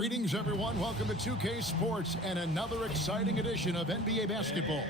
Greetings, everyone. Welcome to 2K Sports and another exciting edition of NBA basketball.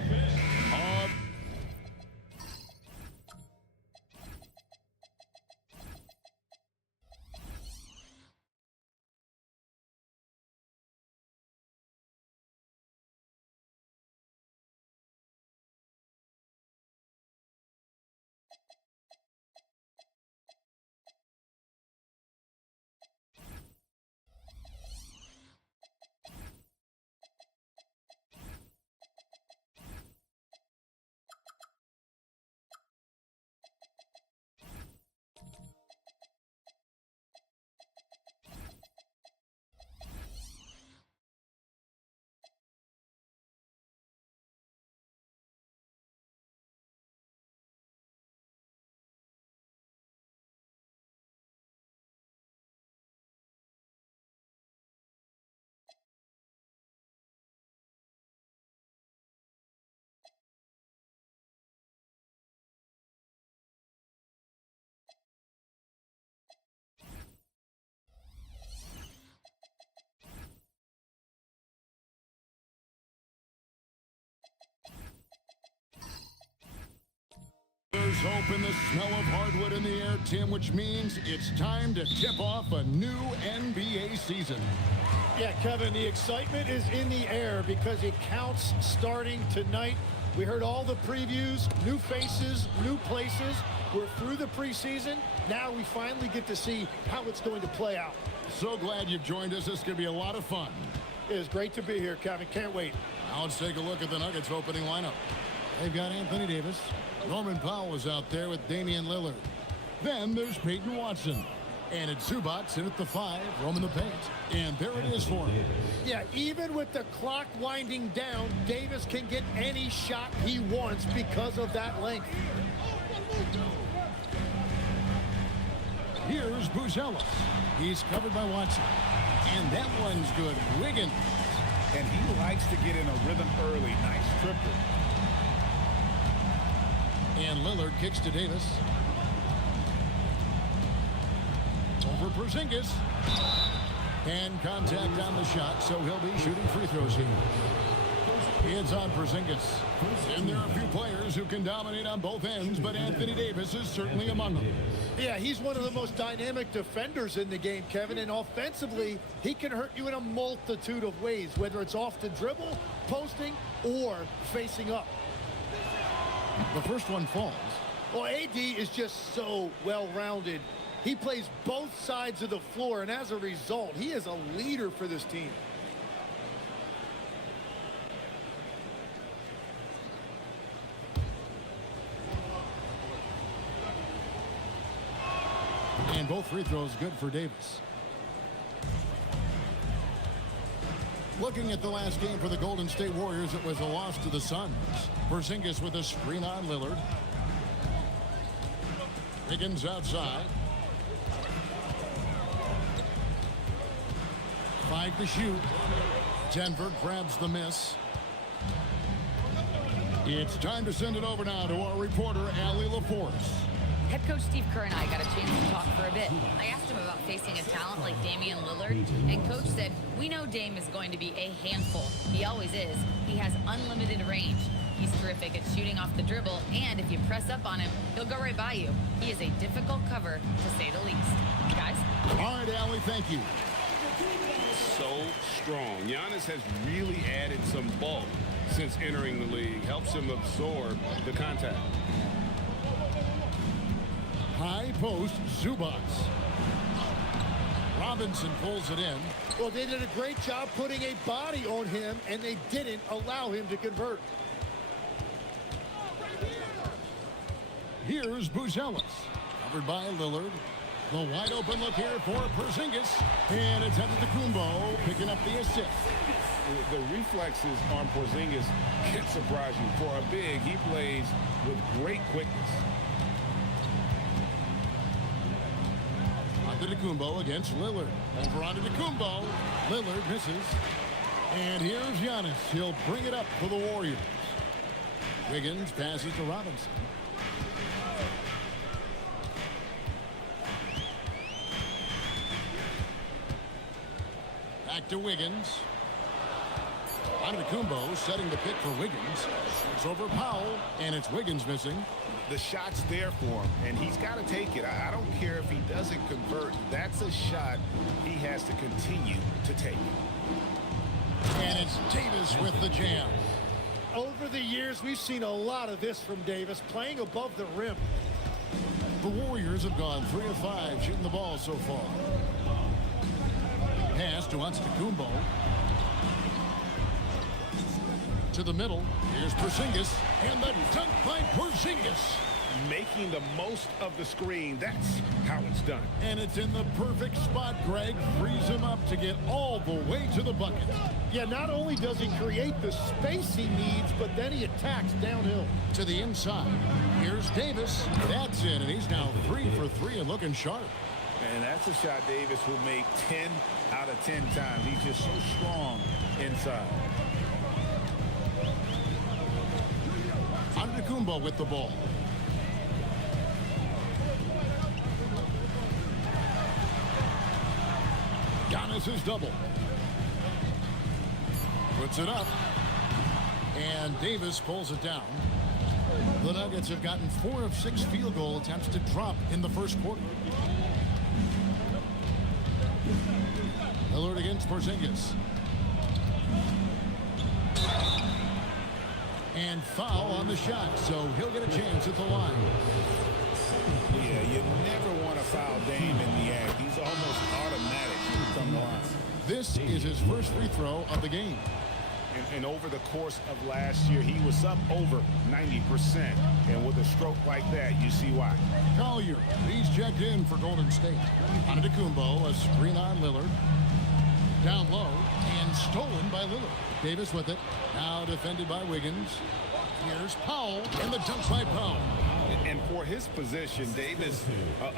There's hope in the smell of hardwood in the air, Tim, which means it's time to tip off a new NBA season. Yeah, Kevin, the excitement is in the air because it counts starting tonight. We heard all the previews, new faces, new places. We're through the preseason. Now we finally get to see how it's going to play out. So glad you've joined us. This is going to be a lot of fun. It is great to be here, Kevin. Can't wait. Now let's take a look at the Nuggets opening lineup. They've got Anthony Davis. Norman Powell is out there with Damian Lillard. Then there's Peyton Watson. And it's Zubac in at the 5, roaming the paint. And there it is for him. Yeah, even with the clock winding down, Davis can get any shot he wants because of that length. Here's Buzelis. He's covered by Watson. And that one's good. Wiggins. And he likes to get in a rhythm early. Nice triple. And Lillard kicks to Davis. Over Porzingis. And contact on the shot, so he'll be shooting free throws here. It's on Porzingis. And there are a few players who can dominate on both ends, but Anthony Davis is certainly among them. Yeah, he's one of the most dynamic defenders in the game, Kevin, and offensively, he can hurt you in a multitude of ways, whether it's off the dribble, posting, or facing up. The first one falls. Well, AD is just so well-rounded. He plays both sides of the floor, and as a result, he is a leader for this team. And both free throws good for Davis. Looking at the last game for the Golden State Warriors, it was a loss to the Suns. Porzingis with a screen on Lillard. Wiggins outside. 5 to shoot. Denver grabs the miss. It's time to send it over now to our reporter, Allie LaForce. Head coach Steve Kerr and I got a chance to talk for a bit. I asked him about facing a talent like Damian Lillard, and coach said, we know Dame is going to be a handful. He always is. He has unlimited range. He's terrific at shooting off the dribble, and if you press up on him, he'll go right by you. He is a difficult cover, to say the least. Guys? All right, Allie, thank you. So strong. Giannis has really added some bulk since entering the league. Helps him absorb the contact. High post, Zubac. Robinson pulls it in. Well, they did a great job putting a body on him, and they didn't allow him to convert. Here's Buzelis. Covered by Lillard. The wide open look here for Porzingis. And it's Antetokounmpo picking up the assist. The reflexes on Porzingis can surprise you. For a big, he plays with great quickness. Antetokounmpo against Lillard. Over Antetokounmpo. Lillard misses. And here's Giannis. He'll bring it up for the Warriors. Wiggins passes to Robinson. Back to Wiggins. Antetokounmpo setting the pick for Wiggins. It's over Powell, and it's Wiggins missing. The shot's there for him, and he's got to take it. I don't care if he doesn't convert. That's a shot he has to continue to take. And it's Davis with the jam. Over the years, we've seen a lot of this from Davis, playing above the rim. The Warriors have gone 3 of 5 shooting the ball so far. Pass to Antetokounmpo. To the middle. Here's Porzingis. And the dunk by Porzingis. Making the most of the screen. That's how it's done. And it's in the perfect spot. Greg frees him up to get all the way to the bucket. Yeah, not only does he create the space he needs, but then he attacks downhill. To the inside. Here's Davis. That's in, and he's now 3 for 3 and looking sharp. And that's a shot Davis will make 10 out of 10 times. He's just so strong inside. Antetokounmpo with the ball. Giannis' double. Puts it up. And Davis pulls it down. The Nuggets have gotten 4 of 6 field goal attempts to drop in the first quarter. Lillard against Porzingis. And foul on the shot, so he'll get a chance at the line. Yeah, you never want to foul Dame in the act. He's almost automatic from the line. This is his first free throw of the game. And over the course of last year, he was up over 90%. And with a stroke like that, you see why. Collier, he's checked in for Golden State. Antetokounmpo, a screen on Lillard. Down low and stolen by Lillard. Davis with it. Now defended by Wiggins. Here's Powell, and the dunk by Powell. And for his position, Davis,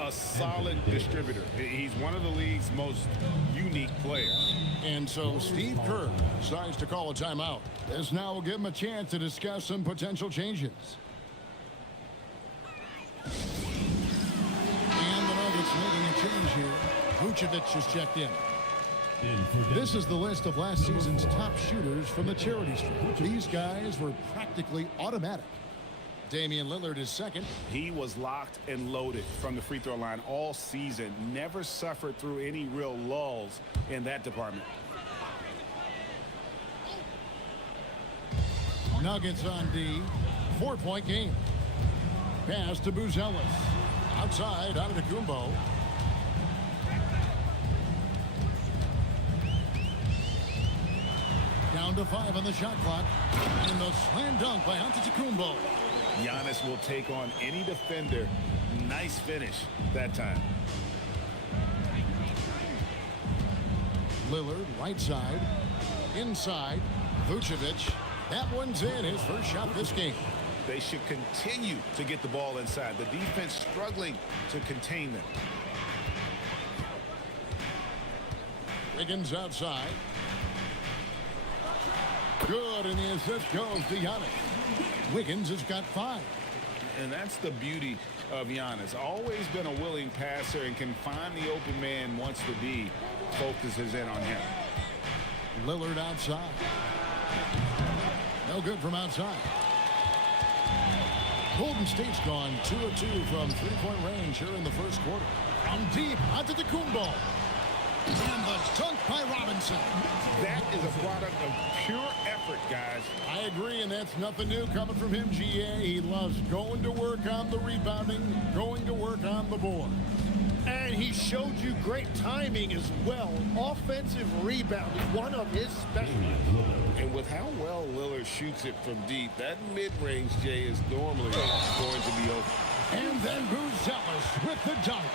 a solid distributor. He's one of the league's most unique players. And so Steve Kerr decides to call a timeout. This now will give him a chance to discuss some potential changes. And the Nuggets making a change here. Vucevic is checked in. This is the list of last season's top shooters from the charity strip. These guys were practically automatic. Damian Lillard is second. He was locked and loaded from the free throw line all season. Never suffered through any real lulls in that department. Nuggets on D. 4-point game. Pass to Buzelis. Outside, Antetokounmpo. Down to 5 on the shot clock. And the slam dunk by Antetokounmpo. Giannis will take on any defender. Nice finish that time. Lillard, right side. Inside. Vucevic. That one's in. His first shot this game. They should continue to get the ball inside. The defense struggling to contain them. Wiggins outside. Good, and the assist goes to Giannis. Wiggins has got 5. And that's the beauty of Giannis. Always been a willing passer and can find the open man once the D focuses in on him. Lillard outside. No good from outside. Golden State's gone 2 of 2 from three-point range here in the first quarter. From deep, Antetokounmpo. And the dunk by Robinson. That is a product of pure effort, guys. I agree, and that's nothing new coming from him, GA. He loves going to work on the rebounding, going to work on the board. And he showed you great timing as well. Offensive rebounding, one of his specialties. And with how well Lillard shoots it from deep, that mid-range, Jay, is normally going to be open. And then Buzelis with the dunk.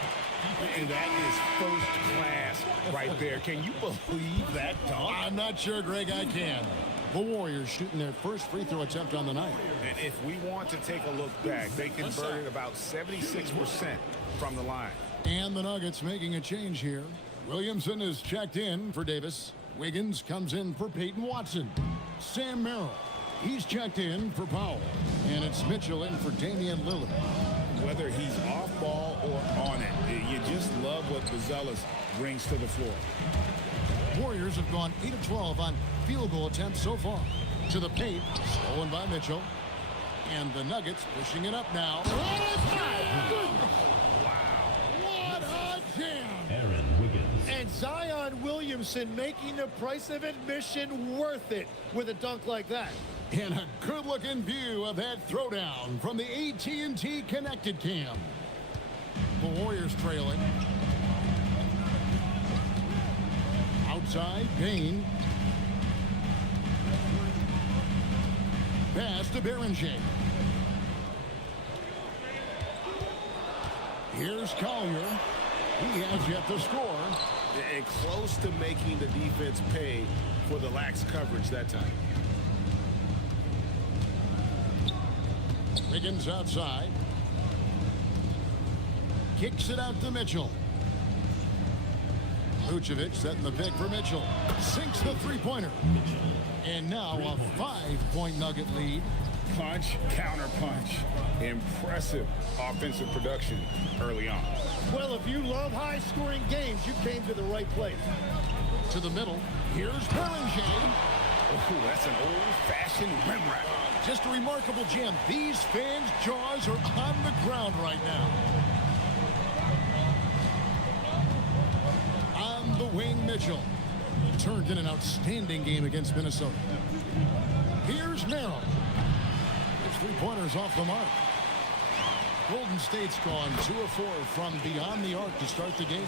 And that is first class right there. Can you believe that dunk? I'm not sure, Greg, I can. The Warriors shooting their first free throw attempt on the night. And if we want to take a look back, they converted about 76% from the line. And the Nuggets making a change here. Williamson is checked in for Davis. Wiggins comes in for Peyton Watson. Sam Merrill, he's checked in for Powell. And it's Mitchell in for Damian Lillard. Whether he's off ball or on it, you just love what Buzelis brings to the floor. Warriors have gone 8 of 12 on field goal attempts so far. To the paint, stolen by Mitchell. And the Nuggets pushing it up now. What a jam! Aaron Wiggins. And Zion Williamson making the price of admission worth it with a dunk like that. And a good-looking view of that throwdown from the AT&T Connected Cam. The Warriors trailing. Outside, Payne. Pass to Berenger. Here's Collier. He has yet to score. And close to making the defense pay for the lax coverage that time. Wiggins outside. Kicks it out to Mitchell. Vucevic setting the pick for Mitchell. Sinks the three-pointer. And now a 5-point Nugget lead. Punch, counter punch. Impressive offensive production early on. Well, if you love high-scoring games, you came to the right place. To the middle. Here's Berenger. Oh, that's an old-fashioned rim wrap. Just a remarkable jam. These fans' jaws are on the ground right now. On the wing, Mitchell. Turned in an outstanding game against Minnesota. Here's Merrill. His three-pointers off the mark. Golden State's gone 2 of 4 from beyond the arc to start the game.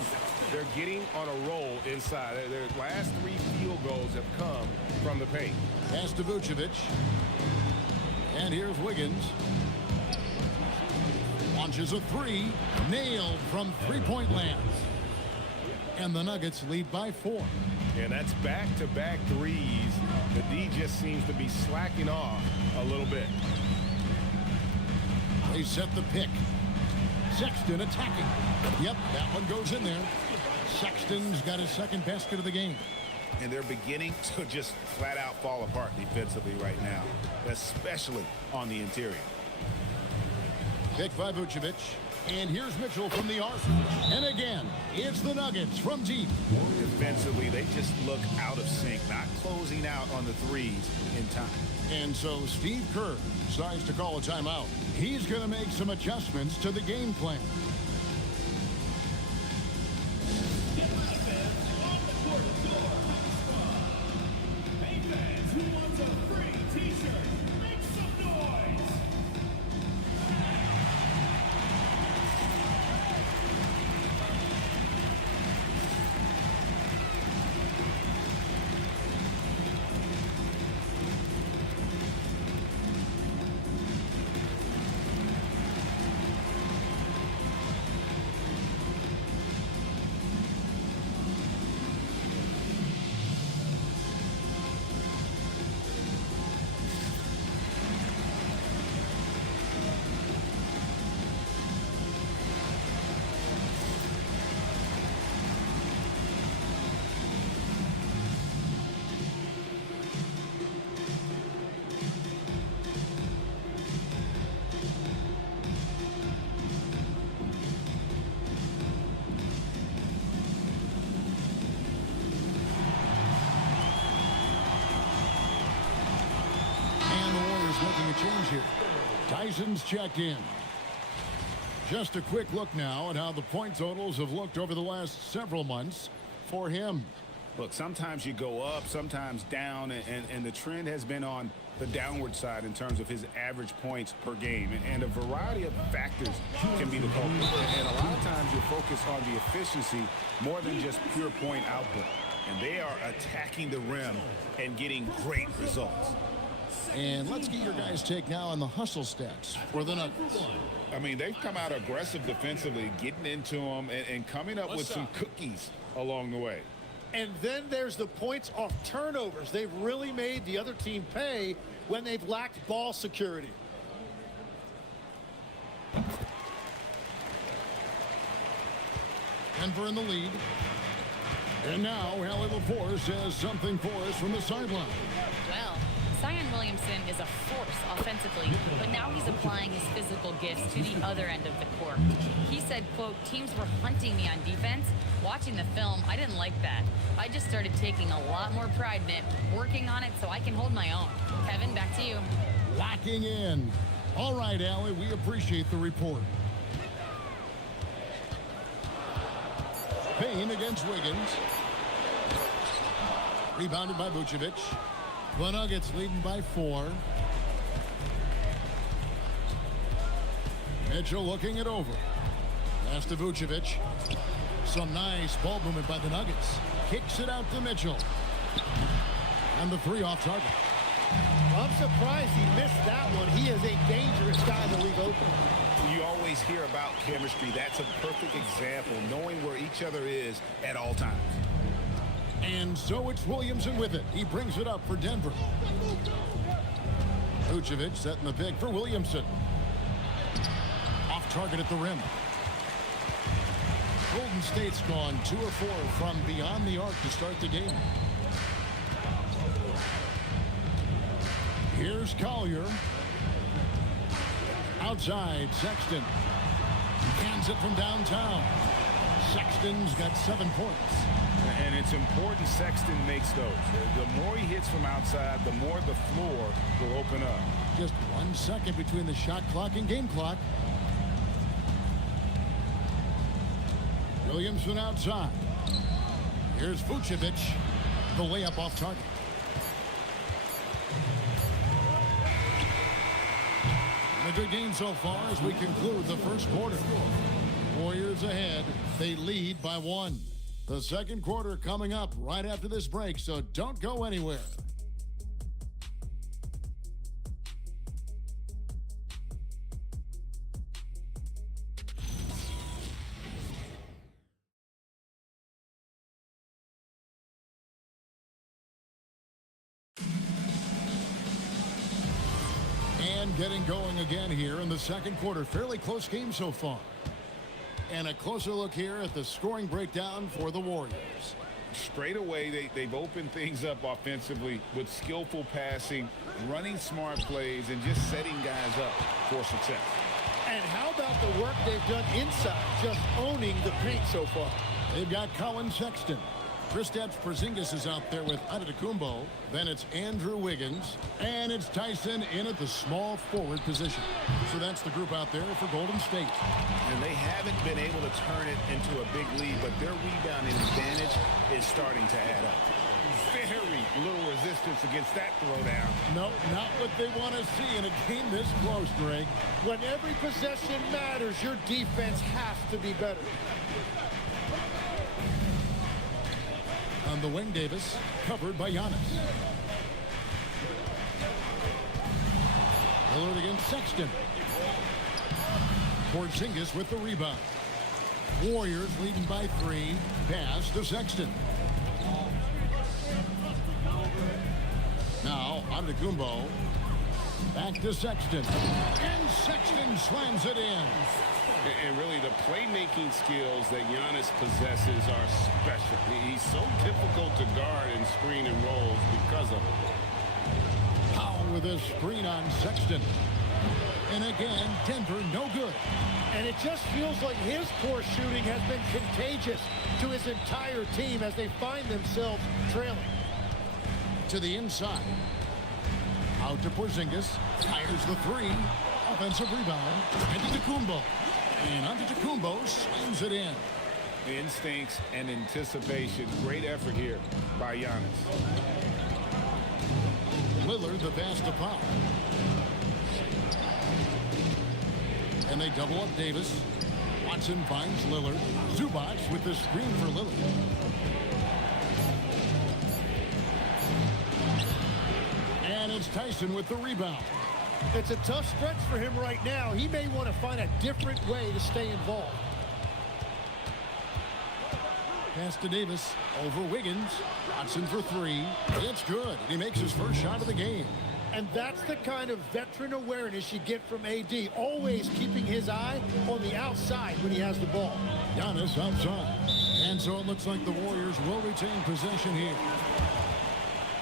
They're getting on a roll inside. Their last 3 field goals have come from the paint. Pass to Vucevic. And here's Wiggins. Launches a 3. Nailed from three-point land. And the Nuggets lead by 4. And that's back-to-back threes. The D just seems to be slacking off a little bit. They set the pick. Sexton attacking. Yep, that one goes in there. Sexton's got his second basket of the game. And they're beginning to just flat-out fall apart defensively right now, especially on the interior. Pick by Vucevic. And here's Mitchell from the arc. And again, it's the Nuggets from deep. Defensively, they just look out of sync, not closing out on the threes in time. And so Steve Kerr decides to call a timeout. He's going to make some adjustments to the game plan. Making a change here. Tyson's checked in. Just a quick look now at how the point totals have looked over the last several months for him. Look, sometimes you go up, sometimes down, and the trend has been on the downward side in terms of his average points per game. And a variety of factors can be the culprit. And a lot of times you focus on the efficiency more than just pure point output. And they are attacking the rim and getting great results. And let's get your guys' take now on the hustle stats for the Nuggets. I mean, they've come out aggressive defensively, getting into them and coming up with some cookies along the way. And then there's the points off turnovers. They've really made the other team pay when they've lacked ball security. Denver in the lead. And now Allie LaForce has something for us from the sideline. Well, Zion Williamson is a force offensively, but now he's applying his physical gifts to the other end of the court. He's said, quote, teams were hunting me on defense. Watching the film, I didn't like that. I just started taking a lot more pride in it, working on it so I can hold my own. Kevin, back to you. Locking in. All right, Allie, we appreciate the report. Payne against Wiggins. Rebounded by Vucevic. The Nuggets leading by 4. Mitchell looking it over. Pass to Vucevic. Some nice ball movement by the Nuggets. Kicks it out to Mitchell. And the 3 off target. I'm surprised he missed that one. He is a dangerous guy to leave open. You always hear about chemistry. That's a perfect example, knowing where each other is at all times. And so it's Williamson with it. He brings it up for Denver. Vucevic setting the pick for Williamson. Off target at the rim. Golden State's gone 2 of 4 from beyond the arc to start the game. Here's Collier. Outside, Sexton. Hands it from downtown. Sexton's got 7 points. And it's important Sexton makes those. The more he hits from outside, the more the floor will open up. Just 1 second between the shot clock and game clock. Williamson outside. Here's Vucevic. The layup off target. A good game so far as we conclude the first quarter. Warriors ahead. They lead by 1. The second quarter coming up right after this break, so don't go anywhere. And getting going again here in the second quarter. Fairly close game so far. And a closer look here at the scoring breakdown for the Warriors. Straight away, they've opened things up offensively with skillful passing, running smart plays, and just setting guys up for success. And how about the work they've done inside, just owning the paint so far? They've got Colin Sexton. Kristaps Porzingis is out there with Antetokounmpo. Then it's Andrew Wiggins. And it's Tyson in at the small forward position. So that's the group out there for Golden State. And they haven't been able to turn it into a big lead, but their rebounding advantage is starting to add up. Very little resistance against that throwdown. No, not what they want to see in a game this close, Greg. When every possession matters, your defense has to be better. On the wing, Davis, covered by Giannis. Lillard against Sexton. Porzingis with the rebound. Warriors leading by 3. Pass to Sexton. Now, Antetokounmpo. Back to Sexton. And Sexton slams it in. And really, the playmaking skills that Giannis possesses are special. He's so difficult to guard and screen and rolls because of it. Powell with a screen on Sexton. And again, Denver no good. And it just feels like his poor shooting has been contagious to his entire team as they find themselves trailing. To the inside. Out to Porzingis. Fires the 3. Offensive rebound. Antetokounmpo. And Antetokounmpo slams it in. Instincts and anticipation. Great effort here by Giannis. Lillard the pass to Powell. And they double up Davis. Watson finds Lillard. Zubac with the screen for Lillard. And it's Tyson with the rebound. It's a tough stretch for him right now. He may want to find a different way to stay involved. Pass to Davis. Over Wiggins. Watson for 3. It's good. He makes his first shot of the game. And that's the kind of veteran awareness you get from AD. Always keeping his eye on the outside when he has the ball. Giannis outside. And so it looks like the Warriors will retain possession here.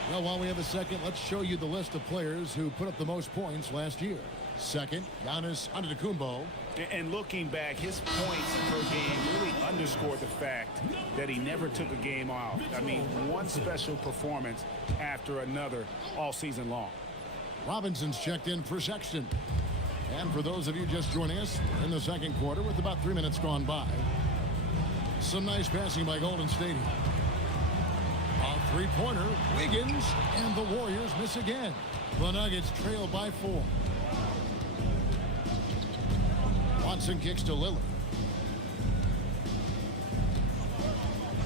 Well, while we have a second, let's show you the list of players who put up the most points last year. Second, Giannis Antetokounmpo. And looking back, his points per game really underscored the fact that he never took a game off. I mean, one special performance after another all season long. Robinson's checked in for Sexton. And for those of you just joining us, we're in the second quarter with about 3 minutes gone by. Some nice passing by Golden State. A three-pointer, Wiggins, and the Warriors miss again. The Nuggets trail by 4. Watson kicks to Lillard.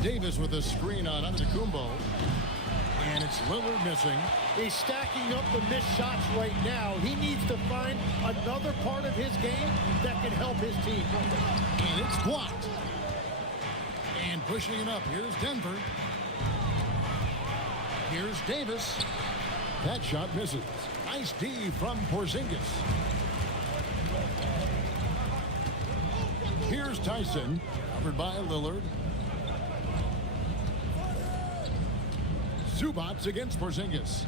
Davis with a screen on Antetokounmpo. And it's Lillard missing. He's stacking up the missed shots right now. He needs to find another part of his game that can help his team. And it's blocked. And pushing it up. Here's Denver. Here's Davis. That shot misses. Nice D from Porzingis. Here's Tyson. Covered by Lillard. Zubats against Porzingis.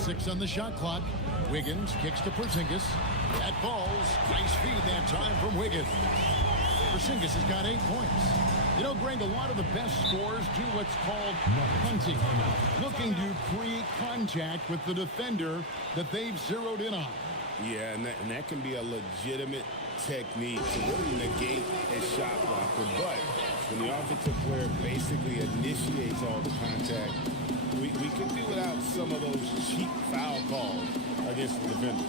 6 on the shot clock. Wiggins kicks to Porzingis. That falls. Nice feed that time from Wiggins. Porzingis has got 8 points. You know, Greg, a lot of the best scorers do what's called hunting. Looking to create contact with the defender that they've zeroed in on. Yeah, and that can be a legitimate technique to really negate a shot blocker. But when the offensive player basically initiates all the contact, we can do without some of those cheap foul calls against the defender.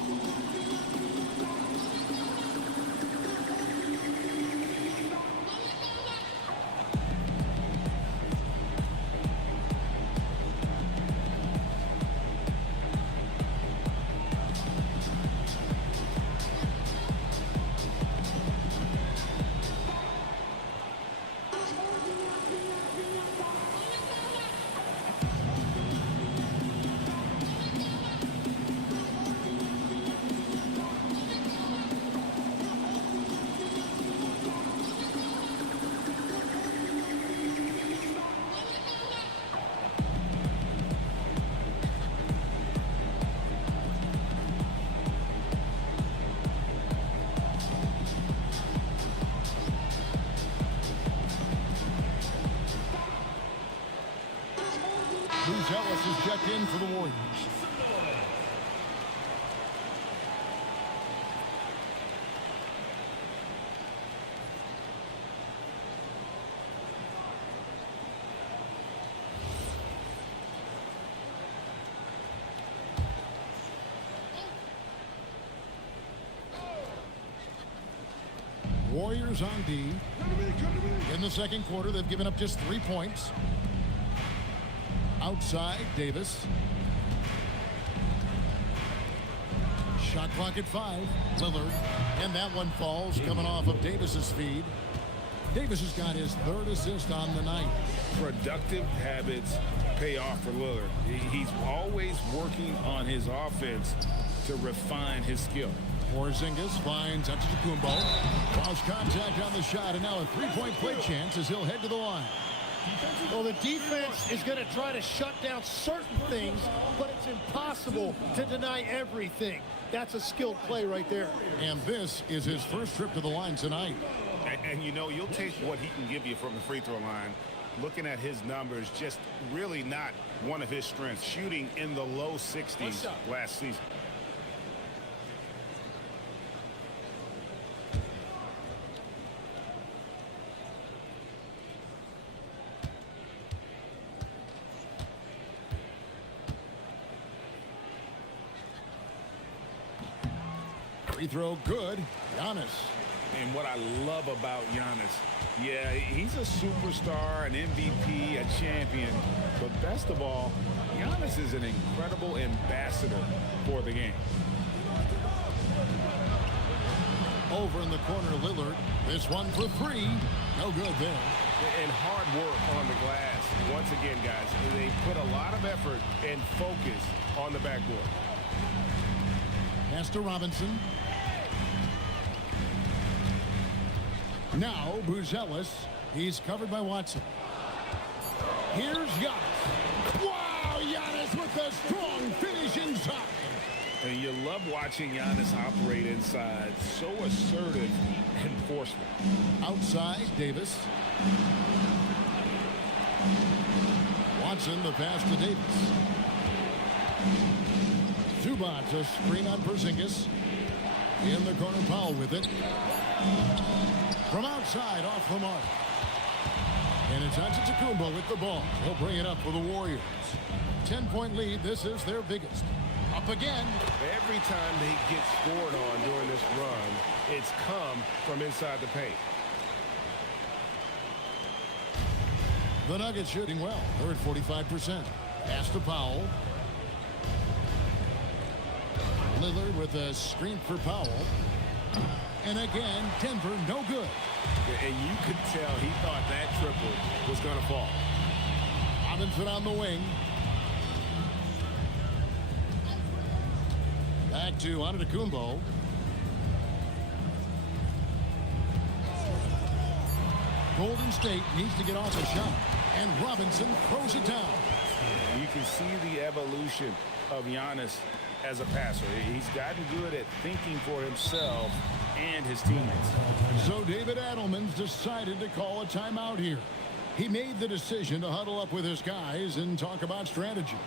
Ellis is checked in for the Warriors. Warriors on D. In the second quarter, they've given up just 3 points. Outside, Davis. Shot clock at 5. Lillard. And that one falls coming off of Davis's feed. Davis has got his 3rd assist on the night. Productive habits pay off for Lillard. He's always working on his offense to refine his skill. Porzingis finds Antetokounmpo. Cross contact on the shot, and now a 3-point play chance as he'll head to the line. Well, the defense is going to try to shut down certain things, but it's impossible to deny everything. That's a skilled play right there. And this is his first trip to the line tonight. And you know, you'll take what he can give you from the free throw line. Looking at his numbers, just really not one of his strengths. Shooting in the low 60s last season. Free throw good. Giannis. And what I love about Giannis, yeah, he's a superstar, an MVP, a champion. But best of all, Giannis is an incredible ambassador for the game. Over in the corner, Lillard. This one for 3. No good there. And hard work on the glass. Once again, guys, they put a lot of effort and focus on the backboard. Pass to Robinson. Now, Buzelis. He's covered by Watson. Here's Giannis. Wow, Giannis with a strong finish inside. And you love watching Giannis operate inside. So assertive and forceful. Outside, Davis. Watson, the pass to Davis. Zubac, a screen on Porzingis. In the corner, Powell with it. From outside, off the mark. And it's Antetokounmpo with the ball. He'll bring it up for the Warriors. 10-point lead. This is their biggest. Up again. Every time they get scored on during this run, it's come from inside the paint. The Nuggets shooting well. They're at 45%. Pass to Powell. Lillard with a screen for Powell. And again, Denver no good. And you could tell he thought that triple was going to fall. Robinson on the wing. Back to Antetokounmpo. Golden State needs to get off a shot. And Robinson throws it down. You can see the evolution of Giannis as a passer. He's gotten good at thinking for himself and his teammates. So David Adelman's decided to call a timeout here. He made the decision to huddle up with his guys and talk about strategy.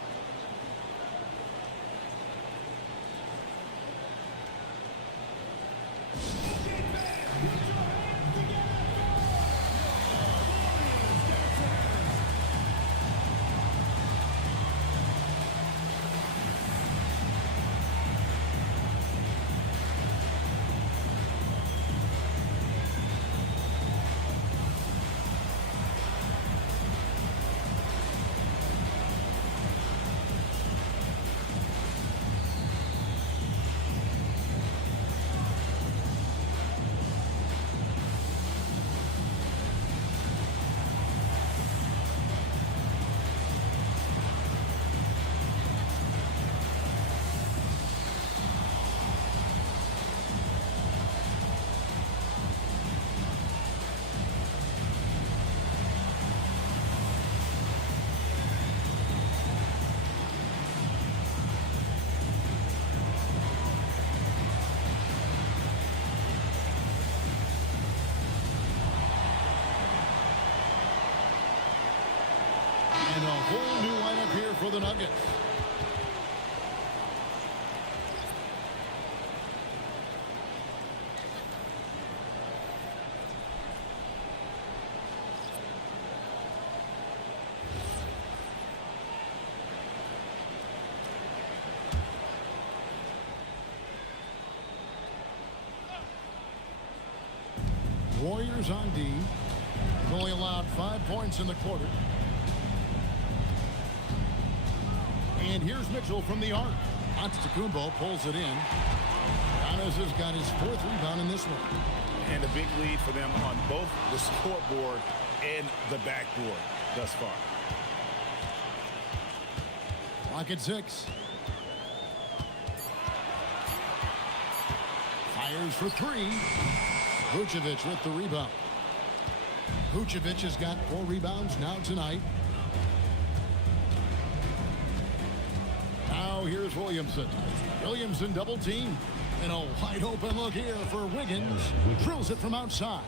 And a whole new lineup here for the Nuggets. Warriors on D. Only allowed 5 points in the quarter. And here's Mitchell from the arc. Antetokounmpo pulls it in. Giannis has got his 4th rebound in this one. And a big lead for them on both the scoreboard and the backboard thus far. Clock at 6. Fires for 3. Vucevic with the rebound. Vucevic has got 4 rebounds now tonight. Now here's Williamson. Williamson double team. And a wide open look here for Wiggins. Drills it from outside.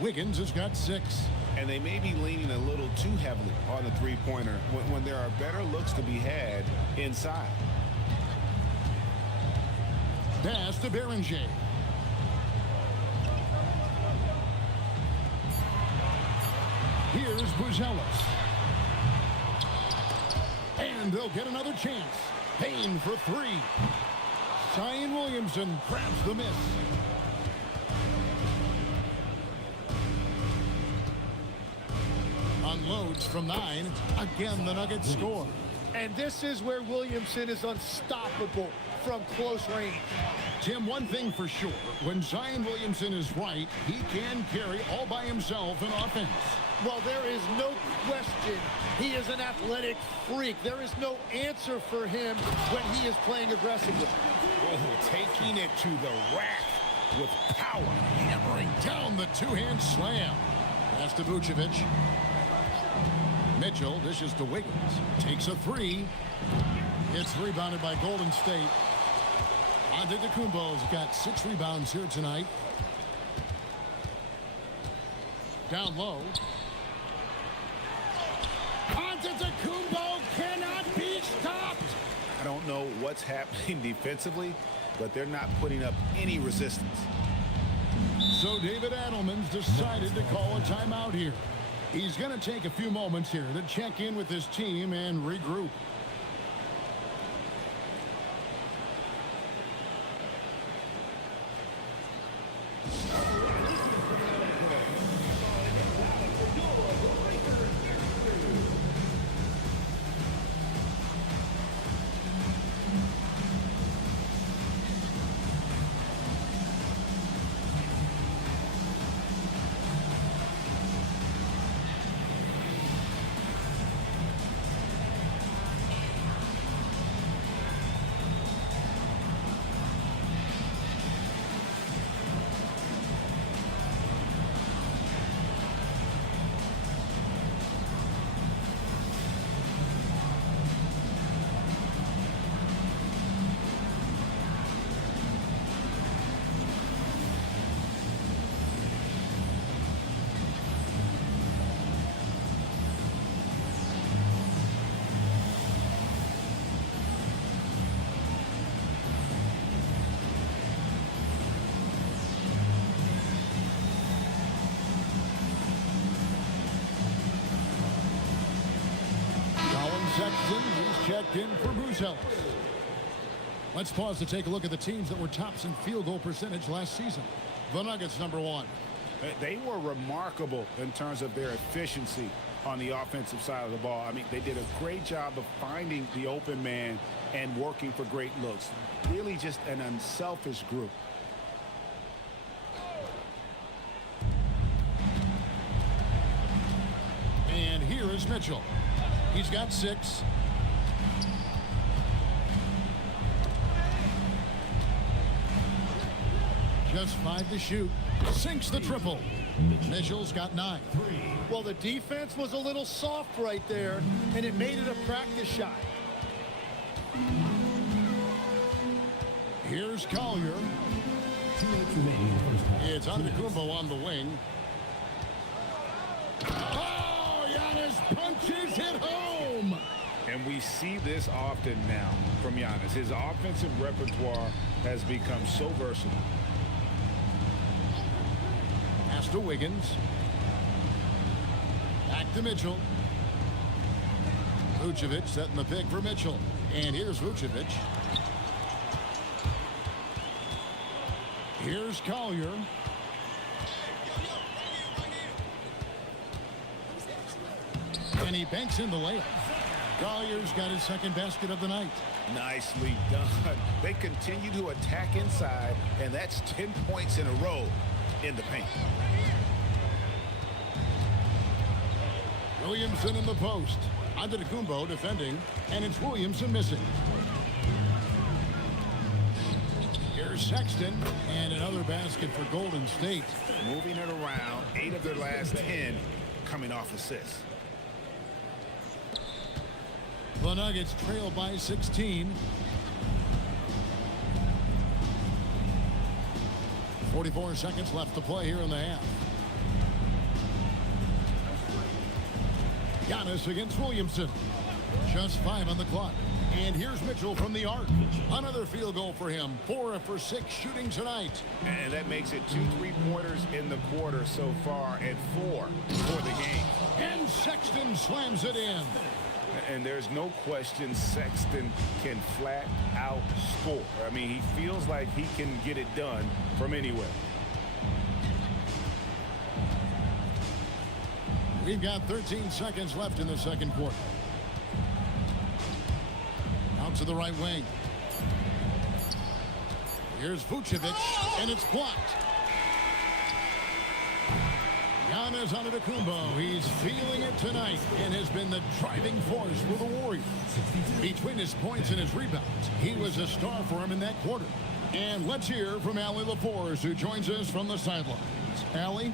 Wiggins has got 6. And they may be leaning a little too heavily on the three-pointer when there are better looks to be had inside. Pass to Berenger. Here's Buzelis. And they'll get another chance. Payne for 3. Zion Williamson grabs the miss. Unloads from 9. Again, the Nuggets score. And this is where Williamson is unstoppable from close range. Tim, one thing for sure, when Zion Williamson is right, he can carry all by himself in offense. Well, there is no question he is an athletic freak. There is no answer for him when he is playing aggressively. Oh, taking it to the rack with power. Hammering down the two-hand slam. Pass to Vucevic. Mitchell dishes to Wiggins. Takes a 3. It's rebounded by Golden State. Antetokounmpo's got 6 rebounds here tonight. Down low. Antetokounmpo cannot be stopped. I don't know what's happening defensively, but they're not putting up any resistance. So David Adelman's decided to call a timeout here. He's going to take a few moments here to check in with his team and regroup. Sexton, he's checked in for Bruce Ellis. Let's pause to take a look at the teams that were tops in field goal percentage last season. The Nuggets, #1. They were remarkable in terms of their efficiency on the offensive side of the ball. I mean, they did a great job of finding the open man and working for great looks. Really just an unselfish group. And here is Mitchell. He's got 6. Just 5 to shoot. Sinks the triple. Mitchell's got 9. Well, the defense was a little soft right there, and it made it a practice shot. Here's Collier. It's Antetokounmpo on the wing. Oh, Giannis punches it home. And we see this often now from Giannis. His offensive repertoire has become so versatile. Pass to Wiggins. Back to Mitchell. Vucevic setting the pick for Mitchell. And here's Vucevic. Here's Collier. And he banks in the layup. Collier's got his second basket of the night. Nicely done. They continue to attack inside, and that's 10 points in a row in the paint. Williamson in the post. Antetokounmpo defending, and it's Williamson missing. Here's Sexton, and another basket for Golden State. Moving it around, 8 of their last 10 coming off assists. The Nuggets trail by 16. 44 seconds left to play here in the half. Giannis against Williamson. Just 5 on the clock. And here's Mitchell from the arc. Another field goal for him. 4 for 6 shooting tonight. And that makes it 2 3-pointers in the quarter so far and 4 for the game. And Sexton slams it in. And there's no question Sexton can flat out score. I mean, he feels like he can get it done from anywhere. We've got 13 seconds left in the second quarter. Out to the right wing. Here's Vucevic, and it's blocked. Giannis Antetokounmpo, he's feeling it tonight and has been the driving force for the Warriors. Between his points and his rebounds, he was a star for him in that quarter. And let's hear from Allie LaForce, who joins us from the sidelines. Allie?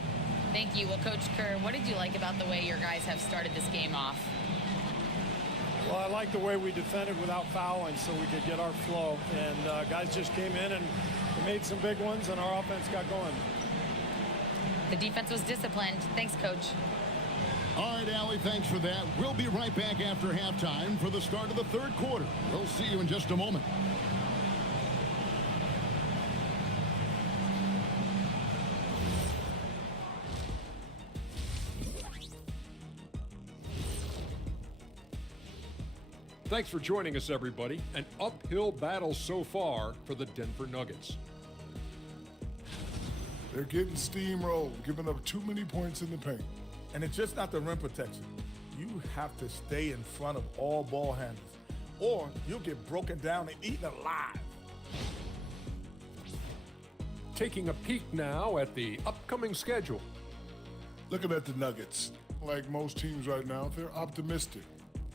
Thank you. Well, Coach Kerr, what did you like about the way your guys have started this game off? Well, I like the way we defended without fouling so we could get our flow. And guys just came in and made some big ones, and our offense got going. The defense was disciplined. Thanks, Coach. All right, Allie, thanks for that. We'll be right back after halftime for the start of the third quarter. We'll see you in just a moment. Thanks for joining us, everybody. An uphill battle so far for the Denver Nuggets. They're getting steamrolled, giving up too many points in the paint. And it's just not the rim protection. You have to stay in front of all ball handlers, or you'll get broken down and eaten alive. Taking a peek now at the upcoming schedule. Looking at the Nuggets, like most teams right now, they're optimistic.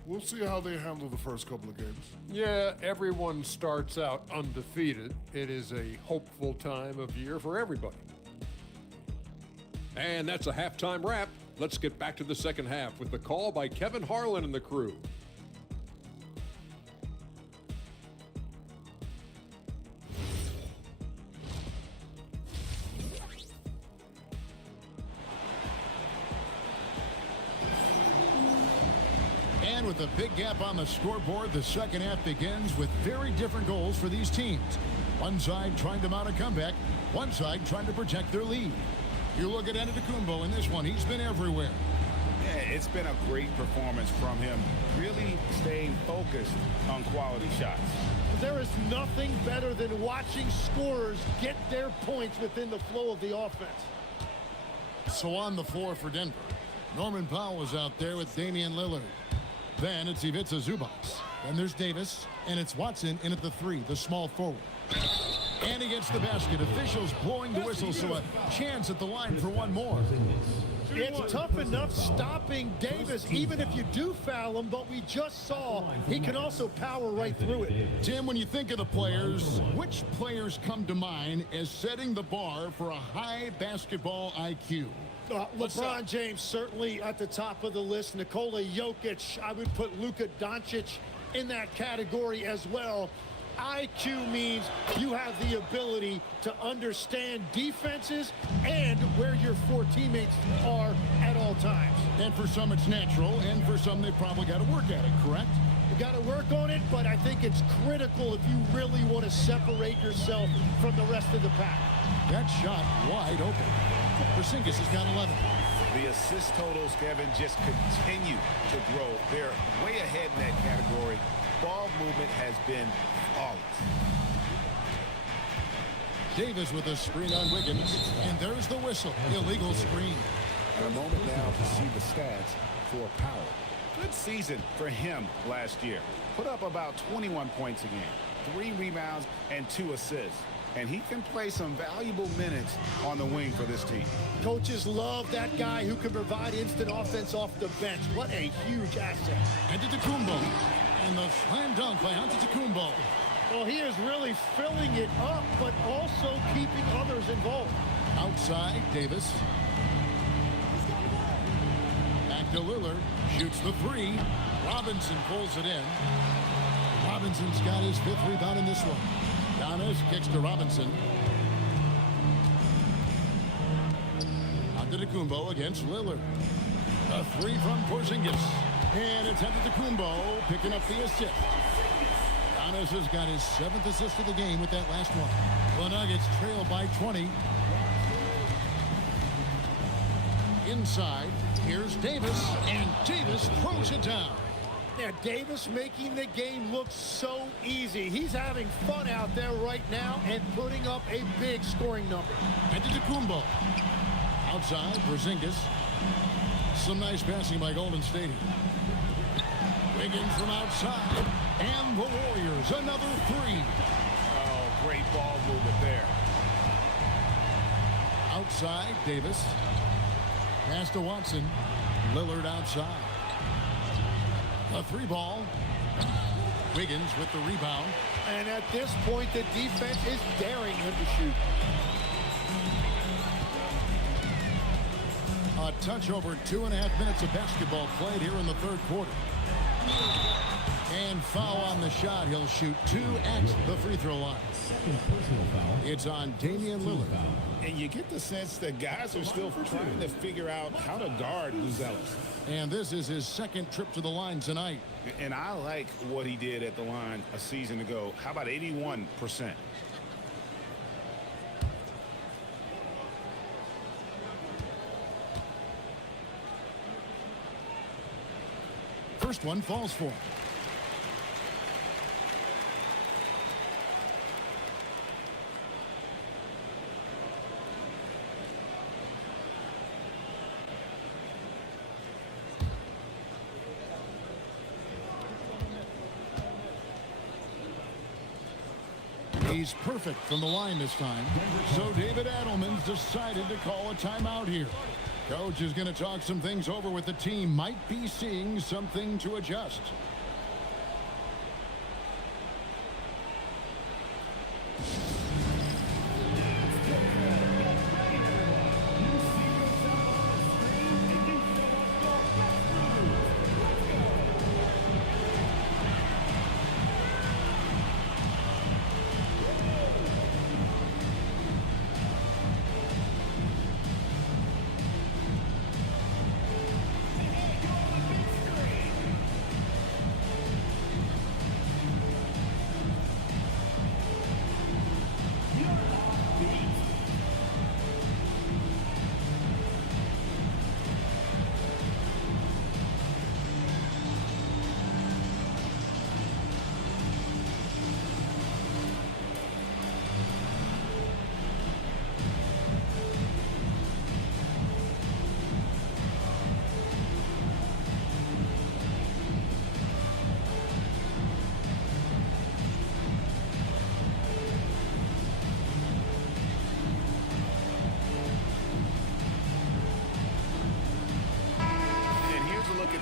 We'll see how they handle the first couple of games. Yeah, everyone starts out undefeated. It is a hopeful time of year for everybody. And that's a halftime wrap. Let's get back to the second half with the call by Kevin Harlan and the crew. And with a big gap on the scoreboard, the second half begins with very different goals for these teams. One side trying to mount a comeback, one side trying to protect their lead. You look at Antetokounmpo in this one, he's been everywhere. Yeah, it's been a great performance from him, really staying focused on quality shots. There is nothing better than watching scorers get their points within the flow of the offense. So on the floor for Denver, Norman Powell is out there with Damian Lillard. Then it's Ivica Zubac. Then there's Davis, and it's Watson in at the three, the small forward. And he gets the basket. Officials blowing the whistle, so a chance at the line for one more. It's tough enough stopping Davis, even if you do foul him, but we just saw he can also power right through it. Tim, when you think of the players, which players come to mind as setting the bar for a high basketball IQ? LeBron James certainly at the top of the list. Nikola Jokic, I would put Luka Doncic in that category as well. IQ means you have the ability to understand defenses and where your four teammates are at all times. And for some it's natural, and for some they've probably got to work at it, correct? You got to work on it, but I think it's critical if you really want to separate yourself from the rest of the pack. That shot wide open. Porzingis has got 11. The assist totals, Kevin, just continue to grow. They're way ahead in that category. Ball movement has been flawless. Davis with a screen on Wiggins, and there's the whistle. Illegal screen. And a moment now to see the stats for Powell. Good season for him last year. Put up about 21 points a game, 3 rebounds, and 2 assists. And he can play some valuable minutes on the wing for this team. Coaches love that guy who can provide instant offense off the bench. What a huge asset. Antetokounmpo, and the slam dunk by Antetokounmpo. Well, he is really filling it up, but also keeping others involved. Outside, Davis. Back to Lillard. Shoots the three. Robinson pulls it in. Robinson's got his 5th rebound in this one. Giannis kicks to Robinson. Antetokounmpo against Lillard. A three from Porzingis. And it's Antetokounmpo picking up the assist. Giannis has got his 7th assist of the game with that last one. The Nuggets trail by 20. Inside, here's Davis, and Davis throws it down. Yeah, Davis making the game look so easy. He's having fun out there right now and putting up a big scoring number. Antetokounmpo. Outside, Porzingis. Some nice passing by Golden State. Wiggins from outside. And the Warriors, another three. Oh, great ball movement there. Outside, Davis. Pass to Watson. Lillard outside. A 3-ball. Wiggins with the rebound. And at this point, the defense is daring him to shoot. A touch over 2.5 minutes of basketball played here in the third quarter. And foul on the shot. He'll shoot 2 at the free throw line. It's on Damian Lillard. And you get the sense that guys are still trying to figure out how to guard Ellis. And this is his second trip to the line tonight. And I like what he did at the line a season ago. How about 81%? First one falls for him. He's perfect from the line this time. So David Adelman's decided to call a timeout here. Coach is going to talk some things over with the team. Might be seeing something to adjust.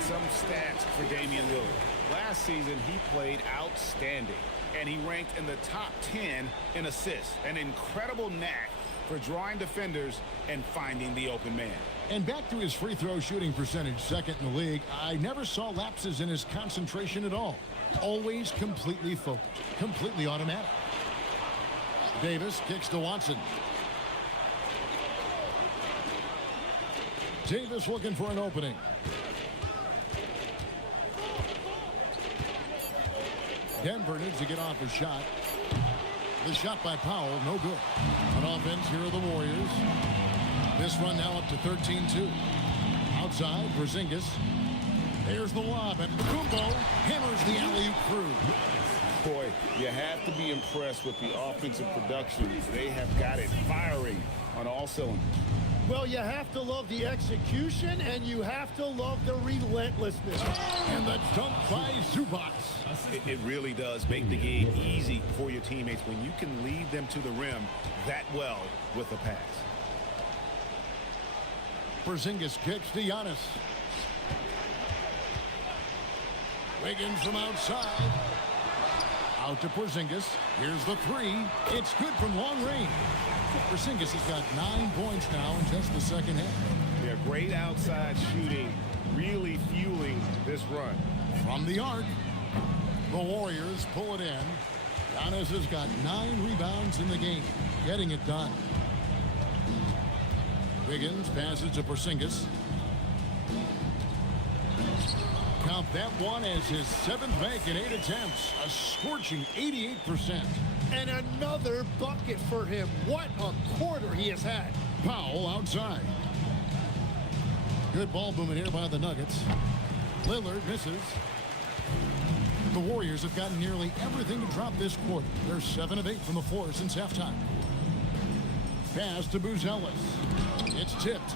Some stats for Damian Lillard. Last season, he played outstanding, and he ranked in the top 10 in assists. An incredible knack for drawing defenders and finding the open man. And back to his free throw shooting percentage, second in the league. I never saw lapses in his concentration at all. Always completely focused, completely automatic. Davis kicks to Watson. Davis looking for an opening. Denver needs to get off a shot. The shot by Powell, no good. On offense, here are the Warriors. This run now up to 13-2. Outside, Porzingis. There's the lob, and Kumbo hammers the alley-oop through. Boy, you have to be impressed with the offensive production. They have got it firing on all cylinders. Well, you have to love the execution, and you have to love the relentlessness. And the dunk by Zubac. It really does make the game easy for your teammates when you can lead them to the rim that well with a pass. Porzingis kicks to Giannis. Wiggins from outside. Out to Porzingis. Here's the three. It's good from long range. Porzingis has got 9 points now in just the second half. Yeah, great outside shooting, really fueling this run. From the arc, the Warriors pull it in. Giannis has got 9 rebounds in the game, getting it done. Wiggins passes to Porzingis. Count that one as his 7th make in 8 attempts, a scorching 88%. And another bucket for him. What a quarter he has had. Powell outside. Good ball movement here by the Nuggets. Lillard misses. The Warriors have gotten nearly everything to drop this quarter. They're 7 of 8 from the floor since halftime. Pass to Ellis. It's tipped.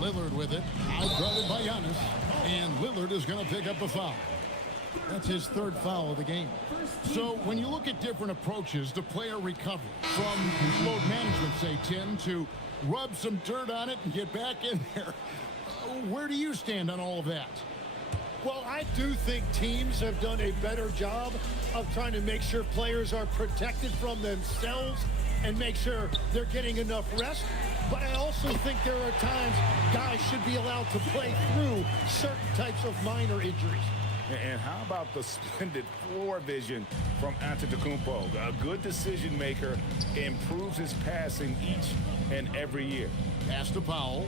Lillard with it. Outguarded by Giannis. And Lillard is going to pick up a foul. That's his 3rd foul of the game. So when you look at different approaches to player recovery, from load management, say, Tim, to rub some dirt on it and get back in there, where do you stand on all of that? Well, I do think teams have done a better job of trying to make sure players are protected from themselves and make sure they're getting enough rest. but I also think there are times guys should be allowed to play through certain types of minor injuries. And how about the splendid floor vision from Antetokounmpo? A good decision maker, improves his passing each and every year. Pass to Powell.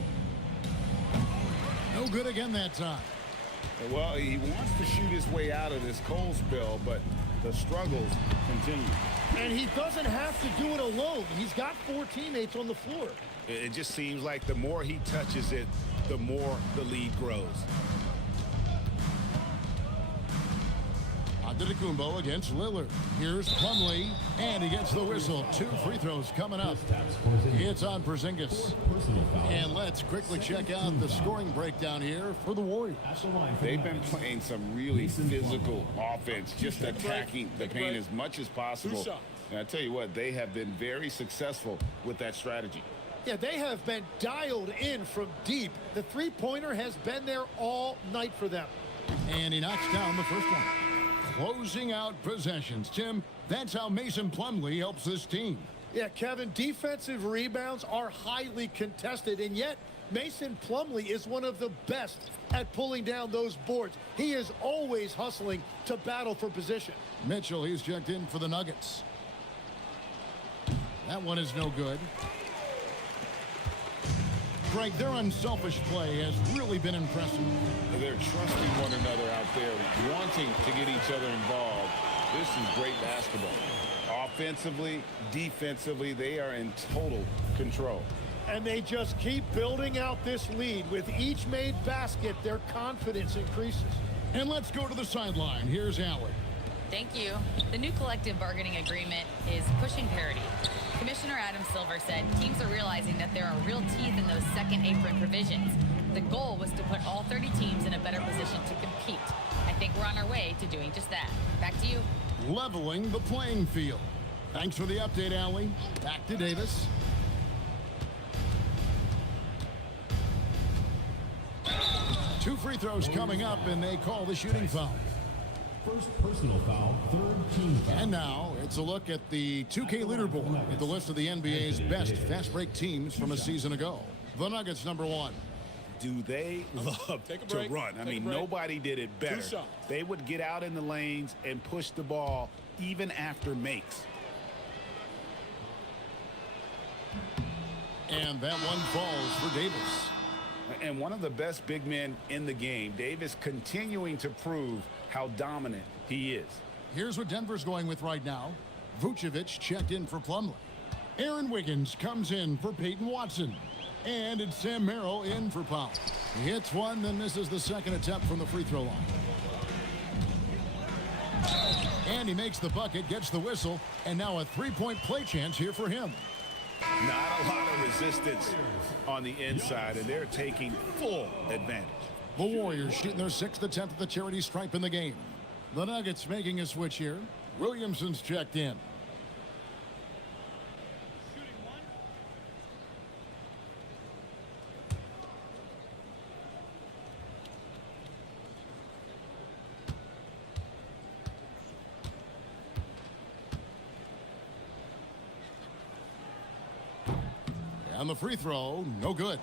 No good again that time. Well, he wants to shoot his way out of this cold spell, but the struggles continue. And he doesn't have to do it alone. He's got 4 teammates on the floor. It just seems like the more he touches it, the more the lead grows. Antetokounmpo against Lillard. Here's Plumlee, and he gets the whistle. 2 free throws coming up. It's on Porzingis. And let's quickly check out the scoring breakdown here for the Warriors. They've been playing some really physical offense, just attacking the paint as much as possible. And I tell you what, they have been very successful with that strategy. Yeah, they have been dialed in from deep. The three-pointer has been there all night for them. And he knocks down the first one. Closing out possessions. Tim, that's how Mason Plumlee helps this team. Yeah, Kevin, defensive rebounds are highly contested, and yet Mason Plumlee is one of the best at pulling down those boards. He is always hustling to battle for position. Mitchell, he's checked in for the Nuggets. That one is no good. Greg, their unselfish play has really been impressive. They're trusting one another out there, wanting to get each other involved. This is great basketball. Offensively, defensively, they are in total control. And they just keep building out this lead. With each made basket, their confidence increases. And let's go to the sideline. Here's Allen. Thank you. The new collective bargaining agreement is pushing parity. Commissioner Adam Silver said teams are realizing that there are real teeth in those second apron provisions. The goal was to put all 30 teams in a better position to compete. I think we're on our way to doing just that. Back to you. Leveling the playing field. Thanks for the update, Allie. Back to Davis. Two free throws coming up, and they call the shooting foul. First personal foul, third team foul. And now it's a look at the 2K leaderboard with the list of the NBA's best fast break teams from a season ago. The Nuggets, number 1. Do they love to run? I mean, nobody did it better. They would get out in the lanes and push the ball even after makes. And that one falls for Davis. And one of the best big men in the game, Davis, continuing to prove how dominant he is. Here's what Denver's going with right now. Vucevic checked in for Plumlee. Aaron Wiggins comes in for Peyton Watson. And it's Sam Merrill in for Powell. He hits one, then misses the second attempt from the free throw line. And he makes the bucket, gets the whistle, and now a three-point play chance here for him. Not a lot of resistance on the inside, and they're taking full advantage. The Warriors shooting their 6th attempt at the charity stripe in the game. The Nuggets making a switch here. Williamson's checked in. And the free throw, no good.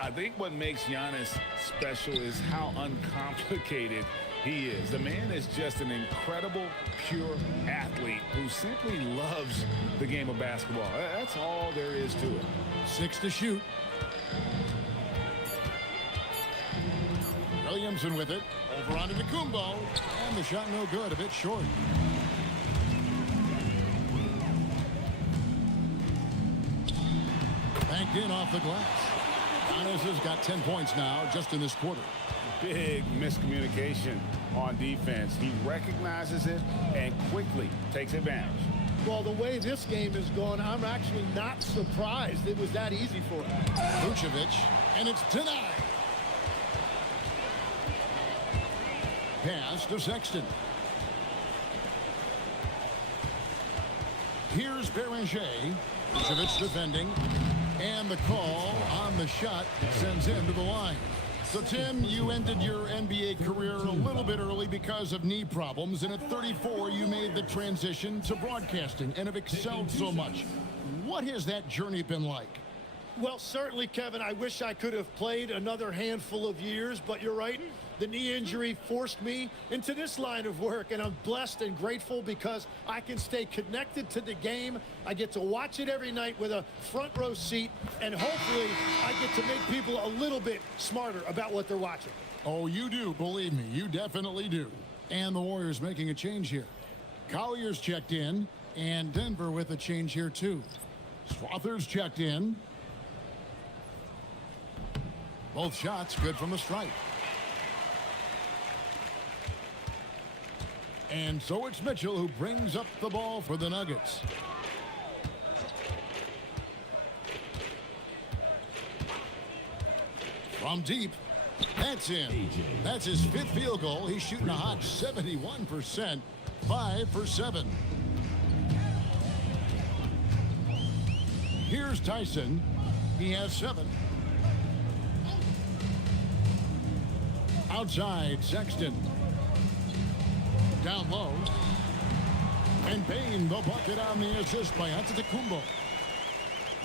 I think what makes Giannis special is how uncomplicated he is. The man is just an incredible, pure athlete who simply loves the game of basketball. That's all there is to it. 6 to shoot. Williamson with it. Over onto Antetokounmpo. And the shot no good, a bit short. Banked in off the glass. Giannis has got 10 points now just in this quarter. Big miscommunication on defense. He recognizes it and quickly takes advantage. Well, the way this game is going, I'm actually not surprised it was that easy for him. Vucevic, and it's denied. Pass to Sexton. Here's Beringer. Vucevic defending. And the call on the shot sends him to the line. So, Tim, you ended your NBA career a little bit early because of knee problems, and at 34, you made the transition to broadcasting and have excelled so much. What has that journey been like? Well, certainly, Kevin, I wish I could have played another handful of years, but you're right. The knee injury forced me into this line of work, and I'm blessed and grateful because I can stay connected to the game. I get to watch it every night with a front row seat, and hopefully I get to make people a little bit smarter about what they're watching. Oh, you do, believe me, you definitely do. And the Warriors making a change here. Collier's checked in, and Denver with a change here too. Strother's checked in. Both shots good from the stripe. And so it's Mitchell who brings up the ball for the Nuggets. From deep, that's in. That's his 5th field goal. He's shooting a hot 71%, 5 for 7. Here's Tyson. He has 7. Outside, Sexton. Down low. And Payne, the bucket on the assist by Antetokounmpo.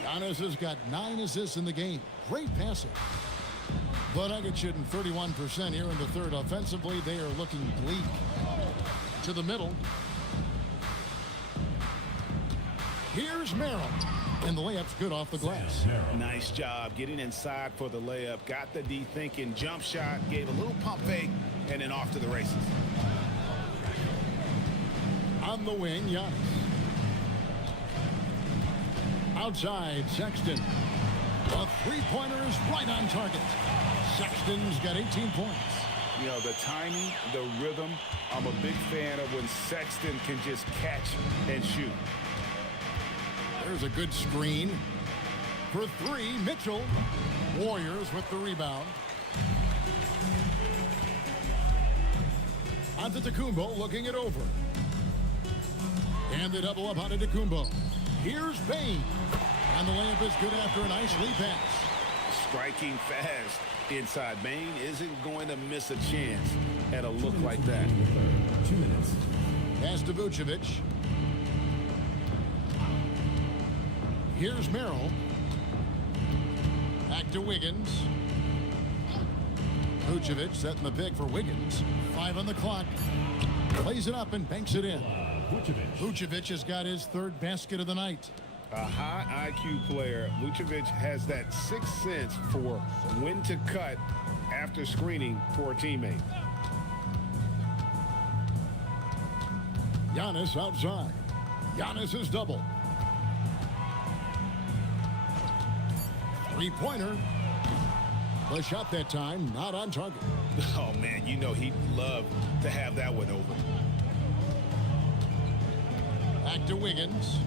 Giannis has got 9 assists in the game. Great passing. The Nuggets shooting 31% here in the third. Offensively, they are looking bleak. To the middle. Here's Merrill. And the layup's good off the glass. Nice job getting inside for the layup. Got the D thinking. Jump shot. Gave a little pump fake. And then off to the races. On the wing, Giannis. Outside, Sexton. The three-pointer is right on target. Sexton's got 18 points. You know, the timing, the rhythm. I'm a big fan of when Sexton can just catch and shoot. There's a good screen. For 3, Mitchell. Warriors with the rebound. Antetokounmpo looking it over. And they double up on Antetokounmpo. Here's Payne. And the layup is good after a nice lead pass. Striking fast inside. Payne isn't going to miss a chance at a look like that. 2 minutes. Pass to Vucevic. Here's Merrill. Back to Wiggins. Vucevic setting the pick for Wiggins. 5 on the clock. Plays it up and banks it in. Vucevic has got his 3rd basket of the night. A high IQ player. Vucevic has that 6th sense for when to cut after screening for a teammate. Giannis outside. Giannis is double. 3-pointer. The shot that time not on target. Oh, man, you know he'd love to have that one over. Back to Wiggins.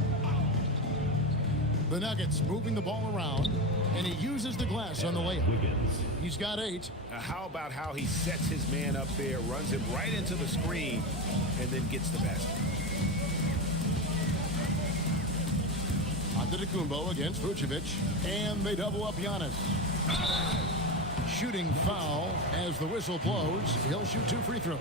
The Nuggets moving the ball around, and he uses the glass on the layup. He's got 8. How about how he sets his man up there, runs him right into the screen, and then gets the basket. Antetokounmpo against Vucevic, and they double up Giannis. Shooting foul as the whistle blows. He'll shoot 2 free throws.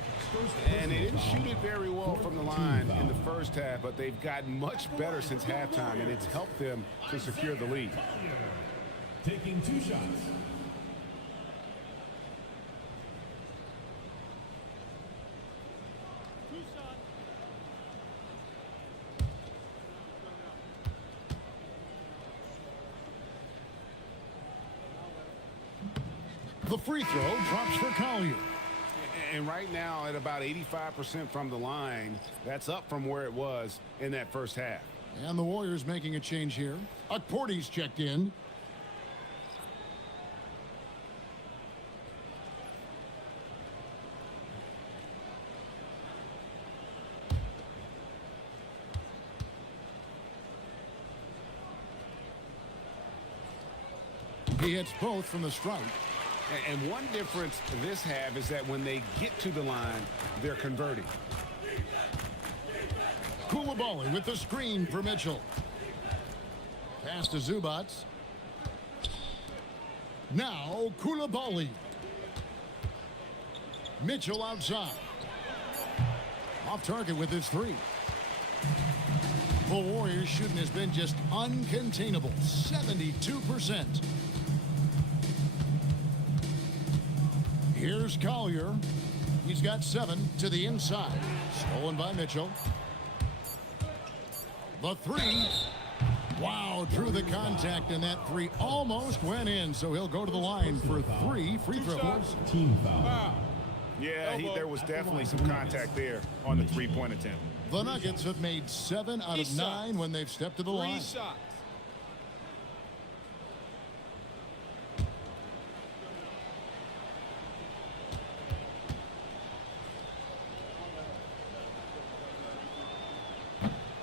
And they didn't shoot it very well from the line in the first half, but they've gotten much better since halftime, and it's helped them to secure the lead. Taking 2 shots. The free throw drops for Collier. And right now at about 85% from the line, that's up from where it was in that first half. And the Warriors making a change here. Porty's checked in. He hits both from the stripe. And one difference this half is that when they get to the line, they're converting. Koulibaly with the screen for Mitchell. Pass to Zubac. Now Koulibaly. Mitchell outside. Off target with his 3. The Warriors shooting has been just uncontainable, 72%. Here's Collier. He's got 7 to the inside. Stolen by Mitchell. The 3. Wow, drew the contact, and that 3 almost went in, so he'll go to the line for 3 free throws. Team foul. Yeah, there was definitely some contact there on the three-point attempt. The Nuggets have made 7 out of 9 when they've stepped to the line.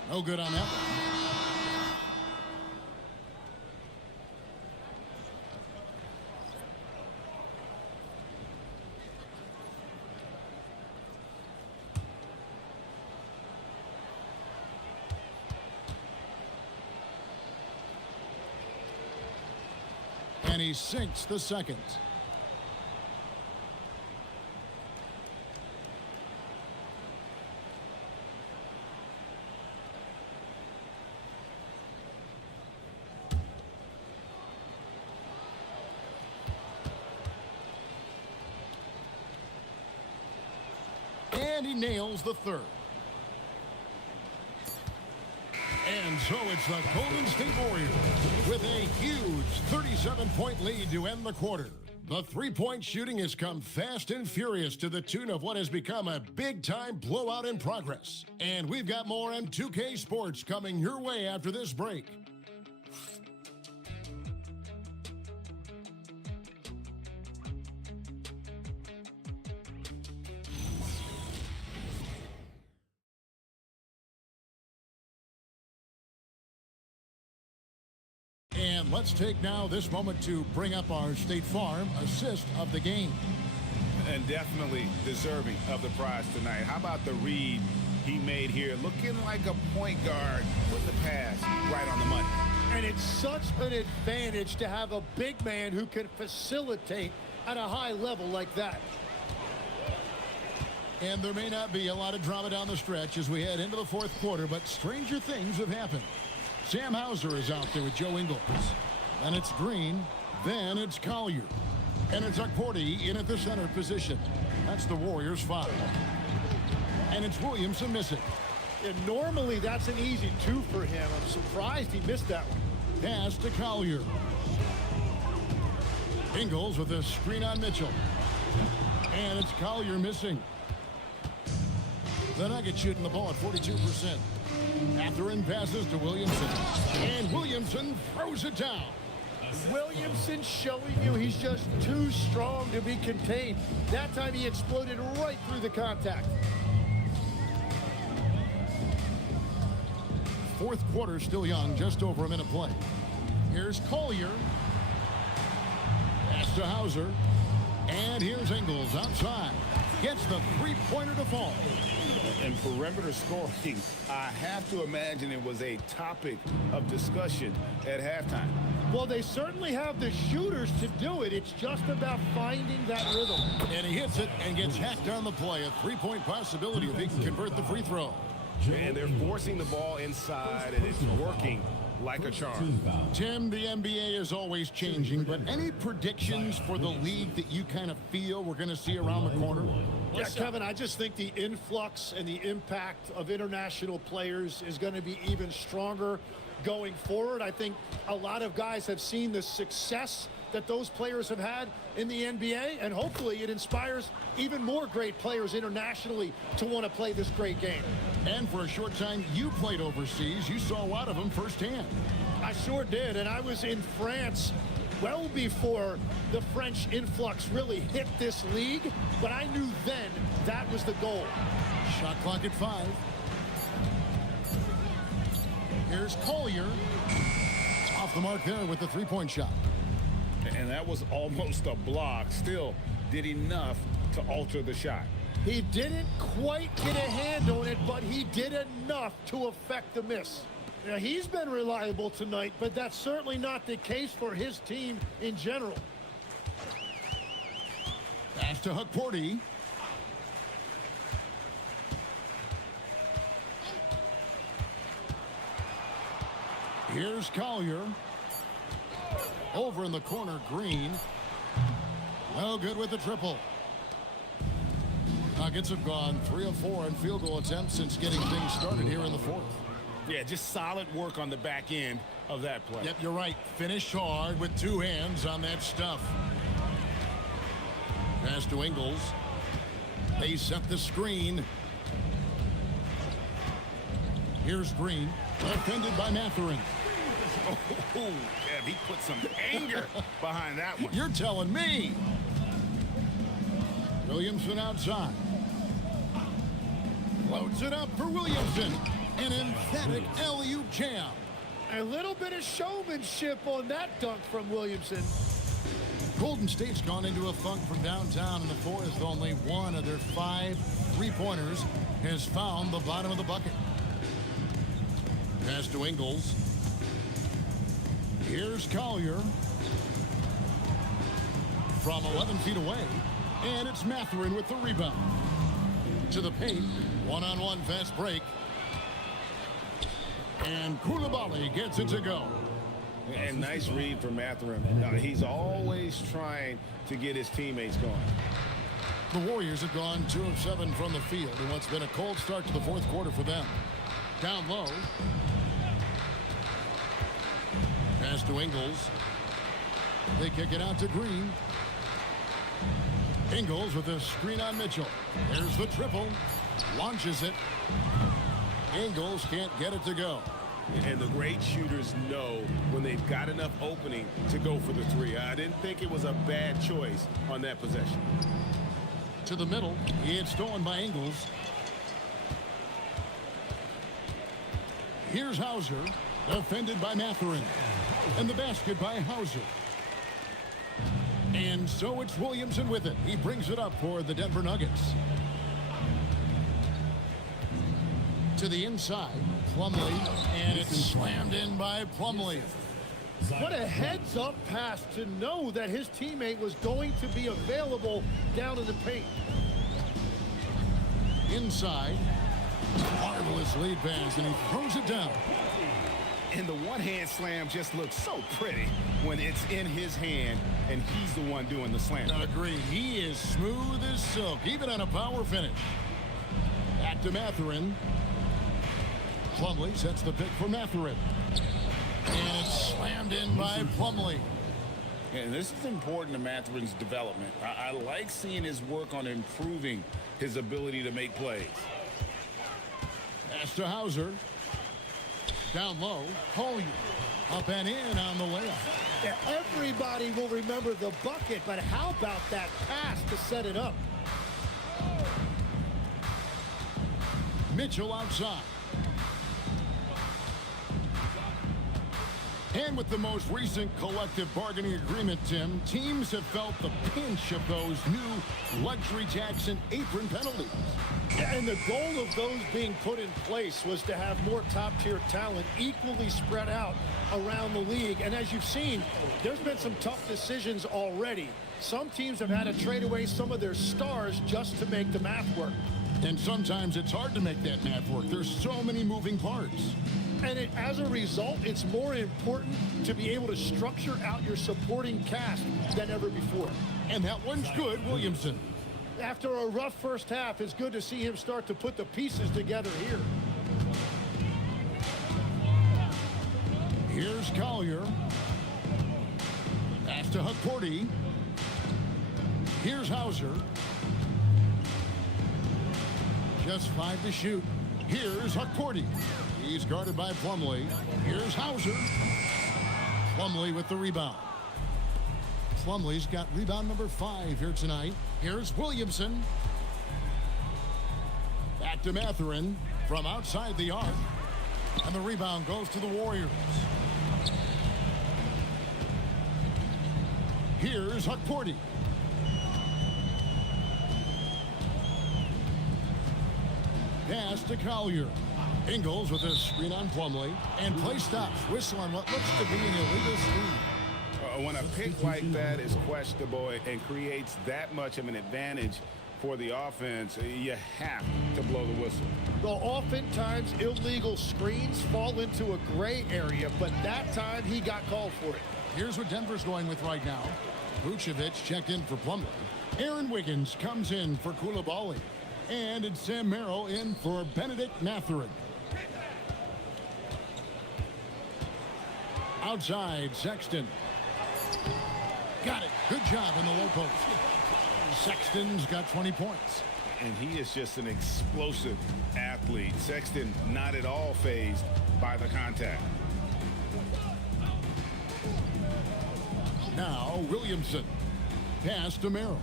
No good on that one. And he sinks the second. And he nails the third. And so it's the Golden State Warriors with a huge 37-point lead to end the quarter. The three-point shooting has come fast and furious to the tune of what has become a big-time blowout in progress. And we've got more M2K Sports coming your way after this break. And let's take now this moment to bring up our State Farm assist of the game. And definitely deserving of the prize tonight. How about the read he made here? Looking like a point guard with the pass right on the money. And it's such an advantage to have a big man who can facilitate at a high level like that. And there may not be a lot of drama down the stretch as we head into the fourth quarter, but stranger things have happened. Sam Hauser is out there with Joe Ingles. Then it's Green. Then it's Collier. And it's Akporti in at the center position. That's the Warriors' foul. And it's Williamson missing. And normally that's an easy 2 for him. I'm surprised he missed that one. Pass to Collier. Ingles with a screen on Mitchell. And it's Collier missing. The Nuggets shooting the ball at 42%. Catherine passes to Williamson. And Williamson throws it down. Williamson showing you he's just too strong to be contained. That time he exploded right through the contact. Fourth quarter still young, just over a minute play. Here's Collier. Pass to Hauser. And here's Ingles outside. Gets the three-pointer to fall. And perimeter scoring, I have to imagine it was a topic of discussion at halftime. Well, they certainly have the shooters to do it. It's just about finding that rhythm. And he hits it and gets hacked on the play. A three-point possibility if he can convert the free throw. And they're forcing the ball inside, and it's working like a charm. Tim, the NBA is always changing, but any predictions for the league that you kind of feel we're going to see around the corner? Yeah, Kevin, I just think the influx and the impact of international players is going to be even stronger going forward. I think a lot of guys have seen the success that those players have had in the NBA, and hopefully it inspires even more great players internationally to want to play this great game. And for a short time, you played overseas. You saw a lot of them firsthand. I sure did, and I was in France well before the French influx really hit this league, but I knew then that was the goal. Shot clock at 5. Here's Collier. Off the mark there with the three-point shot. And that was almost a block. Still did enough to alter the shot. He didn't quite get a hand on it, but he did enough to affect the miss. Now, he's been reliable tonight, but that's certainly not the case for his team in general. Pass to Akporti. Here's Collier. Over in the corner, Green. No good with the triple. Nuggets have gone 3 of 4 in field goal attempts since getting things started here in the fourth. Yeah, just solid work on the back end of that play. Yep, you're right. Finish hard with 2 hands on that stuff. Pass to Ingles. They set the screen. Here's Green. Defended by Mathurin. Oh, yeah, he put some anger behind that one. You're telling me. Williamson outside. Loads it up for Williamson. An emphatic alley-oop jam. A little bit of showmanship on that dunk from Williamson. Golden State's gone into a funk from downtown in the fourth. Only one of their 5 3-pointers has found the bottom of the bucket. Pass to Ingles. Here's Collier. From 11 feet away. And it's Mathurin with the rebound. To the paint. One-on-one fast break. And Koulibaly gets it to go. And nice read for Mathurin. He's always trying to get his teammates going. The Warriors have gone 2 of 7 from the field in what's been a cold start to the fourth quarter for them. Down low. Pass to Ingles. They kick it out to Green. Ingles with a screen on Mitchell. There's the triple. Launches it. Ingles can't get it to go. And the great shooters know when they've got enough opening to go for the 3. I didn't think it was a bad choice on that possession. To the middle. It's stolen by Ingles. Here's Hauser. Defended by Mathurin. And the basket by Hauser. And so it's Williamson with it. He brings it up for the Denver Nuggets. To the inside. Plumlee. And it's slammed in by Plumlee. What a heads-up pass to know that his teammate was going to be available down in the paint. Inside. Marvelous lead pass, and he throws it down. And the one-hand slam just looks so pretty when it's in his hand and he's the one doing the slam. I agree. He is smooth as silk, even on a power finish. Back to Mathurin. Plumlee sets the pick for Mathurin. And it's slammed in by Plumlee. And this is important to Mathurin's development. I like seeing his work on improving his ability to make plays. Pass to Hauser. Down low, Collier. Up and in on the layup. Yeah, everybody will remember the bucket, but how about that pass to set it up? Mitchell outside. And with the most recent collective bargaining agreement, Tim, teams have felt the pinch of those new luxury tax and apron penalties. Yeah, and the goal of those being put in place was to have more top-tier talent equally spread out around the league. And as you've seen, there's been some tough decisions already. Some teams have had to trade away some of their stars just to make the math work. And sometimes it's hard to make that math work. There's so many moving parts. And as a result, it's more important to be able to structure out your supporting cast than ever before. And that one's good, Williamson. After a rough first half, it's good to see him start to put the pieces together here. Here's Collier. Pass to Hukporti. Here's Hauser. Just 5 to shoot. Here's Hukporti. He's guarded by Plumlee. Here's Hauser. Plumlee with the rebound. Plumlee's got rebound number 5 here tonight. Here's Williamson. Back to Mathurin from outside the arc. And the rebound goes to the Warriors. Here's Hukporti. Pass to Collier. Ingles with a screen on Plumlee. And play stops. Whistle on what looks to be an illegal screen. When a pick like that is questionable and creates that much of an advantage for the offense, you have to blow the whistle. Well, oftentimes illegal screens fall into a gray area, but that time he got called for it. Here's what Denver's going with right now. Vucevic checked in for Plumlee. Aaron Wiggins comes in for Coulibaly. And it's Sam Merrill in for Benedict Mathurin. Outside, Sexton. Got it. Good job in the low post. Sexton's got 20 points. And he is just an explosive athlete. Sexton not at all fazed by the contact. Now Williamson. Pass to Merrill.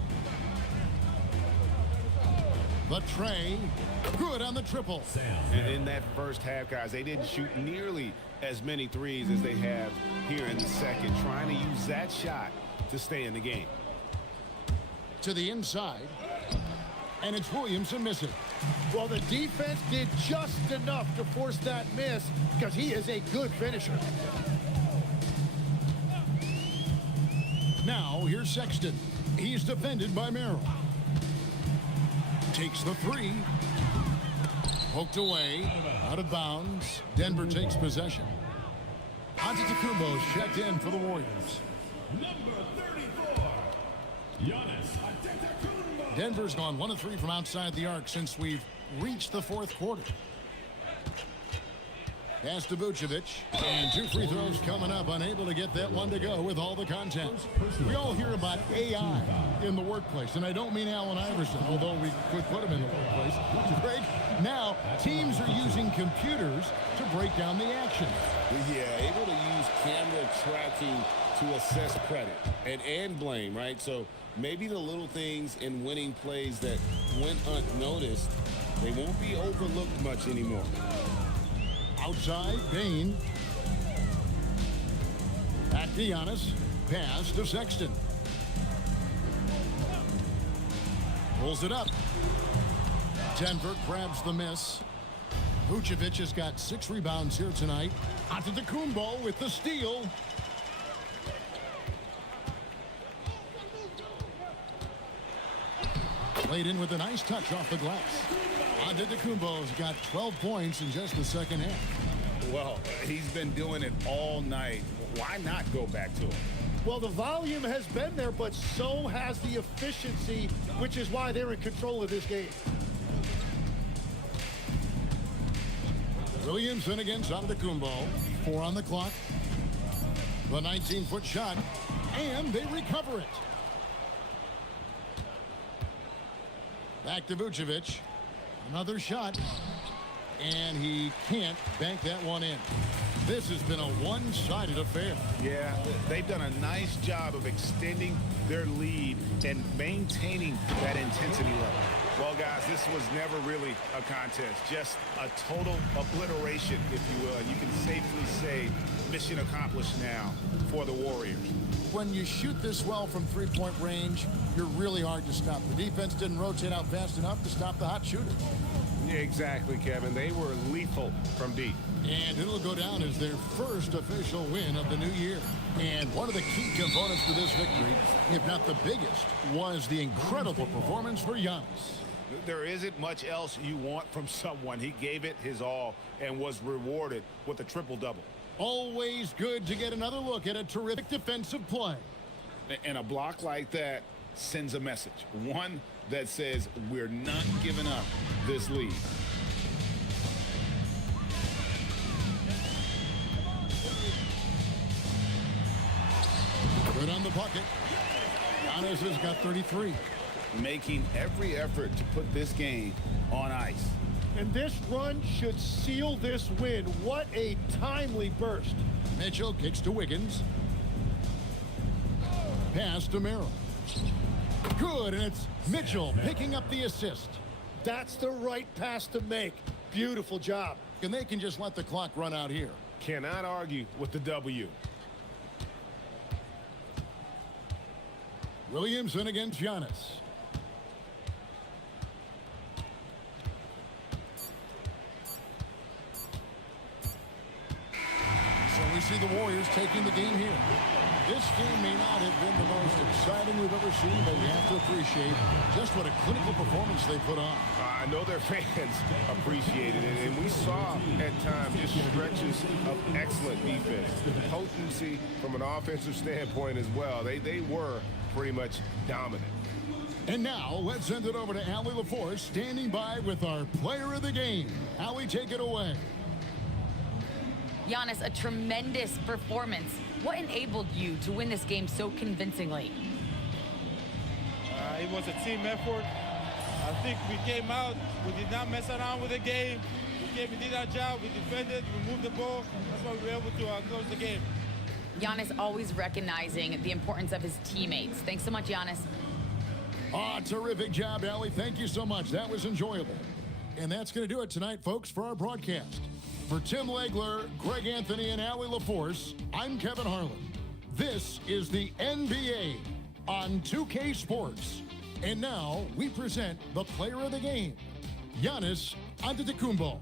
The tray. Good on the triple. And in that first half, guys, they didn't shoot nearly as many threes as they have here in the second, trying to use that shot to stay in the game. To the inside. And it's Williamson missing. Well, the defense did just enough to force that miss because he is a good finisher. Now here's Sexton. He's defended by Merrill. Takes the three. Poked away. Out of bounds. Denver takes possession. Antetokounmpo's checked in for the Warriors. Number 34, Giannis Antetokounmpo. Denver's gone 1 of 3 from outside the arc since we've reached the fourth quarter. Pass to Vucevic. And 2 free throws coming up. Unable to get that one to go with all the content. We all hear about AI in the workplace. And I don't mean Allen Iverson, although we could put him in the workplace. Right now, teams are using computers to break down the action. Yeah, able to use camera tracking to assess credit and blame, right? So maybe the little things in winning plays that went unnoticed, they won't be overlooked much anymore. Outside, Bain. Back to Giannis. Pass to Sexton. Pulls it up. Denver grabs the miss. Vucevic has got 6 rebounds here tonight. Antetokounmpo with the steal. Played in with a nice touch off the glass. Antetokounmpo's got 12 points in just the second half. Well, he's been doing it all night. Why not go back to him? Well, the volume has been there, but so has the efficiency, which is why they're in control of this game. Williamson against Antetokounmpo. 4 on the clock. The 19-foot shot. And they recover it. Back to Vucevic. Another shot. And he can't bank that one in. This has been a one-sided affair. Yeah, they've done a nice job of extending their lead and maintaining that intensity level. Well, guys, this was never really a contest, just a total obliteration, if you will. And you can safely say mission accomplished now for the Warriors. When you shoot this well from three-point range, you're really hard to stop. The defense didn't rotate out fast enough to stop the hot shooter. Exactly, Kevin. They were lethal from deep. And it'll go down as their first official win of the new year. And one of the key components to this victory, if not the biggest, was the incredible performance for Giannis. There isn't much else you want from someone. He gave it his all and was rewarded with a triple-double. Always good to get another look at a terrific defensive play. And a block like that sends a message. One that says we're not giving up this lead. Good on the bucket. Giannis has got 33. Making every effort to put this game on ice. And this run should seal this win. What a timely burst. Mitchell kicks to Wiggins. Pass to Merrill. Good, and it's Mitchell picking up the assist. That's the right pass to make. Beautiful job. And they can just let the clock run out here. Cannot argue with the W. Williamson against Giannis. So we see the Warriors taking the game here. This game may not have been the most exciting we've ever seen, but you have to appreciate just what a clinical performance they put on. I know their fans appreciated it, and we saw at times just stretches of excellent defense. Potency from an offensive standpoint as well. They were pretty much dominant. And now, let's send it over to Allie LaForce, standing by with our player of the game. Allie, take it away. Giannis, a tremendous performance. What enabled you to win this game so convincingly? It was a team effort. I think we came out, we did not mess around with the game. We did our job, we defended, we moved the ball. That's why we were able to close the game. Giannis always recognizing the importance of his teammates. Thanks so much, Giannis. Terrific job, Allie. Thank you so much. That was enjoyable. And that's going to do it tonight, folks, for our broadcast. For Tim Legler, Greg Anthony, and Allie LaForce, I'm Kevin Harlan. This is the NBA on 2K Sports. And now we present the player of the game, Giannis Antetokounmpo.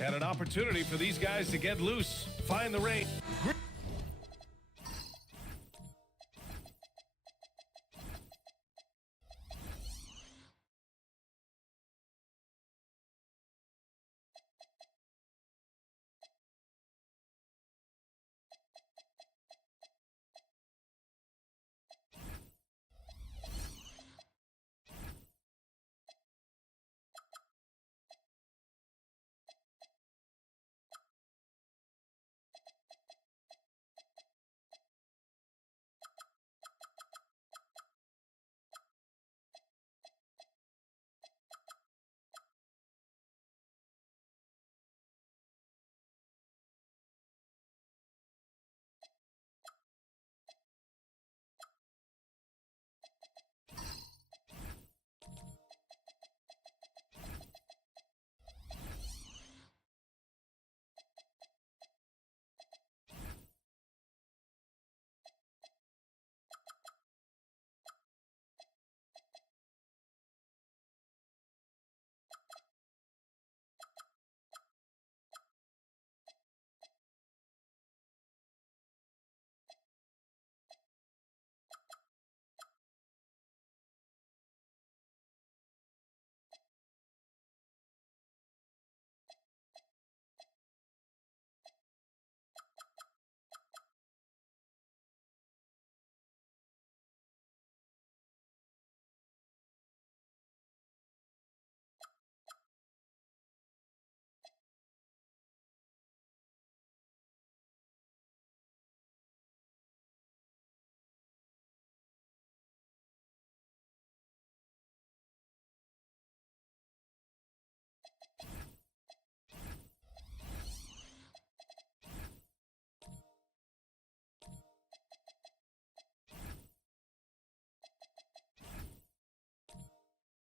And an opportunity for these guys to get loose, find the range.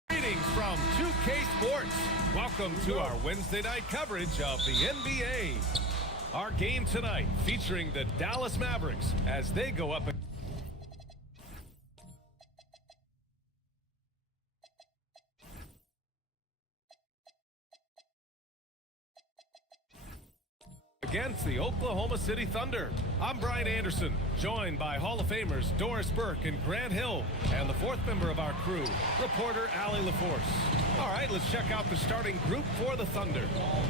Greetings from 2K Sports. Welcome to our Wednesday night coverage of the NBA. Our game tonight featuring the Dallas Mavericks as they go up against the Oklahoma City Thunder. I'm Brian Anderson, joined by Hall of Famers Doris Burke and Grant Hill, and the fourth member of our crew, reporter Allie LaForce. All right, let's check out the starting group for the Thunder.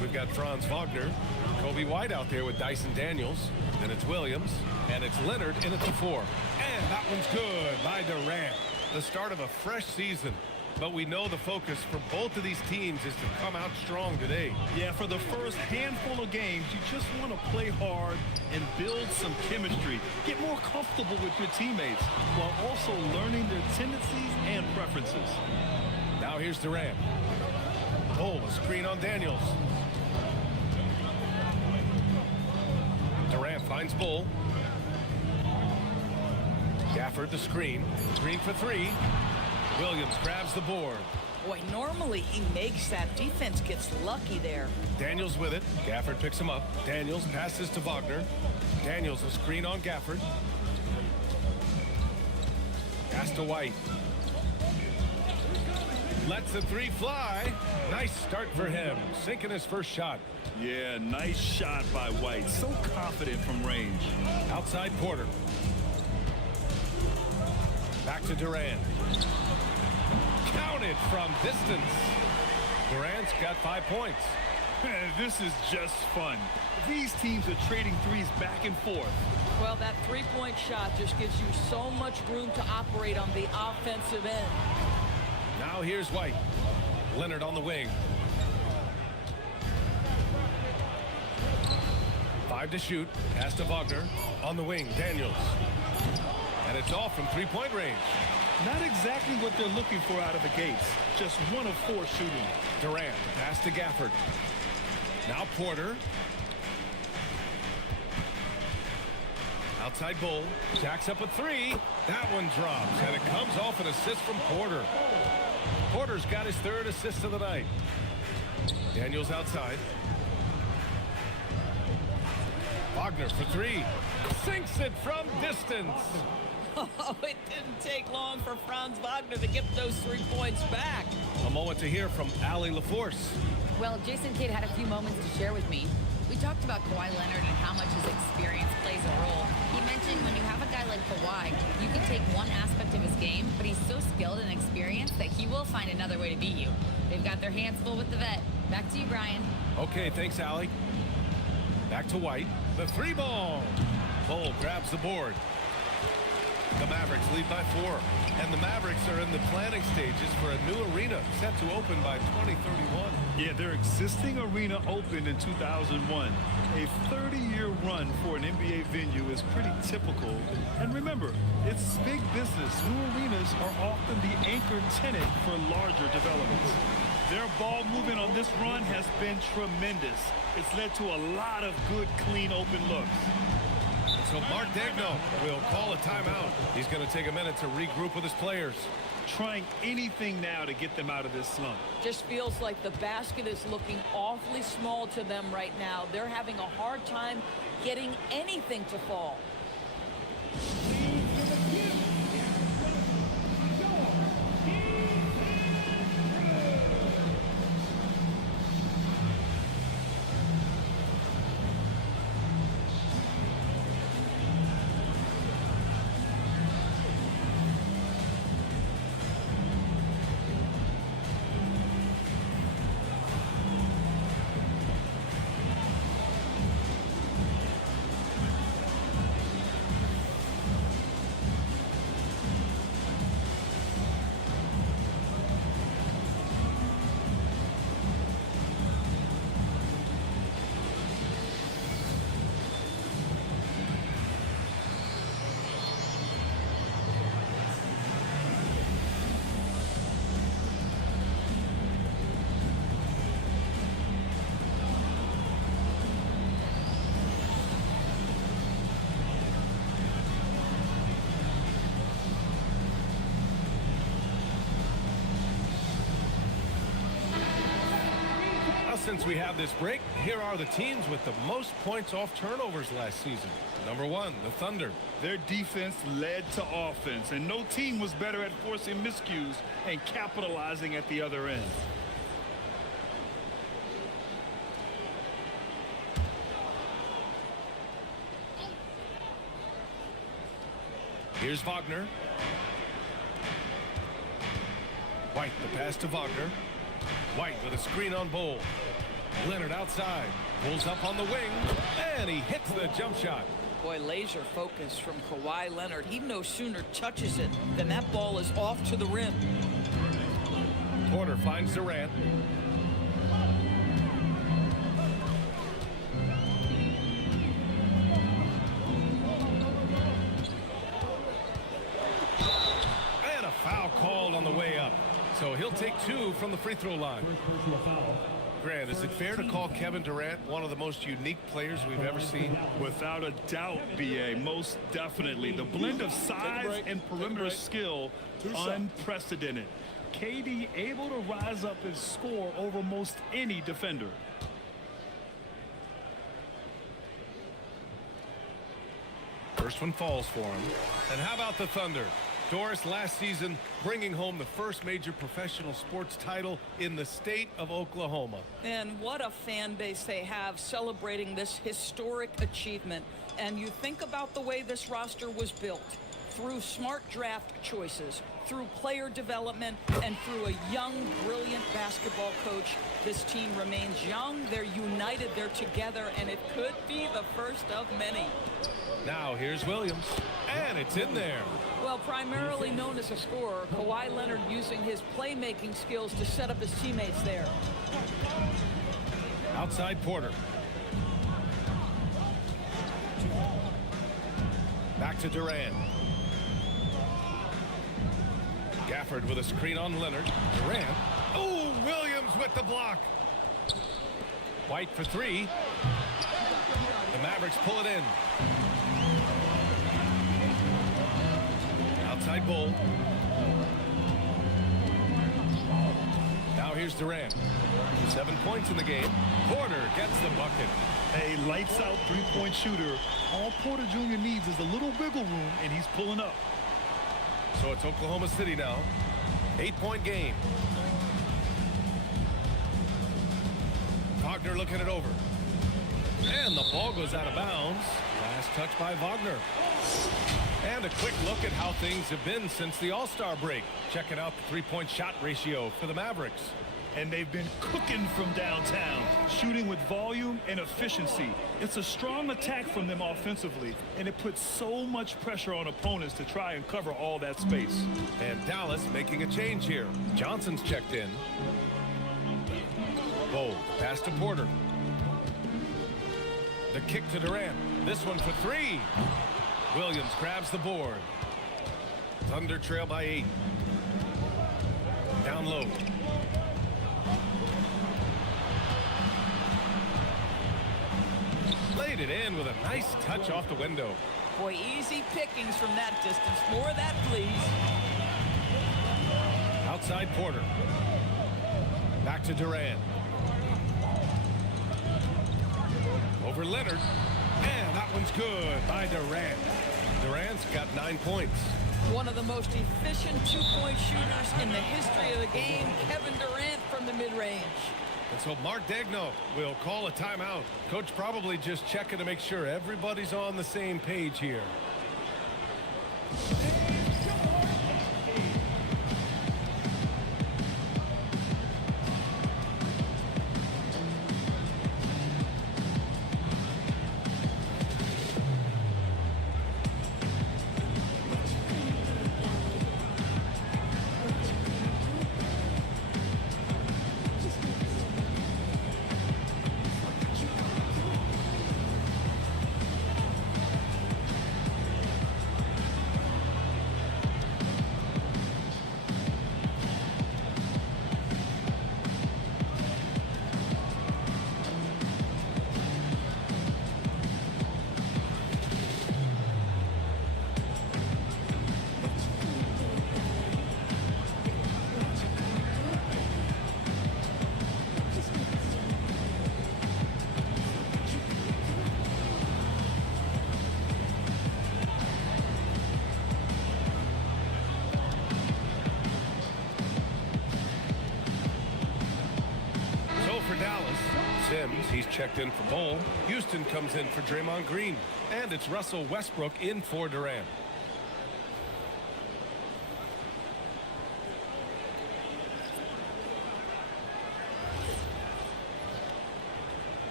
We've got Franz Wagner, Kobe White out there with Dyson Daniels, then it's Williams, and it's Leonard in at the 4. And that one's good by Durant. The start of a fresh season. But we know the focus for both of these teams is to come out strong today. Yeah, for the first handful of games, you just want to play hard and build some chemistry. Get more comfortable with your teammates while also learning their tendencies and preferences. Now here's Durant. Oh, a screen on Daniels. Durant finds Bull. Gafford the screen. Screen for 3. Williams grabs the board. Boy, normally he makes that. Defense gets lucky there. Daniels with it. Gafford picks him up. Daniels passes to Wagner. Daniels a screen on Gafford. Pass to White. Lets the 3 fly. Nice start for him. Sinking his first shot. Yeah, nice shot by White. So confident from range. Outside Porter. Back to Durant. Counted from distance. Durant's got 5 points. This is just fun. These teams are trading threes back and forth. Well, that three-point shot just gives you so much room to operate on the offensive end. Now here's White. Leonard on the wing. 5 to shoot. Pass to Wagner. On the wing, Daniels. And it's off from 3-point range. Not exactly what they're looking for out of the gates. Just 1 of 4 shooting. Durant, pass to Gafford. Now Porter. Outside Bull. Jacks up a 3. That one drops, and it comes off an assist from Porter. Porter's got his 3rd assist of the night. Daniels outside. Wagner for 3. Sinks it from distance. Oh, it didn't take long for Franz Wagner to get those 3 points back. A moment to hear from Allie LaForce. Well, Jason Kidd had a few moments to share with me. We talked about Kawhi Leonard and how much his experience plays a role. He mentioned when you have a guy like Kawhi, you can take one aspect of his game, but he's so skilled and experienced that he will find another way to beat you. They've got their hands full with the vet. Back to you, Brian. Okay, thanks, Allie. Back to White. The 3-ball. Bull grabs the board. The Mavericks lead by 4. And the Mavericks are in the planning stages for a new arena set to open by 2031. Yeah, their existing arena opened in 2001. A 30-year run for an NBA venue is pretty typical. And remember, it's big business. New arenas are often the anchor tenant for larger developments. Their ball movement on this run has been tremendous. It's led to a lot of good, clean, open looks. So Mark Daigneault will call a timeout. He's going to take a minute to regroup with his players. Trying anything now to get them out of this slump. Just feels like the basket is looking awfully small to them right now. They're having a hard time getting anything to fall. Since we have this break, here are the teams with the most points off turnovers last season. Number 1, the Thunder. Their defense led to offense, and no team was better at forcing miscues and capitalizing at the other end. Here's Wagner. White, the pass to Wagner. White with a screen on Bull. Leonard outside. Pulls up on the wing. And he hits the jump shot. Boy, laser focus from Kawhi Leonard. He no sooner touches it than that ball is off to the rim. Porter finds Durant. And a foul called on the way up. So he'll take 2 from the free throw line. Grant, is it fair to call Kevin Durant one of the most unique players we've ever seen? Without a doubt, B.A., most definitely. The blend of size and perimeter skill, unprecedented. KD able to rise up and score over most any defender. First one falls for him. And how about the Thunder? Doris, last season bringing home the first major professional sports title in the state of Oklahoma. And what a fan base they have celebrating this historic achievement. And you think about the way this roster was built. Through smart draft choices, through player development, and through a young, brilliant basketball coach, this team remains young, they're united, they're together, and it could be the first of many. Now here's Williams, and it's in there. Well, primarily known as a scorer, Kawhi Leonard using his playmaking skills to set up his teammates there. Outside Porter. Back to Durant. Gafford with a screen on Leonard. Durant. Oh, Williams with the block. White for 3. The Mavericks pull it in. Outside Bull. Now here's Durant. 7 points in the game. Porter gets the bucket. A lights-out three-point shooter. All Porter Jr. needs is a little wiggle room, and he's pulling up. So it's Oklahoma City now. 8-point game. Wagner looking it over. And the ball goes out of bounds. Last touch by Wagner. And a quick look at how things have been since the All-Star break. Checking out the three-point shot ratio for the Mavericks. And they've been cooking from downtown, shooting with volume and efficiency. It's a strong attack from them offensively, and it puts so much pressure on opponents to try and cover all that space. And Dallas making a change here. Johnson's checked in. Bold pass to Porter. The kick to Durant. This one for three. Williams grabs the board. Thunder trail by 8. Down low. Laid it in with a nice touch off the window. Boy, easy pickings from that distance. More of that, please. Outside Porter. Back to Durant. Over Leonard. And that one's good by Durant. Durant's got 9 points. One of the most efficient two-point shooters in the history of the game, Kevin Durant from the mid-range. And so Mark Daigneault will call a timeout. Coach probably just checking to make sure everybody's on the same page here. Sims, he's checked in for Bol. Houston comes in for Draymond Green. And it's Russell Westbrook in for Durant.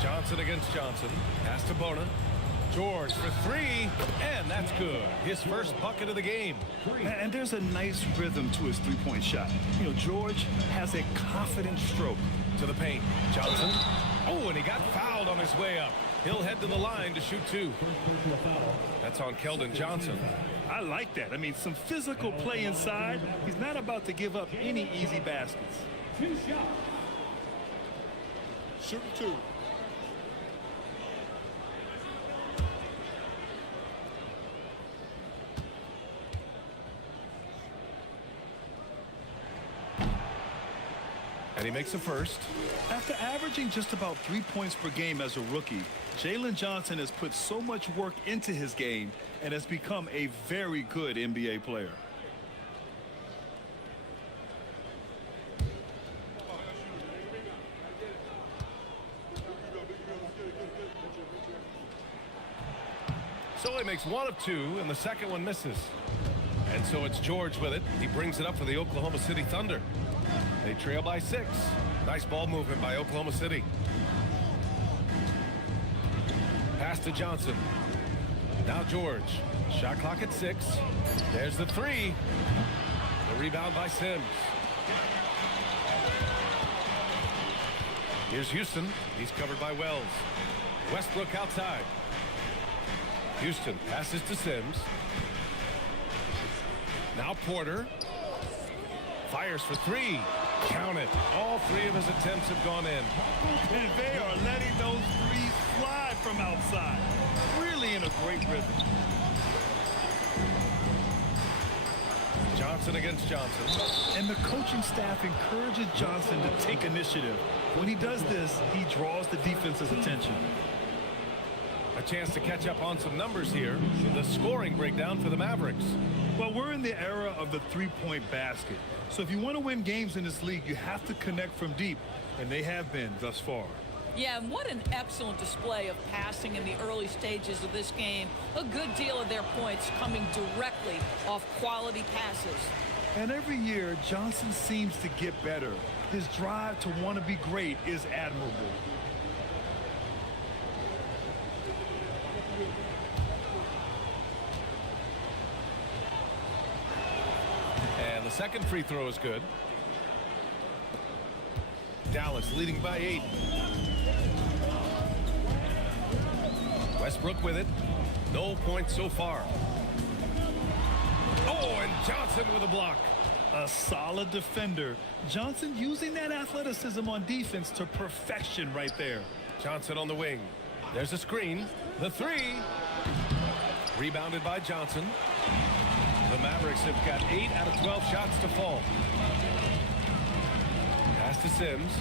Johnson against Johnson. Pass to Bona. George for three, and that's good. His first bucket of the game. And there's a nice rhythm to his three-point shot. You know, George has a confident stroke. To the paint. Johnson. Oh, and he got fouled on his way up. He'll head to the line to shoot two. That's on Keldon Johnson. I like that. I mean, some physical play inside. He's not about to give up any easy baskets. Shoot two. And he makes a first. After averaging just about 3 points per game as a rookie, Jalen Johnson has put so much work into his game and has become a very good NBA player. So he makes one of two, and the second one misses. And so it's George with it. He brings it up for the Oklahoma City Thunder. They trail by 6. Nice ball movement by Oklahoma City. Pass to Johnson. Now George. Shot clock at 6. There's the three. The rebound by Sims. Here's Houston. He's covered by Wells. Westbrook outside. Houston passes to Sims. Now Porter. Fires for three. Count it. All three of his attempts have gone in. And they are letting those threes fly from outside. Really in a great rhythm. Johnson against Johnson. And the coaching staff encourages Johnson to take initiative. When he does this, he draws the defense's attention. A chance to catch up on some numbers here. The scoring breakdown for the Mavericks. Well, we're in the era of the three-point basket. So if you want to win games in this league, you have to connect from deep, and they have been thus far. Yeah, and what an excellent display of passing in the early stages of this game. A good deal of their points coming directly off quality passes. And every year, Johnson seems to get better. His drive to want to be great is admirable. And the second free throw is good. Dallas leading by 8. Westbrook with it. No points so far. Oh, and Johnson with a block. A solid defender. Johnson using that athleticism on defense to perfection right there. Johnson on the wing. There's a screen. The three. Rebounded by Johnson. The Mavericks have got 8 out of 12 shots to fall. Pass to Sims.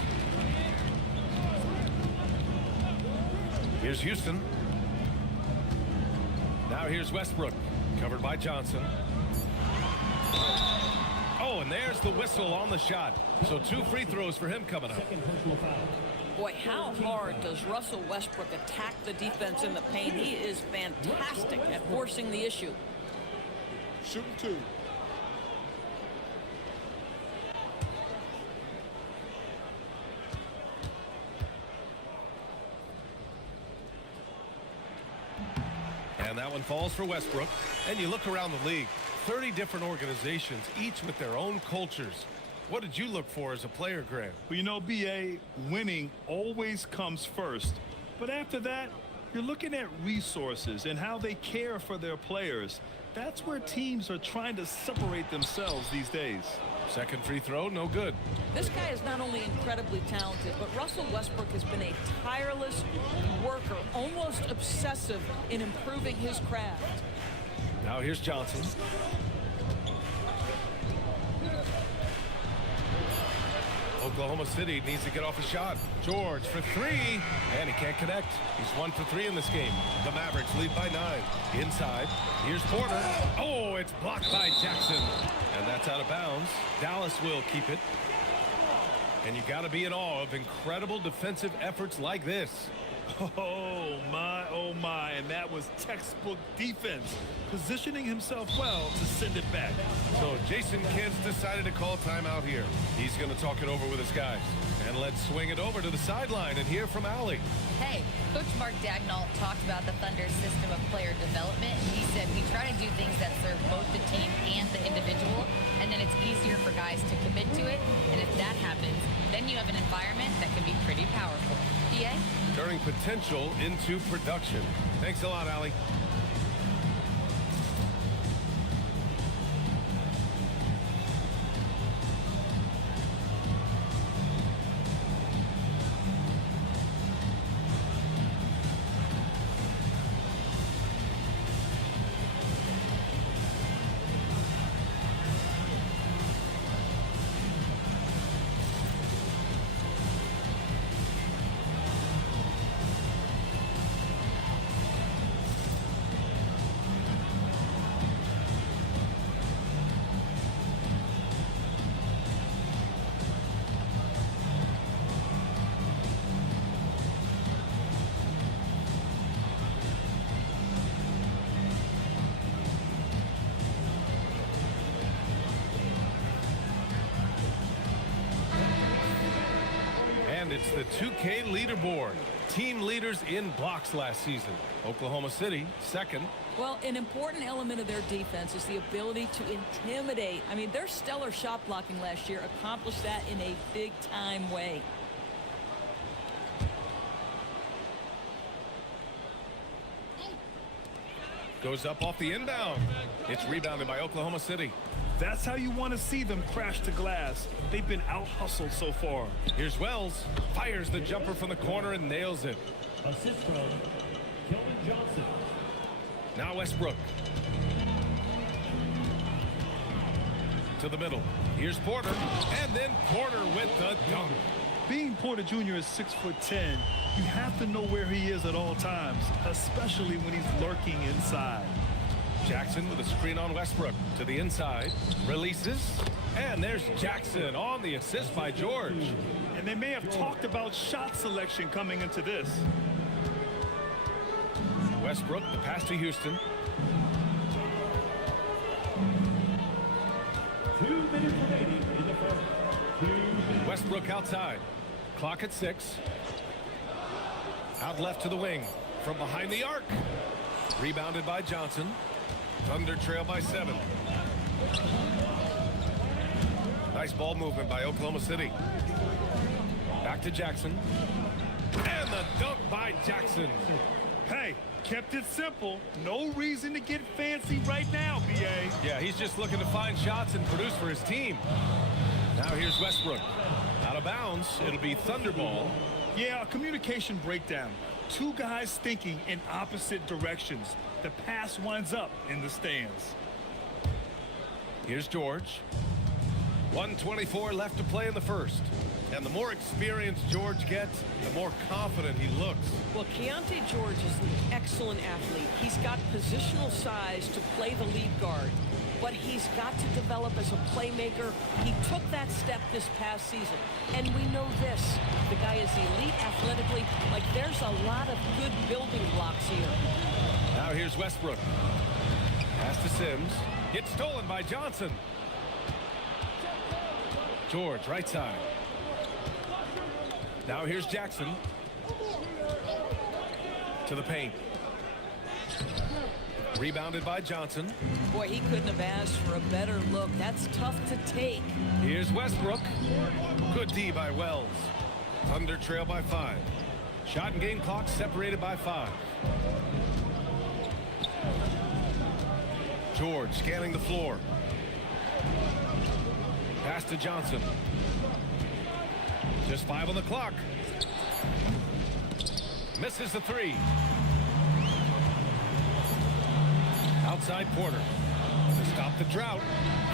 Here's Houston. Now here's Westbrook. Covered by Johnson. Oh, and there's the whistle on the shot. So 2 free throws for him coming up. Boy, how hard does Russell Westbrook attack the defense in the paint? He is fantastic at forcing the issue. Shooting 2. And that one falls for Westbrook. And you look around the league, 30 different organizations, each with their own cultures. What did you look for as a player, Grant? Well, you know, B.A., winning always comes first. But after that, you're looking at resources and how they care for their players. That's where teams are trying to separate themselves these days. Second free throw, no good. This guy is not only incredibly talented, but Russell Westbrook has been a tireless worker, almost obsessive in improving his craft. Now here's Johnson. Oklahoma City needs to get off a shot. George for 3, and he can't connect. He's 1 for 3 in this game. The Mavericks lead by 9. Inside, here's Porter. Oh, it's blocked by Jackson. And that's out of bounds. Dallas will keep it. And you got to be in awe of incredible defensive efforts like this. Oh my, and that was textbook defense, positioning himself well to send it back. So Jason Kidd's decided to call timeout here. He's going to talk it over with his guys. And let's swing it over to the sideline and hear from Allie. Hey, Coach Mark Dagnall talked about the Thunder's system of player development. He said we try to do things that serve both the team and the individual, and then it's easier for guys to commit to it. And if that happens, then you have an environment that can be pretty powerful. PA? Turning potential into production. Thanks a lot, Allie. And it's the 2K leaderboard. Team leaders in blocks last season. Oklahoma City, second. Well, an important element of their defense is the ability to intimidate. I mean, their stellar shot blocking last year accomplished that in a big-time way. Goes up off the inbound. It's rebounded by Oklahoma City. That's how you want to see them crash the glass. They've been out-hustled so far. Here's Wells. Fires the jumper from the corner and nails it. Assist from Kelvin Johnson. Now Westbrook. To the middle. Here's Porter. And then Porter with the dunk. Being Porter Jr. is 6'10", you have to know where he is at all times, especially when he's lurking inside. Jackson with a screen on Westbrook to the inside, releases, and there's Jackson on the assist by George. And they may have talked about shot selection coming into this. Westbrook, the pass to Houston. 2 minutes remaining in the first. 2 minutes. Westbrook outside. Clock at 6. Out left to the wing. From behind the arc. Rebounded by Johnson. Thunder trail by 7. Nice ball movement by Oklahoma City. Back to Jackson. And the dunk by Jackson. Hey, kept it simple. No reason to get fancy right now, B.A. Yeah, he's just looking to find shots and produce for his team. Now here's Westbrook. Out of bounds. It'll be Thunder ball. Yeah, a communication breakdown. Two guys thinking in opposite directions. The pass winds up in the stands. Here's George. 1:24 left to play in the first. And the more experienced George gets, the more confident he looks. Well, Keontae George is an excellent athlete. He's got positional size to play the lead guard, but he's got to develop as a playmaker. He took that step this past season, and we know this. The guy is elite athletically. Like, there's a lot of good building blocks here. Now here's Westbrook. Pass to Sims. It's stolen by Johnson. George, right side. Now here's Jackson. To the paint. Rebounded by Johnson. Boy, he couldn't have asked for a better look. That's tough to take. Here's Westbrook. Good D by Wells. Thunder trail by 5. Shot and game clock separated by 5. George scanning the floor. Pass to Johnson. Just 5 on the clock. Misses the 3. Outside Porter to stop the drought.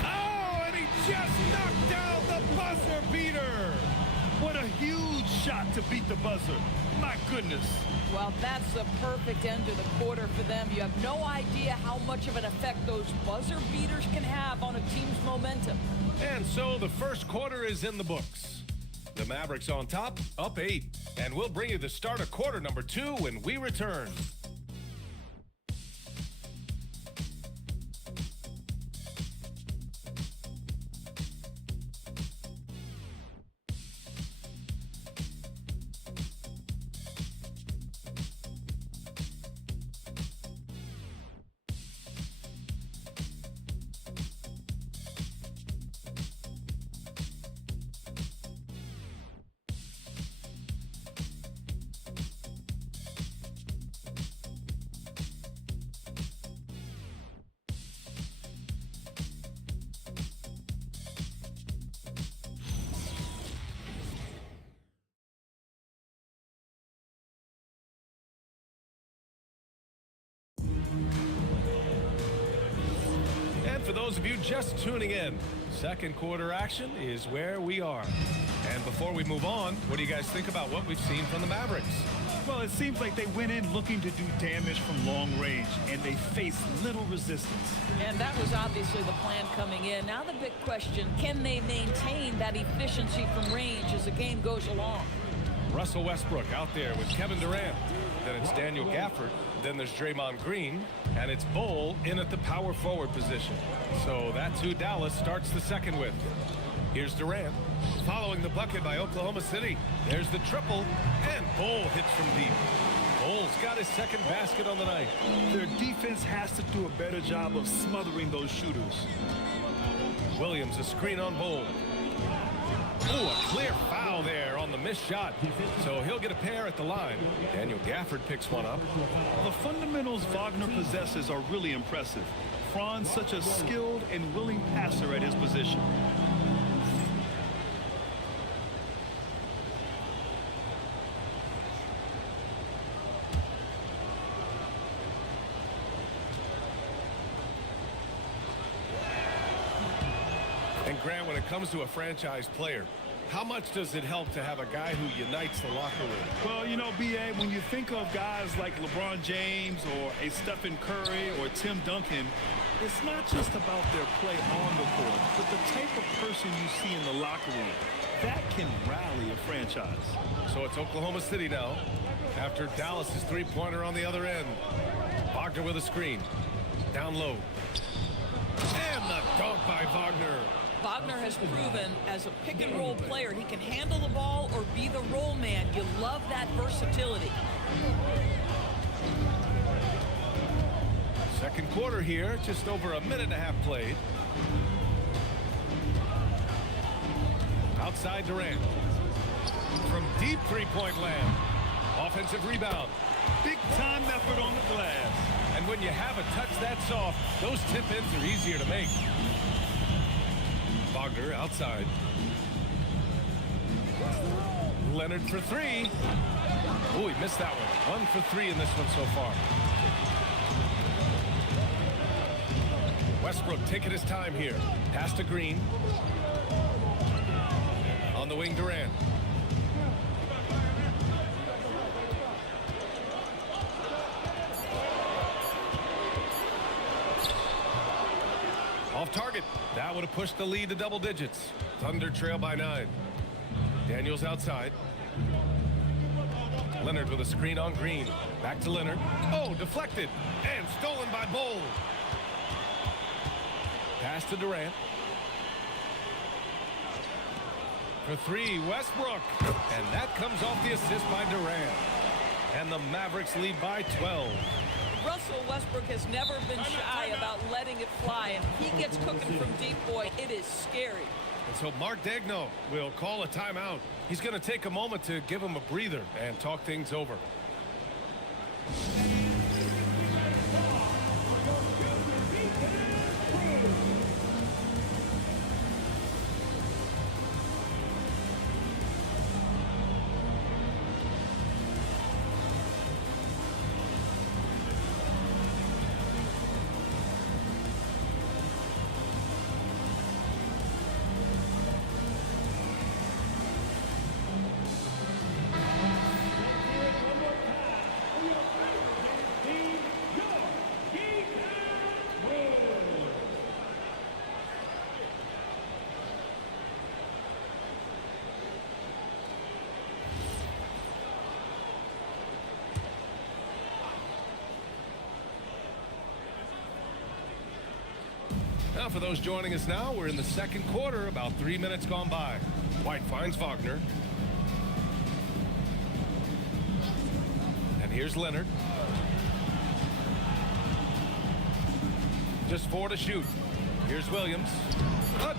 Oh, and he just knocked down the buzzer beater. What a huge shot to beat the buzzer. My goodness. Well, that's the perfect end to the quarter for them. You have no idea how much of an effect those buzzer beaters can have on a team's momentum. And so the first quarter is in the books. The Mavericks on top, up 8. And we'll bring you the start of quarter number 2 when we return. For those of you just tuning in, second quarter action is where we are. And before we move on, what do you guys think about what we've seen from the Mavericks? Well, it seems like they went in looking to do damage from long range, and they faced little resistance. And that was obviously the plan coming in. Now the big question, can they maintain that efficiency from range as the game goes along? Russell Westbrook out there with Kevin Durant. Then it's Daniel Gafford. Then there's Draymond Green. And it's Bol in at the power forward position. So that's who Dallas starts the second with. Here's Durant. Following the bucket by Oklahoma City. There's the triple. And Bol hits from deep. Bol's got his second basket on the night. Their defense has to do a better job of smothering those shooters. Williams, a screen on Bol. Ooh, a clear foul there on the missed shot. So he'll get a pair at the line. Daniel Gafford picks one up. The fundamentals Wagner possesses are really impressive. Fran's such a skilled and willing passer at his position. And Grant, when it comes to a franchise player, How much does it help to have a guy who unites the locker room? Well, you know, B.A., when you think of guys like LeBron James or a Stephen Curry or Tim Duncan, it's not just about their play on the court, but the type of person you see in the locker room. That can rally a franchise. So it's Oklahoma City now, after Dallas's three-pointer on the other end. Wagner with a screen. Down low. And the dunk by Wagner. Wagner has proven as a pick-and-roll player he can handle the ball or be the roll man. You love that versatility. Second quarter here, just over a minute and a half played. Outside Durant. From deep three-point land. Offensive rebound. Big-time effort on the glass. And when you have a touch that soft, those tip-ins are easier to make. Wagner outside. Leonard for three. Oh, he missed that one. 1 for 3 in this one so far. Westbrook taking his time here. Pass to Green. On the wing, Durant. Off target. That would have pushed the lead to double digits. Thunder trail by 9. Daniels outside. Leonard with a screen on Green. Back to Leonard. Oh, deflected. And stolen by Bowl. Pass to Durant. For 3, Westbrook. And that comes off the assist by Durant. And the Mavericks lead by 12. Russell Westbrook has never been shy about letting it fly, and he gets cooking from deep, boy, it is scary. And so Mark Daigneault will call a timeout. He's going to take a moment to give him a breather and talk things over. Now, for those joining us now, we're in the second quarter, about 3 minutes gone by. White finds Wagner. And here's Leonard. Just 4 to shoot. Here's Williams.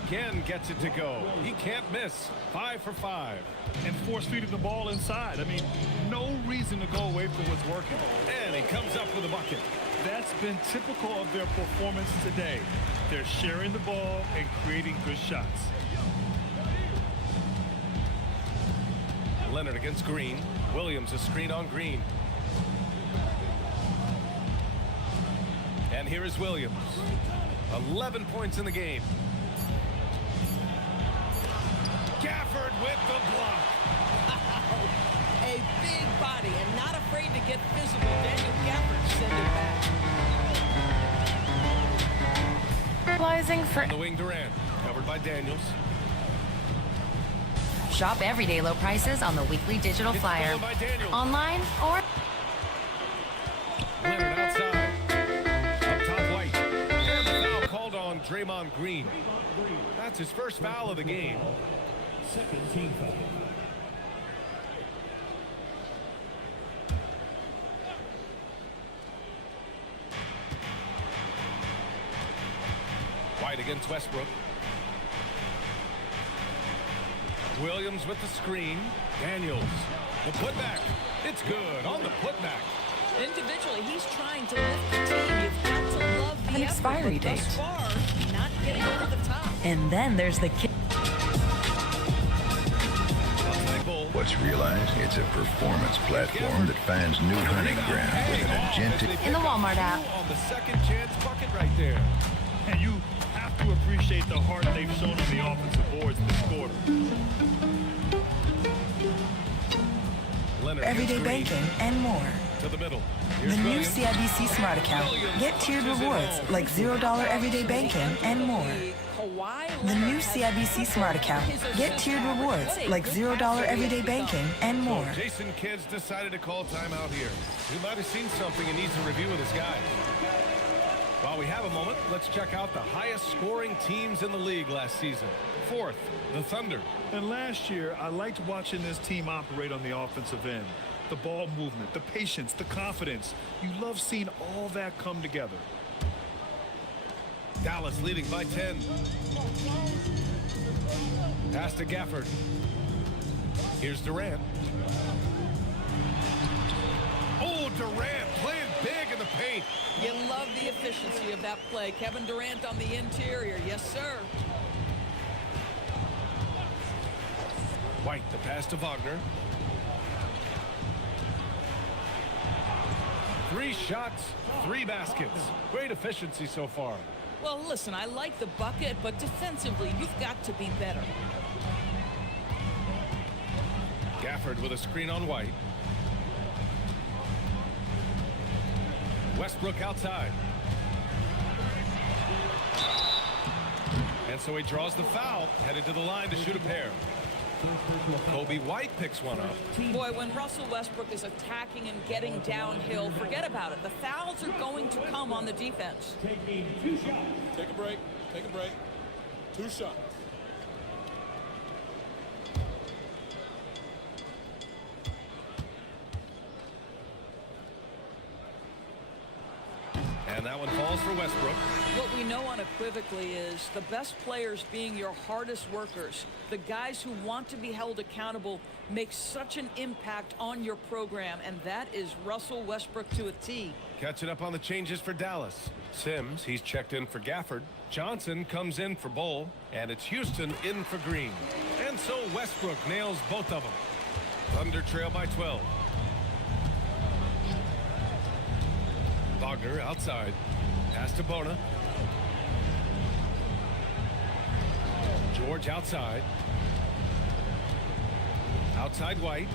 Again gets it to go. He can't miss. 5 for 5. And force feeding the ball inside. I mean, no reason to go away from what's working. And he comes up with a bucket. That's been typical of their performance today. They're sharing the ball and creating good shots. Leonard against Green. Williams a screen on Green. And here is Williams. 11 points in the game. Gafford with the block. A big body and not afraid to get physical. Daniel Gafford send it back. For on the wing, Durant. Covered by Daniels. Shop everyday low prices on the weekly digital flyer. Online or... Leonard outside. Up top, White. And the foul called on Draymond Green. That's his first foul of the game. Second team foul. White against Westbrook. Williams with the screen. Daniels. The putback. It's good on the putback. Individually, he's trying to lift the team. You've got to love the An expiry effort, but date. thus far, not getting over the top. And then there's the kick. What's realized? It's a performance platform that finds new hunting ground with an agentic... In the Walmart app. On the second chance bucket right there. And you have to appreciate the heart they've shown on the offensive boards this quarter. Leonard Everyday banking and more. to the middle. The new CIBC Smart Account. Get tiered rewards like $0 everyday banking and more. The new CIBC Smart Account. Get tiered rewards like $0 everyday banking and more. So Jason Kidd's decided to call timeout here. He might have seen something and needs a review with his guys. While we have a moment, let's check out the highest scoring teams in the league last season. Fourth, the Thunder. And last year, I liked watching this team operate on the offensive end. The ball movement, the patience, the confidence. You love seeing all that come together. Dallas leading by 10. Pass to Gafford. Here's Durant. Oh, Durant playing big in the paint. You love the efficiency of that play. Kevin Durant on the interior. Yes, sir. White, the pass to Wagner. 3 shots, 3 baskets. Great efficiency so far. Well, listen, I like the bucket, but defensively, you've got to be better. Gafford with a screen on White. Westbrook outside. And so he draws the foul, headed to the line to shoot a pair. Kobe White picks one up. Boy, when Russell Westbrook is attacking and getting downhill, forget about it. The fouls are going to come on the defense. Taking 2 shots. Take a break. Take a break. 2 shots. And that one falls for Westbrook. What we know unequivocally is the best players being your hardest workers. The guys who want to be held accountable make such an impact on your program, and that is Russell Westbrook to a T. Catching up on the changes for Dallas. Sims, he's checked in for Gafford. Johnson comes in for Bull, and it's Houston in for Green. And so Westbrook nails both of them. Thunder trail by 12. Wagner outside. Pass to Bona. George outside. Outside White.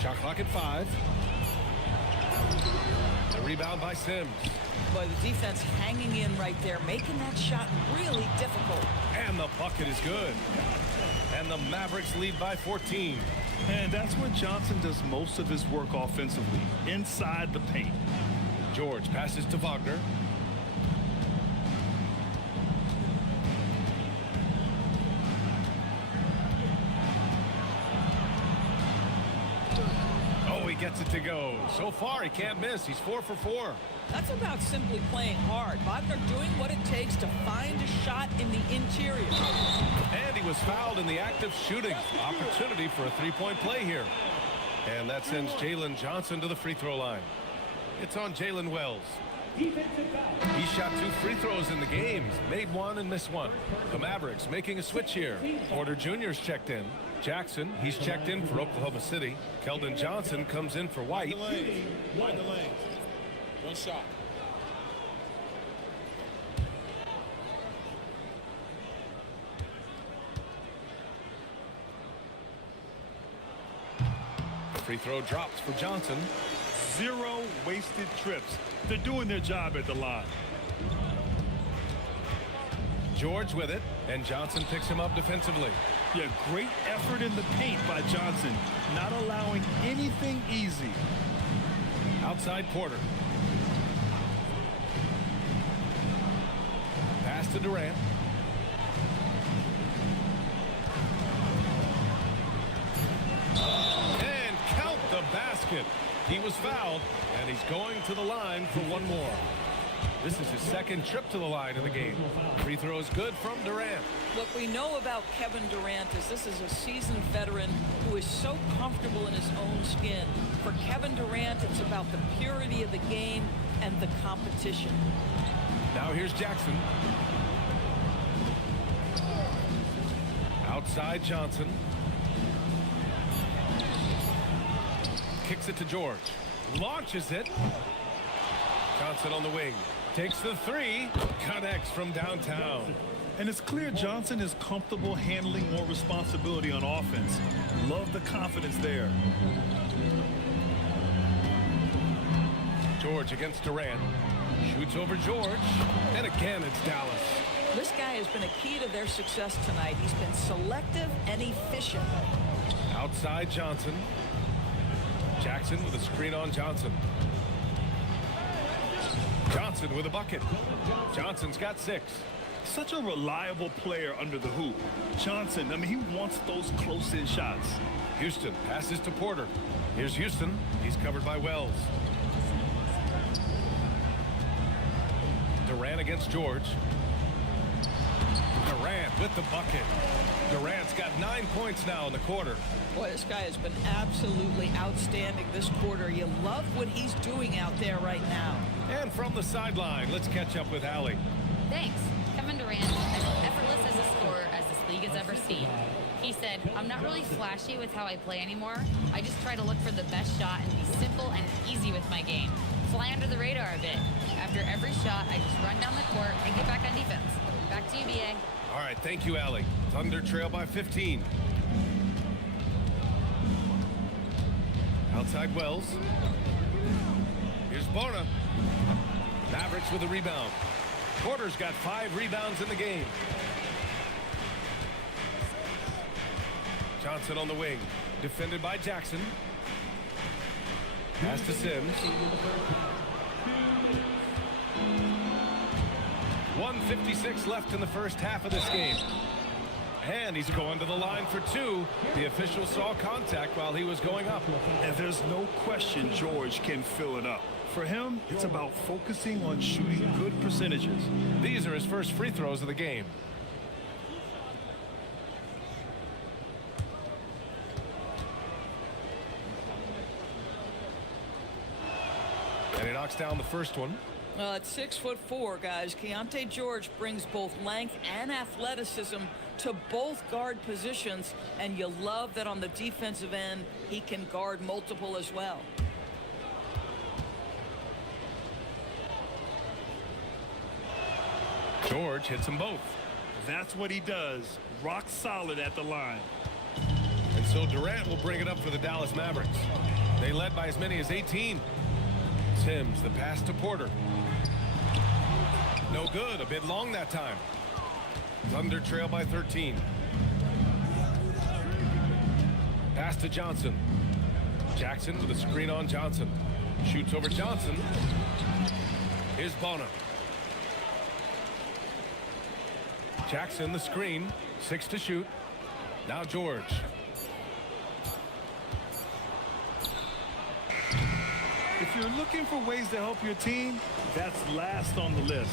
Shot clock at 5. The rebound by Sims. Boy, the defense hanging in right there, making that shot really difficult. And the bucket is good. And the Mavericks lead by 14. And that's where Johnson does most of his work offensively, inside the paint. George passes to Wagner. Oh, he gets it to go. So far, he can't miss. He's 4 for 4. That's about simply playing hard. Wagner doing what it takes to find a shot in the interior. And he was fouled in the act of shooting. Opportunity for a 3-point play here. And that sends Jalen Johnson to the free throw line. It's on Jalen Wells. He shot 2 free throws in the game. He's made 1 and missed 1. The Mavericks making a switch here. Porter Jr.'s checked in. Jackson, he's checked in for Oklahoma City. Keldon Johnson comes in for White. Mind the lanes. 1 shot. Free throw drops for Johnson. 0 wasted trips. They're doing their job at the line. George with it, and Johnson picks him up defensively. Yeah, great effort in the paint by Johnson, not allowing anything easy. Outside Porter. Pass to Durant. And count the basket. He was fouled, and he's going to the line for 1 more. This is his 2nd trip to the line in the game. Free throw is good from Durant. What we know about Kevin Durant is this is a seasoned veteran who is so comfortable in his own skin. For Kevin Durant, it's about the purity of the game and the competition. Now here's Jackson. Outside Johnson. Kicks it to George. Launches it. Johnson on the wing. Takes the three. Connects from downtown. And it's clear Johnson is comfortable handling more responsibility on offense. Love the confidence there. George against Durant. Shoots over George. And again, it's Dallas. This guy has been a key to their success tonight. He's been selective and efficient. Outside Johnson. Jackson with a screen on Johnson. Johnson with a bucket. Johnson's got 6. Such a reliable player under the hoop. Johnson, I mean, he wants those close-in shots. Houston passes to Porter. Here's Houston. He's covered by Wells. Durant against George. Durant with the bucket. Durant's got 9 points now in the quarter. Boy, this guy has been absolutely outstanding this quarter. You love what he's doing out there right now. And from the sideline, let's catch up with Allie. Thanks. Kevin Durant, as effortless as a scorer as this league has ever seen. He said, I'm not really flashy with how I play anymore. I just try to look for the best shot and be simple and easy with my game. Fly under the radar a bit. After every shot, I just run down the court and get back on defense. Back to you, BA. All right, thank you, Allie. Thunder trail by 15. Outside Wells. Here's Bona. Mavericks with a rebound. Porter's got 5 rebounds in the game. Johnson on the wing. Defended by Jackson. Pass to Sims. 1:56 left in the first half of this game. And he's going to the line for 2. The official saw contact while he was going up. And there's no question George can fill it up. For him, it's about focusing on shooting good percentages. These are his first free throws of the game. And he knocks down the first one. At 6'4", guys, Keontae George brings both length and athleticism to both guard positions, and you love that on the defensive end, he can guard multiple as well. George hits them both. That's what he does. Rock solid at the line. And so Durant will bring it up for the Dallas Mavericks. They led by as many as 18. Sims, the pass to Porter. No good, a bit long that time. Thunder trail by 13. Pass to Johnson. Jackson with a screen on Johnson. Shoots over Johnson. Here's Bona. Jackson the screen. 6 to shoot. Now George. If you're looking for ways to help your team, that's last on the list.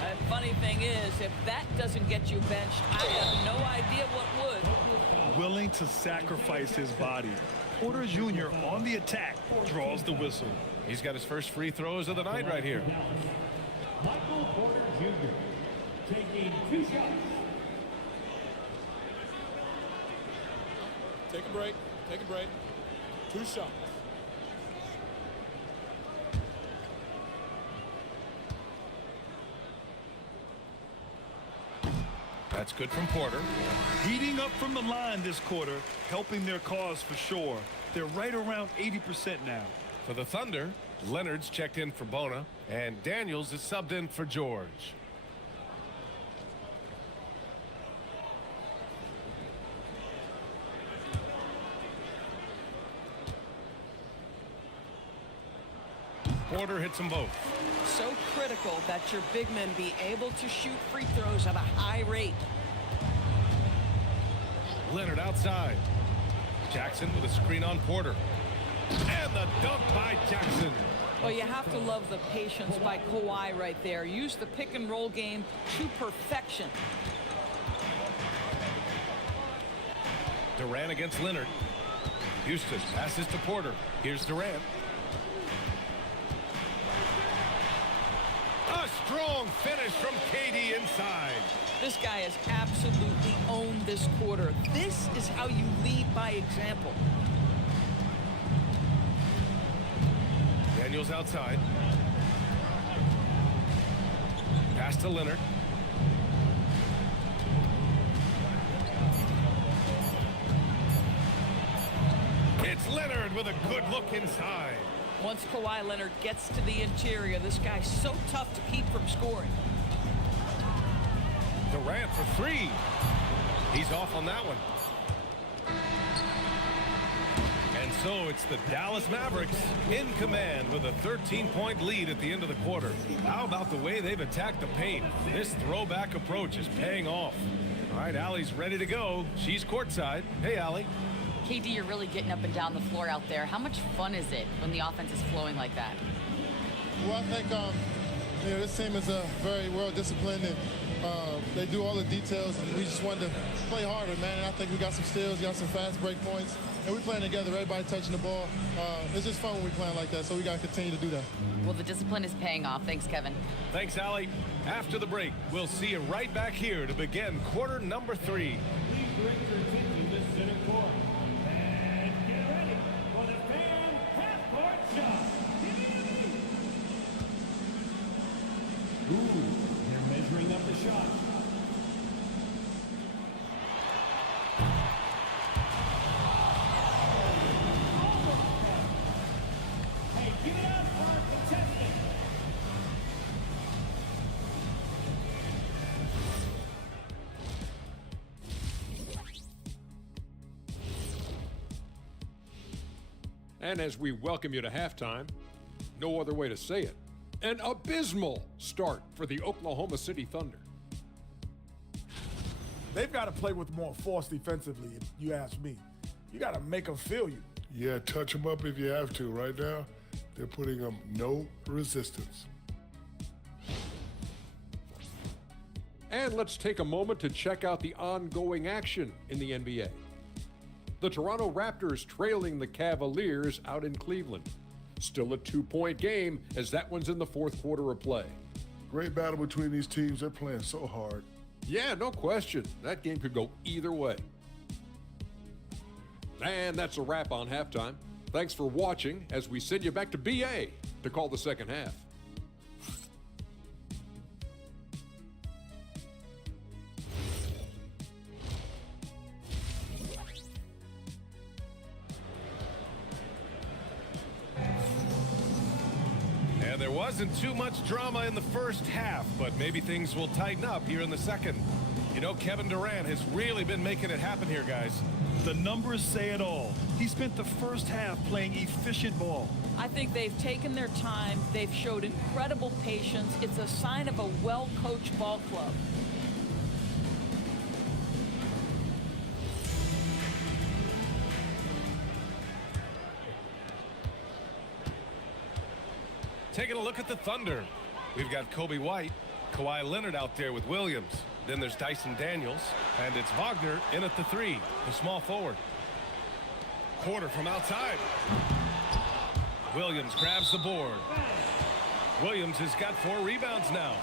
And funny thing is, if that doesn't get you benched, I have no idea what would. Willing to sacrifice his body. Porter Jr. on the attack draws the whistle. He's got his first free throws of the night right here. Michael Porter Jr. taking 2 shots. Take a break. Take a break. 2 shots. That's good from Porter. Heating up from the line this quarter, helping their cause for sure. They're right around 80% now. For the Thunder, Leonard's checked in for Bona, and Daniels is subbed in for George. Porter hits them both. So critical that your big men be able to shoot free throws at a high rate. Leonard outside. Jackson with a screen on Porter. And the dunk by Jackson. Well, you have to love the patience by Kawhi right there. Use the pick and roll game to perfection. Durant against Leonard. Houston passes to Porter. Here's Durant. A strong finish from KD inside. This guy has absolutely owned this quarter. This is how you lead by example. Daniels outside. Pass to Leonard. It's Leonard with a good look inside. Once Kawhi Leonard gets to the interior, this guy's so tough to keep from scoring. Durant for three. He's off on that one. And so it's the Dallas Mavericks in command with a 13-point lead at the end of the quarter. How about the way they've attacked the paint? This throwback approach is paying off. All right, Allie's ready to go. She's courtside. Hey, Allie. KD, you're really getting up and down the floor out there. How much fun is it when the offense is flowing like that? Well, I think this team is very well disciplined, and they do all the details, and we just wanted to play harder, man. And I think we got some steals, got some fast break points, and we're playing together, everybody touching the ball. It's just fun when we playing like that, so we got to continue to do that. Well, the discipline is paying off. Thanks, Kevin. Thanks, Allie. After the break, we'll see you right back here to begin quarter number 3. Ooh, they're measuring up the shot. Hey, give it up for our contestant. And as we welcome you to halftime, no other way to say it, an abysmal start for the Oklahoma City Thunder. They've got to play with more force defensively, if you ask me. You got to make them feel you. Yeah, touch them up if you have to. Right now, they're putting them no resistance. And let's take a moment to check out the ongoing action in the NBA. The Toronto Raptors trailing the Cavaliers out in Cleveland. Still a 2-point game as that one's in the fourth quarter of play. Great battle between these teams. They're playing so hard. Yeah, no question. That game could go either way. And that's a wrap on halftime. Thanks for watching as we send you back to BA to call the second half. And there wasn't too much drama in the first half, but maybe things will tighten up here in the second. You know, Kevin Durant has really been making it happen here, guys. The numbers say it all. He spent the first half playing efficient ball. I think they've taken their time. They've showed incredible patience. It's a sign of a well-coached ball club. Taking a look at the Thunder. We've got Kobe White, Kawhi Leonard out there with Williams. Then there's Dyson Daniels, and it's Wagner in at the 3, the small forward. Quarter from outside. Williams grabs the board. Williams has got 4 rebounds now.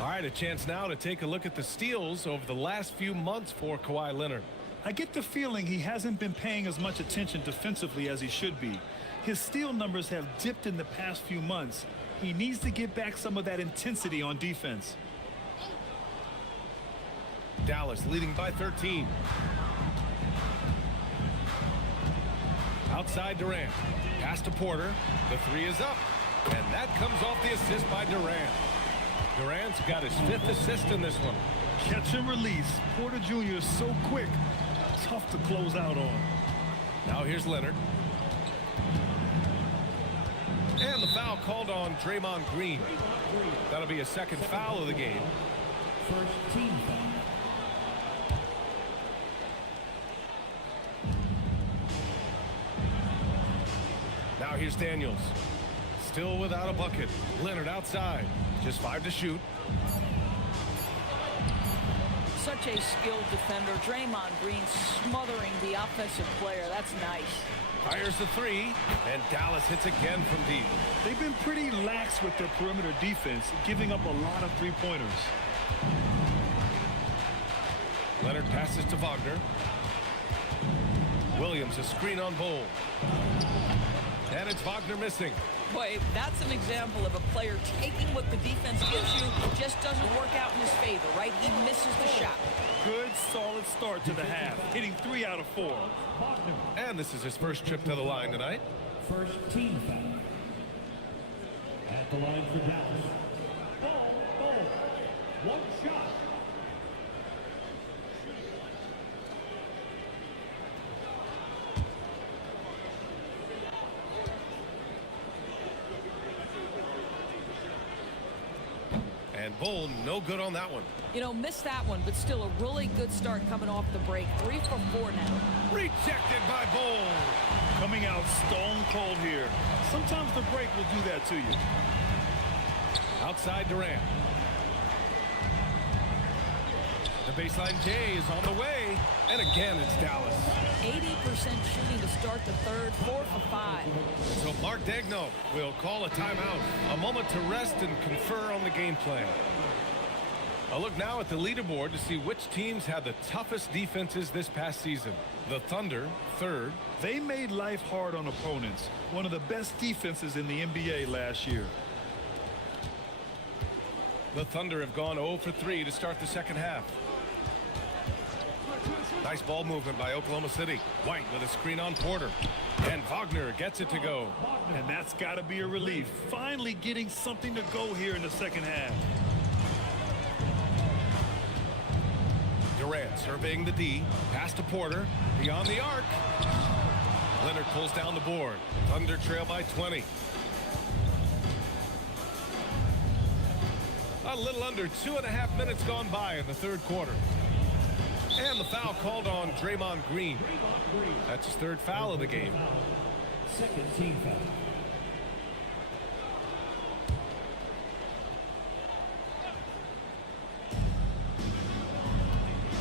All right, a chance now to take a look at the steals over the last few months for Kawhi Leonard. I get the feeling he hasn't been paying as much attention defensively as he should be. His steal numbers have dipped in the past few months. He needs to get back some of that intensity on defense. Dallas leading by 13. Outside Durant. Pass to Porter. The 3 is up. And that comes off the assist by Durant. Durant's got his 5th assist in this one. Catch and release. Porter Jr. is so quick. Tough to close out on. Now here's Leonard. And the foul called on Draymond Green. That'll be a second foul of the game. First team foul. Now here's Daniels. Still without a bucket. Leonard outside. Just 5 to shoot. Such a skilled defender. Draymond Green smothering the offensive player. That's nice. Fires the 3, and Dallas hits again from deep. They've been pretty lax with their perimeter defense, giving up a lot of three-pointers. Leonard passes to Wagner. Williams, a screen on Bull. And it's Wagner missing. Boy, that's an example of a player taking what the defense gives you, just favor, right? He misses the shot. Good, solid start to the half, hitting 3 out of 4. And this is his first trip to the line tonight. First team foul. At the line for Dallas. Ball. One shot. And Bull, no good on that one. You know, missed that one, but still a really good start coming off the break. 3 for 4 now. Rejected by Bull. Coming out stone cold here. Sometimes the break will do that to you. Outside Durant. The baseline J is on the way. And again, it's Dallas. 80% shooting to start the third, 4 for 5. So Mark Daigneault will call a timeout. A moment to rest and confer on the game plan. A look now at the leaderboard to see which teams had the toughest defenses this past season. The Thunder, third. They made life hard on opponents. One of the best defenses in the NBA last year. The Thunder have gone 0 for 3 to start the second half. Nice ball movement by Oklahoma City. White with a screen on Porter. And Wagner gets it to go. And that's got to be a relief. Finally getting something to go here in the second half. Durant surveying the D. Pass to Porter. Beyond the arc. Leonard pulls down the board. Thunder trail by 20. A little under 2.5 minutes gone by in the third quarter. And the foul called on Draymond Green. That's his third foul of the game. Second team foul.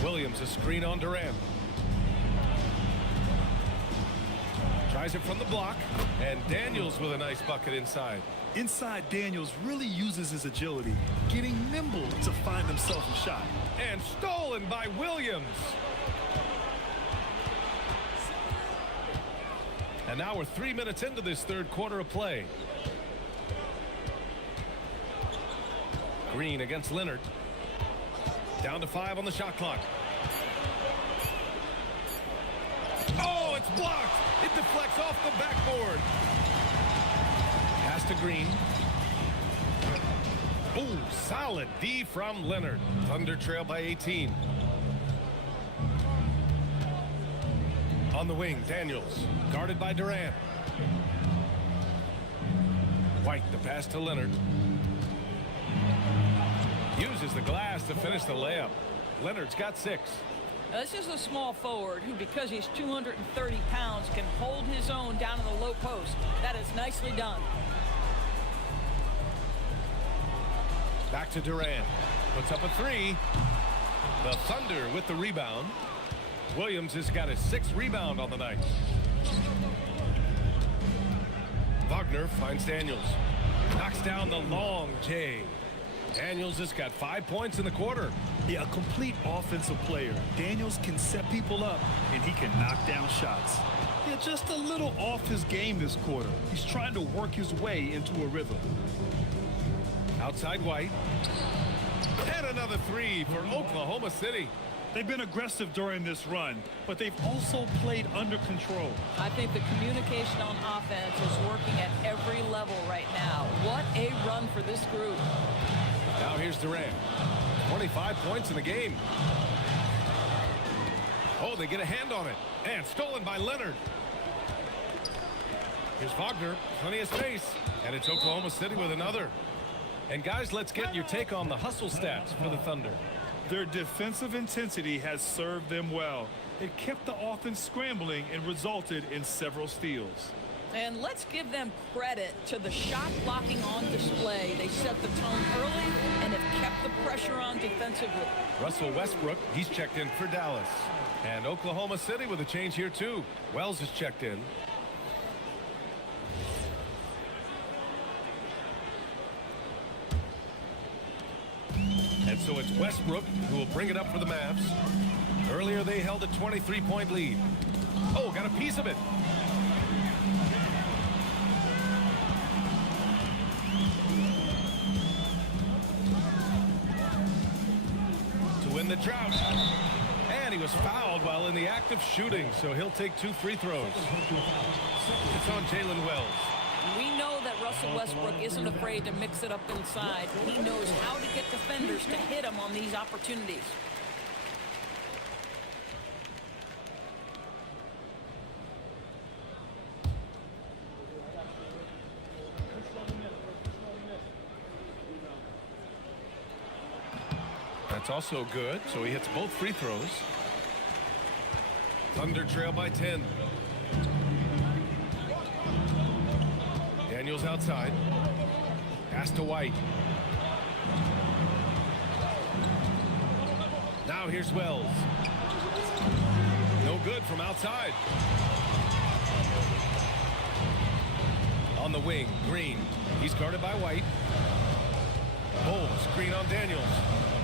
Williams a screen on Durant. Tries it from the block. And Daniels with a nice bucket inside. Inside, Daniels really uses his agility, getting nimble to find himself a shot. And stolen by Williams. And now we're 3 minutes into this third quarter of play. Green against Leonard. Down to 5 on the shot clock. Oh, it's blocked. It deflects off the backboard. Pass to Green. Oh, solid D from Leonard. Thunder trail by 18. On the wing, Daniels. Guarded by Durant. White, the pass to Leonard. Uses the glass to finish the layup. Leonard's got 6. This is a small forward who, because he's 230 pounds, can hold his own down in the low post. That is nicely done. Back to Durant. Puts up a 3. The Thunder with the rebound. Williams has got his 6th rebound on the night. Wagner finds Daniels. Knocks down the long J. Daniels has got 5 points in the quarter. Yeah, a complete offensive player. Daniels can set people up, and he can knock down shots. Yeah, just a little off his game this quarter. He's trying to work his way into a rhythm. Outside White. And another 3 for Oklahoma City. They've been aggressive during this run, but they've also played under control. I think the communication on offense is working at every level right now. What a run for this group. Now here's Durant. 25 points in the game. Oh, they get a hand on it. And stolen by Leonard. Here's Wagner. Plenty of space. And it's Oklahoma City with another. And guys, let's get your take on the hustle stats for the Thunder. Their defensive intensity has served them well. It kept the offense scrambling and resulted in several steals. And let's give them credit to the shot blocking on display. They set the tone early and have kept the pressure on defensively. Russell Westbrook, he's checked in for Dallas. And Oklahoma City with a change here too. Wells is checked in. And so it's Westbrook who will bring it up for the Mavs. Earlier they held a 23-point lead. Oh, got a piece of it. in the drought. And he was fouled while in the act of shooting, so he'll take 2 free throws. It's on Jalen Wells. We know that Russell Westbrook isn't afraid to mix it up inside. He knows how to get defenders to hit him on these opportunities. That's also good, so he hits both free throws. Thunder trail by 10. Daniels outside. Pass to White. Now here's Wells. No good from outside. On the wing, Green. He's guarded by White. Bowles, screen on Daniels.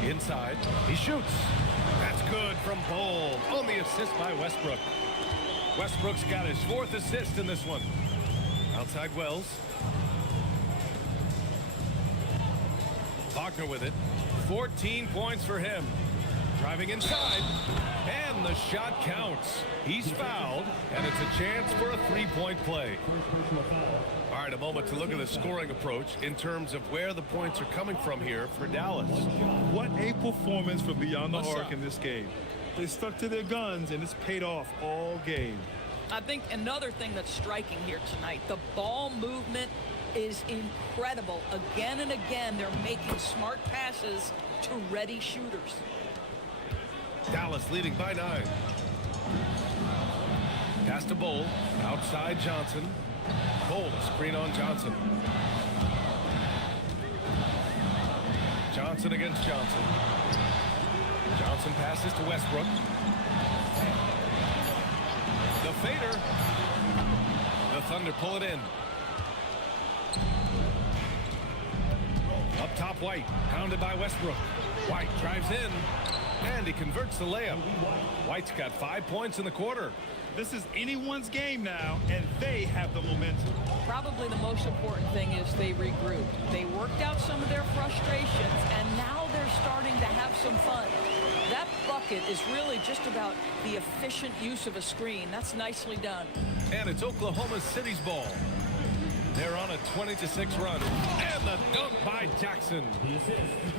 Inside, he shoots. That's good from Bowles on the assist by Westbrook. Westbrook's got his 4th assist in this one. Outside Wells. Wagner with it. 14 points for him. Driving inside. And the shot counts. He's fouled, and it's a chance for a 3-point play. All right, a moment to look at the scoring approach in terms of where the points are coming from here for Dallas. What a performance from beyond the arc in this game. They stuck to their guns, and it's paid off all game. I think another thing that's striking here tonight, the ball movement is incredible. Again and again, they're making smart passes to ready shooters. Dallas leading by 9. Pass to Bowles. Outside Johnson. Bowles, screen on Johnson. Johnson against Johnson. Johnson passes to Westbrook. The fader. The Thunder pull it in. Up top, White. Pounded by Westbrook. White drives in. And he converts the layup. White's got 5 points in the quarter. This is anyone's game now, and they have the momentum. Probably the most important thing is they regrouped. They worked out some of their frustrations, and now they're starting to have some fun. That bucket is really just about the efficient use of a screen. That's nicely done. And it's Oklahoma City's ball. They're on a 20-6 run. And the dunk by Jackson.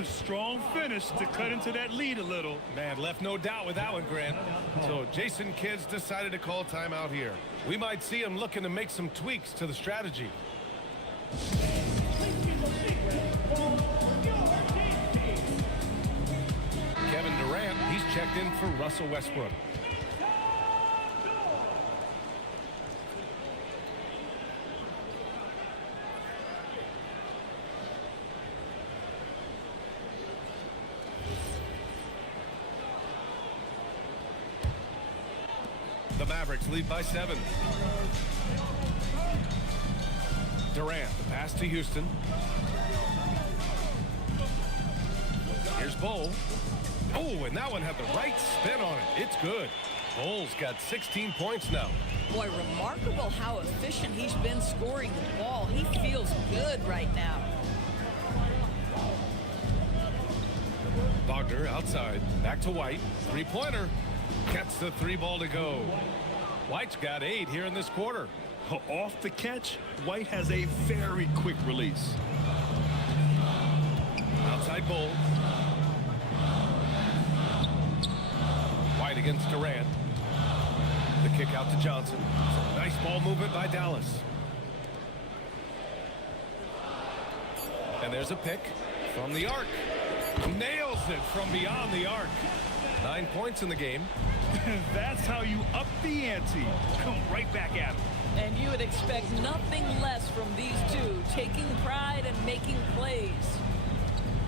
Strong finish to cut into that lead a little. Man, left no doubt with that one, Grant. So Jason Kidd's decided to call timeout here. We might see him looking to make some tweaks to the strategy. Kevin Durant, he's checked in for Russell Westbrook. The Mavericks lead by 7. Durant, the pass to Houston. Here's Bowles. Oh, and that one had the right spin on it. It's good. Bowles got 16 points now. Boy, remarkable how efficient he's been scoring the ball. He feels good right now. Wagner outside. Back to White. Three-pointer. Gets the 3 ball to go. White's got 8 here in this quarter. Off the catch, White has a very quick release. Outside Bowles. White against Durant. The kick out to Johnson. Nice ball movement by Dallas. And there's a pick from the arc. Nails it from beyond the arc. 9 points in the game. That's how you up the ante. Come right back at him. And you would expect nothing less from these two, taking pride and making plays.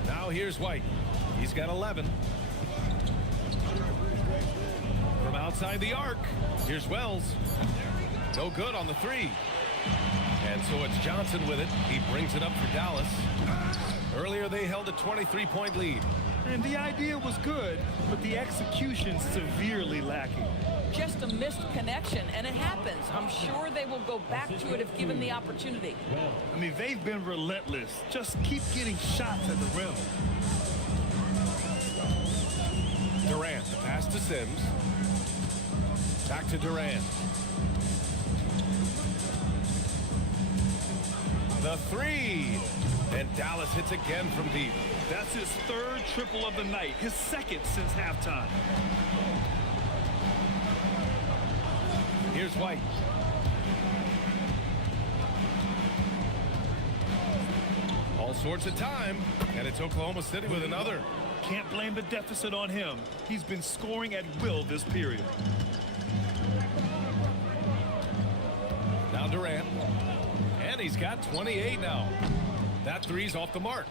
Now here's White. He's got 11. From outside the arc, here's Wells. No good on the 3. And so it's Johnson with it. He brings it up for Dallas. Earlier they held a 23-point lead. And the idea was good, but the execution severely lacking. Just a missed connection, and it happens. I'm sure they will go back to it if given the opportunity. I mean, they've been relentless. Just keep getting shots at the rim. Sims. Back to Durant. The three. And Dallas hits again from deep. That's his third triple of the night, his second since halftime. Here's White. All sorts of time, and it's Oklahoma City with another. Can't blame the deficit on him. He's been scoring at will this period. Now Durant. And he's got 28 now. That three's off the mark.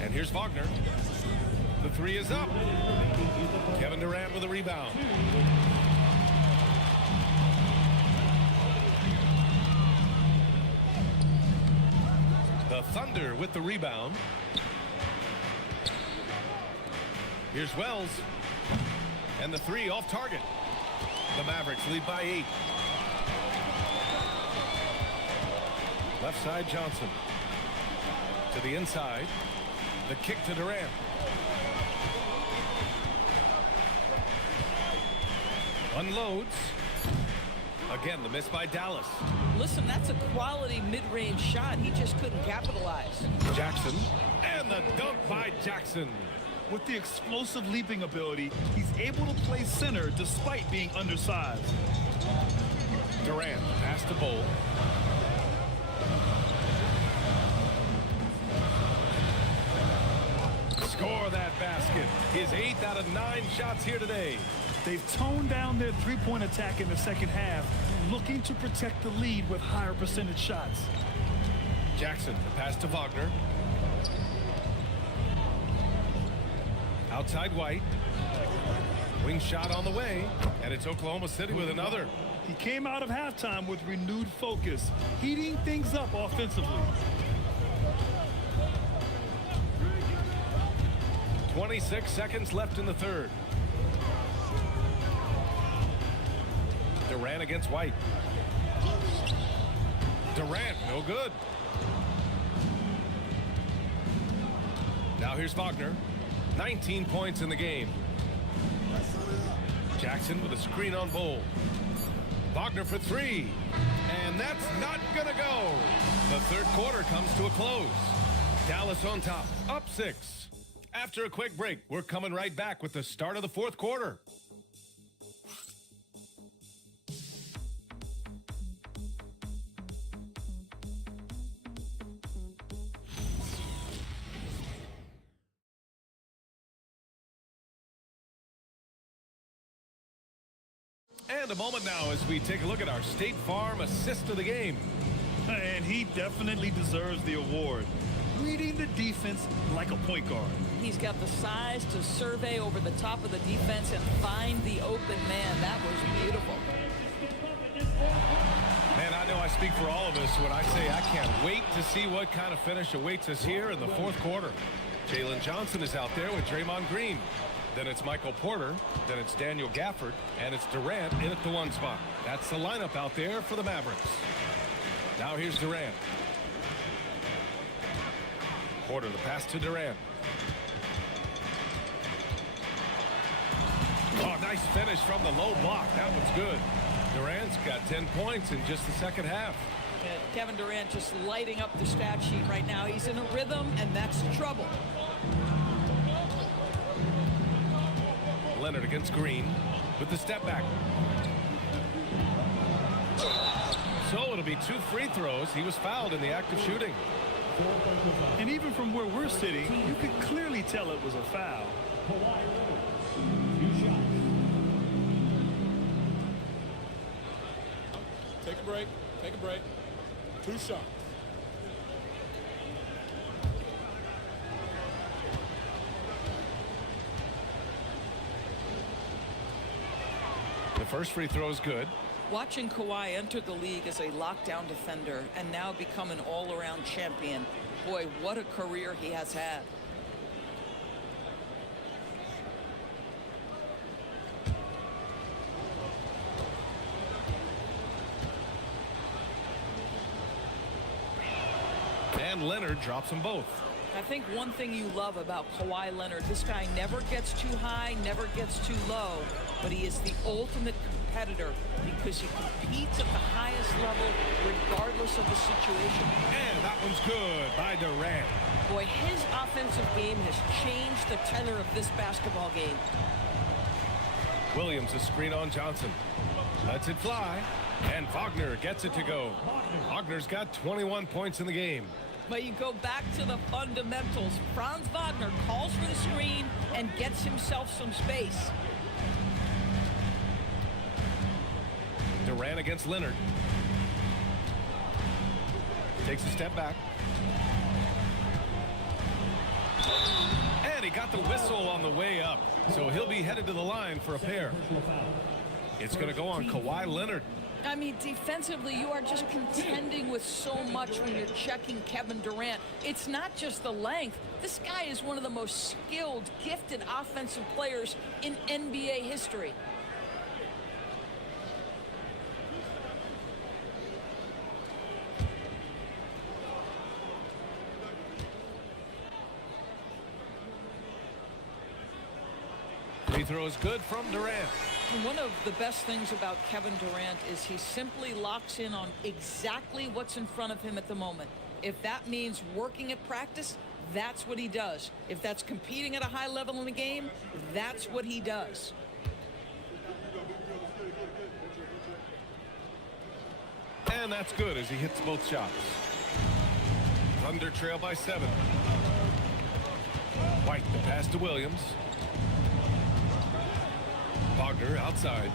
And here's Wagner. The three is up. Kevin Durant with a rebound. The Thunder with the rebound. Here's Wells. And the three off target. The Mavericks lead by 8. Left side Johnson. To the inside. The kick to Durant. Unloads. Again, the miss by Dallas. Listen, that's a quality mid-range shot. He just couldn't capitalize. Jackson. And the dunk by Jackson. With the explosive leaping ability, he's able to play center despite being undersized. Durant, pass to Bowl. Score that basket. His 8th out of 9 shots here today. They've toned down their three-point attack in the second half, looking to protect the lead with higher percentage shots. Jackson, the pass to Wagner. Outside White. Wing shot on the way, and it's Oklahoma City with another. He came out of halftime with renewed focus, heating things up offensively. 26 seconds left in the third. Durant against White. Durant, no good. Now here's Wagner. 19 points in the game. Jackson with a screen on Bowl. Wagner for three. And that's not going to go. The third quarter comes to a close. Dallas on top, up 6. After a quick break, we're coming right back with the start of the fourth quarter. And a moment now as we take a look at our State Farm assist of the game. And he definitely deserves the award. Reading the defense like a point guard. He's got the size to survey over the top of the defense and find the open man. That was beautiful. Man, I know I speak for all of us when I say I can't wait to see what kind of finish awaits us here in the fourth quarter. Jalen Johnson is out there with Draymond Green. Then it's Michael Porter. Then it's Daniel Gafford. And it's Durant in at the 1 spot. That's the lineup out there for the Mavericks. Now here's Durant. Porter, the pass to Durant. Oh, nice finish from the low block. That one's good. Durant's got 10 points in just the second half. Kevin Durant just lighting up the stat sheet right now. He's in a rhythm, and that's trouble. Leonard against Green with the step back. So it'll be 2 free throws. He was fouled in the act of shooting. And even from where we're sitting, you could clearly tell it was a foul. Take a break. Take a break. 2 shots. The first free throw is good. Watching Kawhi enter the league as a lockdown defender and now become an all-around champion. Boy, what a career he has had. And Leonard drops them both. I think one thing you love about Kawhi Leonard, this guy never gets too high, never gets too low, but he is the ultimate competitor because he competes at the highest level regardless of the situation. And that one's good by Durant. Boy, his offensive game has changed the tenor of this basketball game. Williams, a screen on Johnson. Lets it fly, and Wagner gets it to go. Wagner's got 21 points in the game. But you go back to the fundamentals. Franz Wagner calls for the screen and gets himself some space. Durant against Leonard. Takes a step back. And he got the whistle on the way up. So he'll be headed to the line for a pair. It's going to go on Kawhi Leonard. I mean, defensively, you are just contending with so much when you're checking Kevin Durant. It's not just the length. This guy is one of the most skilled, gifted offensive players in NBA history. Free throw is good from Durant. One of the best things about Kevin Durant is he simply locks in on exactly what's in front of him at the moment. If that means working at practice, that's what he does. If that's competing at a high level in the game, that's what he does. And that's good as he hits both shots. Thunder trail by 7. White the pass to Williams. Wagner outside.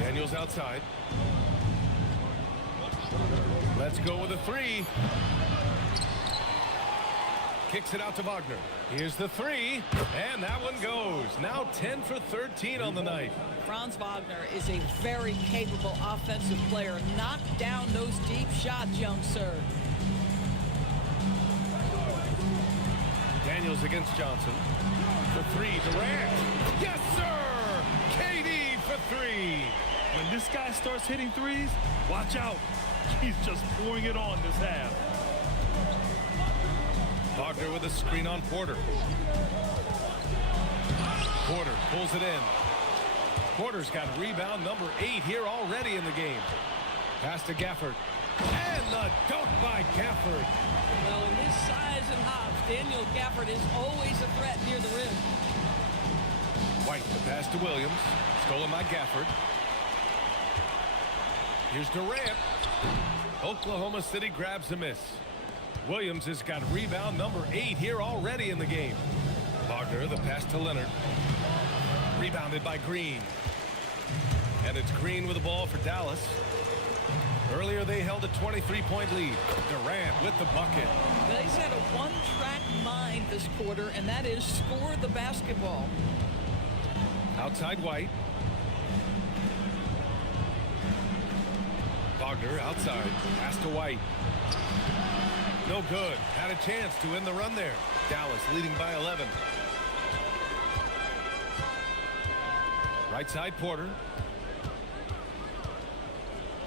Daniels outside. Let's go with a 3. Kicks it out to Wagner. Here's the 3, and that one goes. Now 10 for 13 on the night. Franz Wagner is a very capable offensive player. Knock down those deep shots, young sir. Daniels against Johnson. For 3, Durant. Yes, sir! KD for 3. When this guy starts hitting threes, watch out. He's just pouring it on this half. Wagner with a screen on Porter. Porter pulls it in. Porter's got rebound number 8 here already in the game. Pass to Gafford. And the dunk by Gafford. Well, in his size and hops, Daniel Gafford is always a threat near the rim. White, the pass to Williams. Stolen by Gafford. Here's Durant. Oklahoma City grabs a miss. Williams has got rebound number 8 here already in the game. Wagner, the pass to Leonard. Rebounded by Green. And it's Green with the ball for Dallas. Earlier they held a 23-point lead. Durant with the bucket. He's had a one-track mind this quarter, and that is score the basketball. Outside White. Wagner outside. Pass to White. No good. Had a chance to end the run there. Dallas leading by 11. Right side Porter.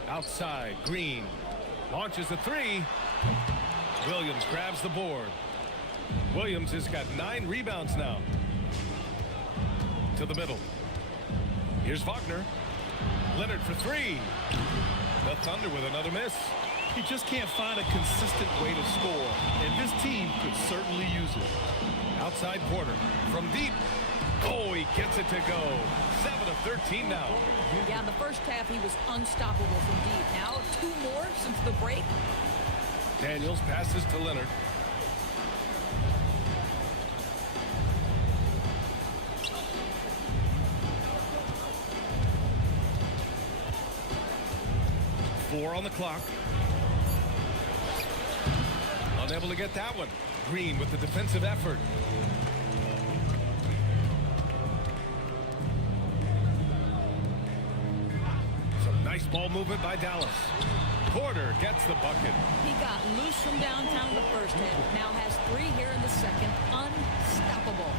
Outside Green. Launches a 3. Williams grabs the board. Williams has got 9 rebounds now. To the middle. Here's Wagner. Leonard for 3. The Thunder with another miss. He just can't find a consistent way to score, and this team could certainly use it. Outside Porter from deep. Oh, he gets it to go. 7 of 13 now. Yeah, in the first half, he was unstoppable from deep. Now 2 more since the break. Daniels passes to Leonard. Four on the clock. Unable to get that one. Green with the defensive effort. Some nice ball movement by Dallas. Porter gets the bucket. He got loose from downtown in the first half. Now has 3 here in the second. Unstoppable.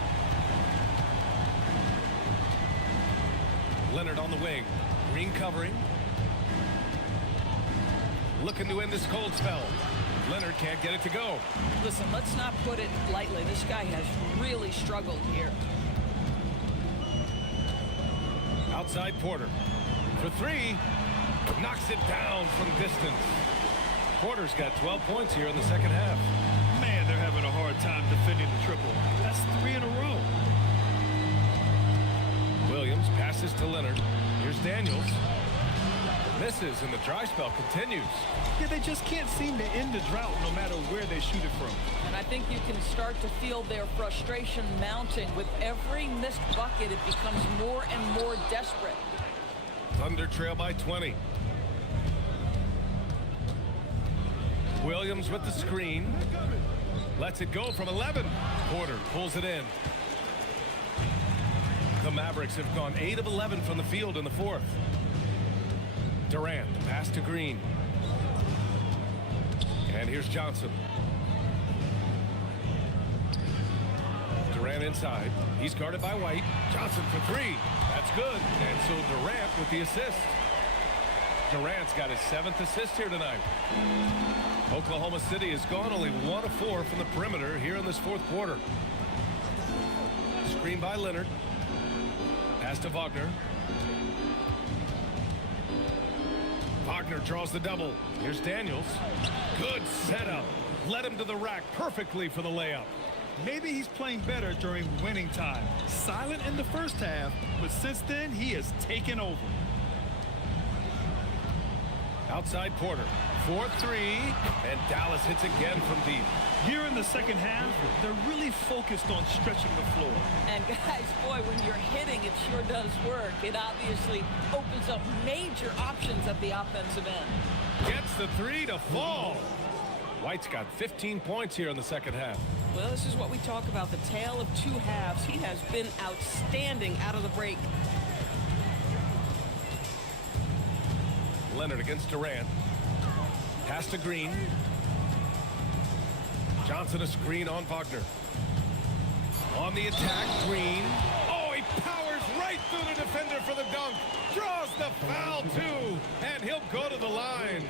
Leonard on the wing. Green covering. Looking to end this cold spell. Leonard can't get it to go. Listen, let's not put it lightly. This guy has really struggled here. Outside Porter for three. Knocks it down from distance. Porter's got 12 points here in the second half. Man, they're having a hard time defending the triple. That's 3 in a row. Williams passes to Leonard. Here's Daniels. Misses, and the dry spell continues. Yeah, they just can't seem to end the drought no matter where they shoot it from. And I think you can start to feel their frustration mounting. With every missed bucket, it becomes more and more desperate. Thunder trail by 20. Williams with the screen. Lets it go from 11. Porter pulls it in. The Mavericks have gone 8 of 11 from the field in the fourth. Durant, pass to Green. And here's Johnson. Durant inside. He's guarded by White. Johnson for three. That's good. And so Durant with the assist. Durant's got his 7th assist here tonight. Oklahoma City has gone only 1 of 4 from the perimeter here in this fourth quarter. Screen by Leonard. Pass to Wagner. Wagner draws the double. Here's Daniels. Good setup. Led him to the rack perfectly for the layup. Maybe he's playing better during winning time. Silent in the first half, but since then he has taken over. Outside Porter. 4-3, and Dallas hits again from deep. Here in the second half, they're really focused on stretching the floor. And guys, boy, when you're hitting, it sure does work. It obviously opens up major options at the offensive end. Gets the three to fall. White's got 15 points here in the second half. Well, this is what we talk about, the tale of two halves. He has been outstanding out of the break. Leonard against Durant. Pass to Green. Johnson a screen on Wagner. On the attack, Green. Oh, he powers right through the defender for the dunk. Draws the foul, too. And he'll go to the line.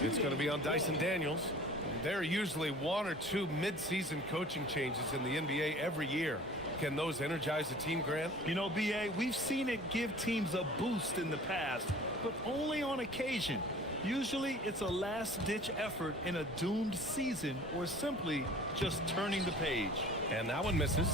It's going to be on Dyson Daniels. There are usually 1 or 2 mid-season coaching changes in the NBA every year. Can those energize the team, Grant? You know, B.A., we've seen it give teams a boost in the past, but only on occasion. Usually it's a last-ditch effort in a doomed season or simply just turning the page. And that one misses.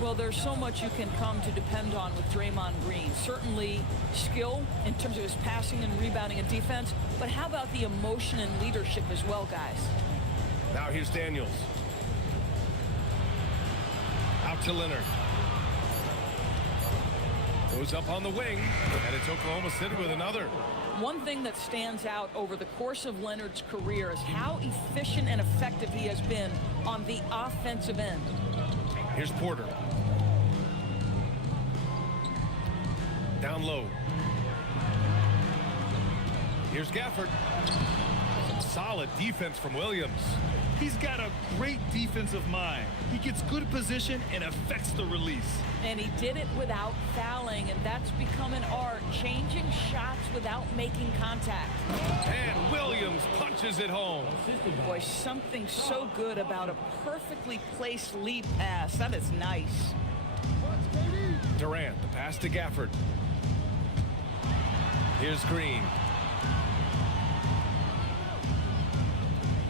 Well, there's so much you can come to depend on with Draymond Green. Certainly skill in terms of his passing and rebounding and defense, but how about the emotion and leadership as well, guys? Now here's Daniels. Out to Leonard. Goes up on the wing, and it's Oklahoma City with another. One thing that stands out over the course of Leonard's career is how efficient and effective he has been on the offensive end. Here's Porter. Down low. Here's Gafford. Some solid defense from Williams. He's got a great defensive mind. He gets good position and affects the release. And he did it without fouling, and that's become an art, changing shots without making contact. And Williams punches it home. Boy, something so good about a perfectly placed lead pass. That is nice. Durant, the pass to Gafford. Here's Green.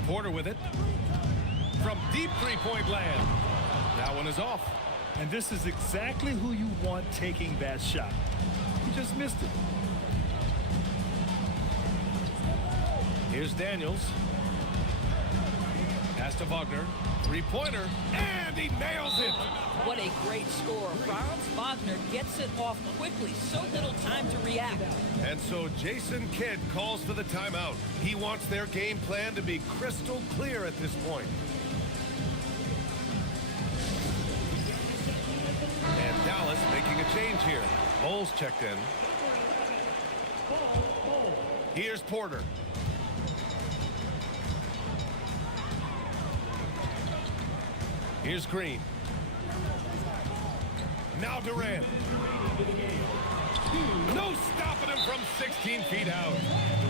Porter with it. From deep three-point land. That one is off. And this is exactly who you want taking that shot. He just missed it. Here's Daniels. Pass to Wagner. Three-pointer. And he nails it. What a great score. Franz Wagner gets it off quickly. So little time to react. And so Jason Kidd calls for the timeout. He wants their game plan to be crystal clear at this point. And Dallas making a change here. Bowles checked in. Here's Porter. Here's Green. Now Durant. No stopping him from 16 feet out.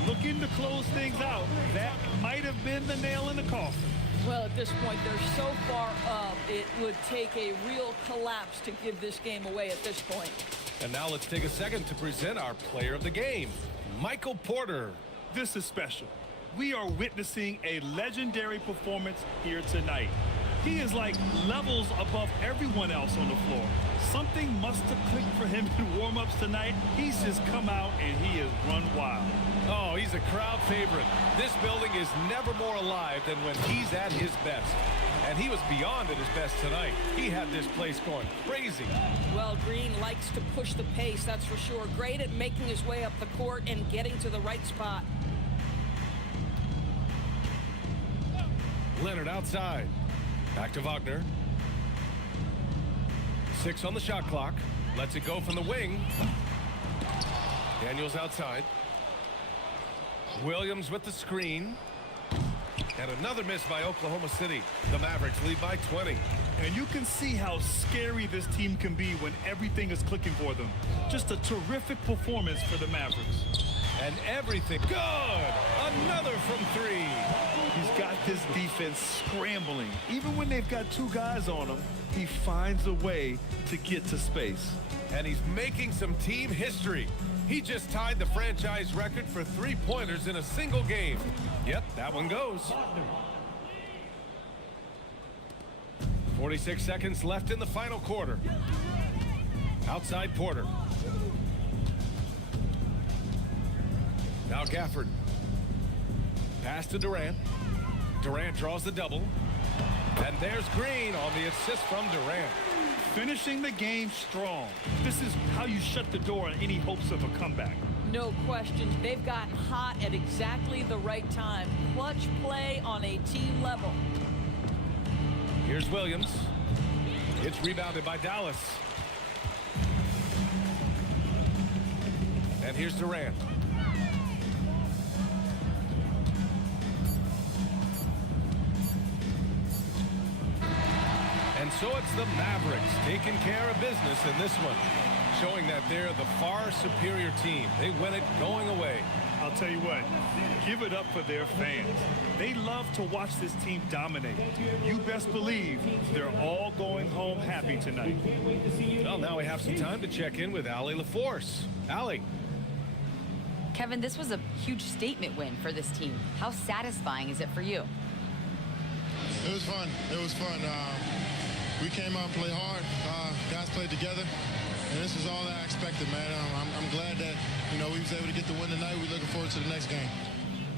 Looking to close things out. That might have been the nail in the coffin. Well, at this point, they're so far up, it would take a real collapse to give this game away at this point. And now let's take a second to present our player of the game, Michael Porter. This is special. We are witnessing a legendary performance here tonight. He is like levels above everyone else on the floor. Something must have clicked for him in warm-ups tonight. He's just come out and he has run wild. Oh, he's a crowd favorite. This building is never more alive than when he's at his best. And he was beyond at his best tonight. He had this place going crazy. Well, Green likes to push the pace, that's for sure. Great at making his way up the court and getting to the right spot. Leonard outside. Back to Wagner. 6 on the shot clock. Lets it go from the wing. Daniels outside. Williams with the screen. And another miss by Oklahoma City. The Mavericks lead by 20. And you can see how scary this team can be when everything is clicking for them. Just a terrific performance for the Mavericks. And everything good. Another from 3. He's got this defense scrambling. Even when they've got 2 guys on him, he finds a way to get to space. And he's making some team history. He just tied the franchise record for 3-pointers in a single game. Yep, that one goes. 46 seconds left in the final quarter. Outside Porter. Now Gafford. Pass to Durant. Durant draws the double. And there's Green on the assist from Durant. Finishing the game strong. This is how you shut the door on any hopes of a comeback. No question. They've gotten hot at exactly the right time. Clutch play on a team level. Here's Williams. It's rebounded by Dallas. And here's Durant. And so it's the Mavericks taking care of business in this one, showing that they're the far superior team. They win it going away. I'll tell you what, give it up for their fans. They love to watch this team dominate. You best believe they're all going home happy tonight. Well, now we have some time to check in with Allie LaForce. Allie. Kevin, this was a huge statement win for this team. How satisfying is it for you? It was fun. It was fun. We came out and played hard. Guys played together. And this is all that I expected, man. I'm glad that, we was able to get the win tonight. We're looking forward to the next game.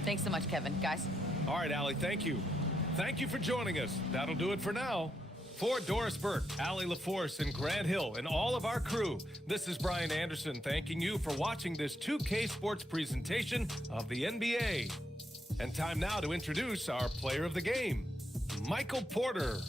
Thanks so much, Kevin. Guys. All right, Allie, thank you. Thank you for joining us. That'll do it for now. For Doris Burke, Allie LaForce, and Grant Hill, and all of our crew, this is Brian Anderson thanking you for watching this 2K Sports presentation of the NBA. And time now to introduce our player of the game, Michael Porter.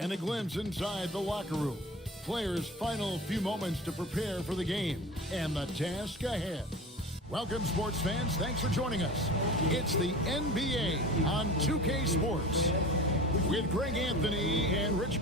And a glimpse inside the locker room. Players' final few moments to prepare for the game and the task ahead. Welcome, sports fans. Thanks for joining us. It's the NBA on 2K Sports with Greg Anthony and Rich.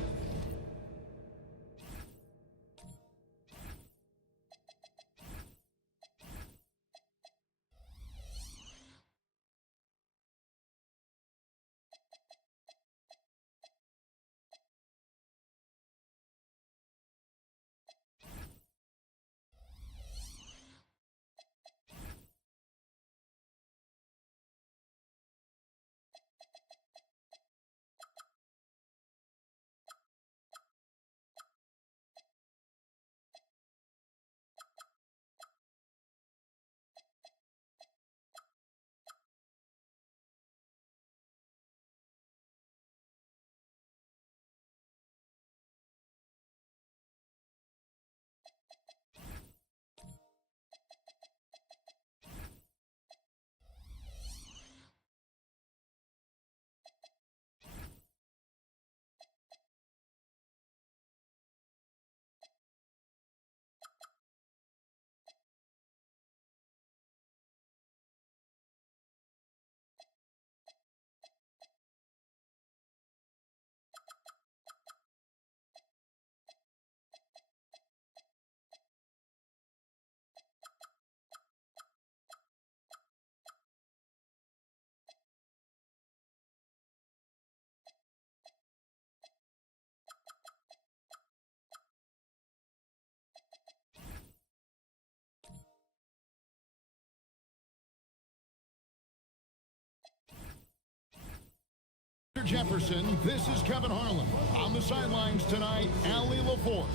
Jefferson, this is Kevin Harlan. On the sidelines tonight, Allie LaForce.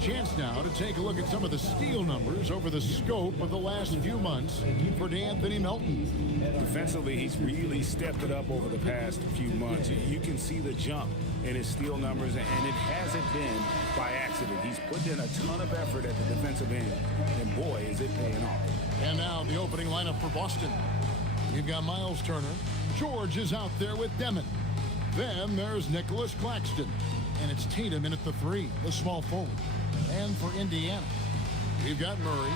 Chance now to take a look at some of the steal numbers over the scope of the last few months for D'Anthony Melton. Defensively, he's really stepped it up over the past few months. You can see the jump in his steal numbers, and it hasn't been by accident. He's put in a ton of effort at the defensive end, and boy, is it paying off. And now the opening lineup for Boston. You've got Miles Turner. George is out there with Demon. Then there's Nicholas Claxton. And it's Tatum in at the 3, the small forward. And for Indiana, we've got Murray.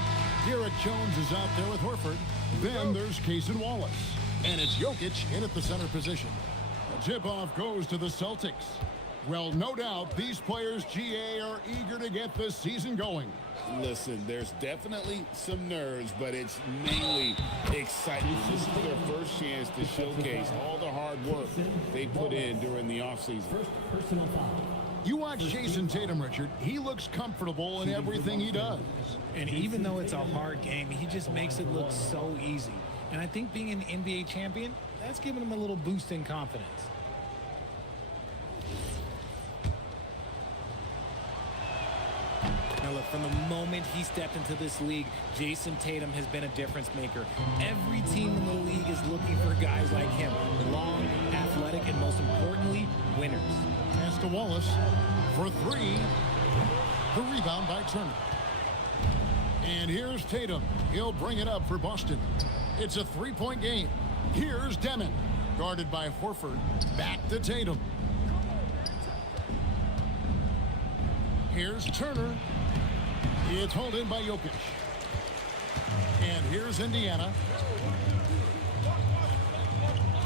Derek Jones is out there with Horford. Then there's Cason Wallace. And it's Jokic in at the center position. The tip-off goes to the Celtics. Well, no doubt these players, GA, are eager to get this season going. Listen, there's definitely some nerves, but it's mainly excitement. This is their first chance to showcase all the hard work they put in during the offseason. You watch Jason Tatum, Richard. He looks comfortable in everything he does. And even though it's a hard game, he just makes it look so easy. And I think being an NBA champion, that's giving him a little boost in confidence. Now look, from the moment he stepped into this league, Jason Tatum has been a difference maker. Every team in the league is looking for guys like him. Long, athletic, and most importantly, winners. Pass to Wallace for 3. The rebound by Turner. And here's Tatum. He'll bring it up for Boston. It's a 3-point game. Here's Demon. Guarded by Horford. Back to Tatum. Here's Turner. It's hauled in by Jokic. And here's Indiana.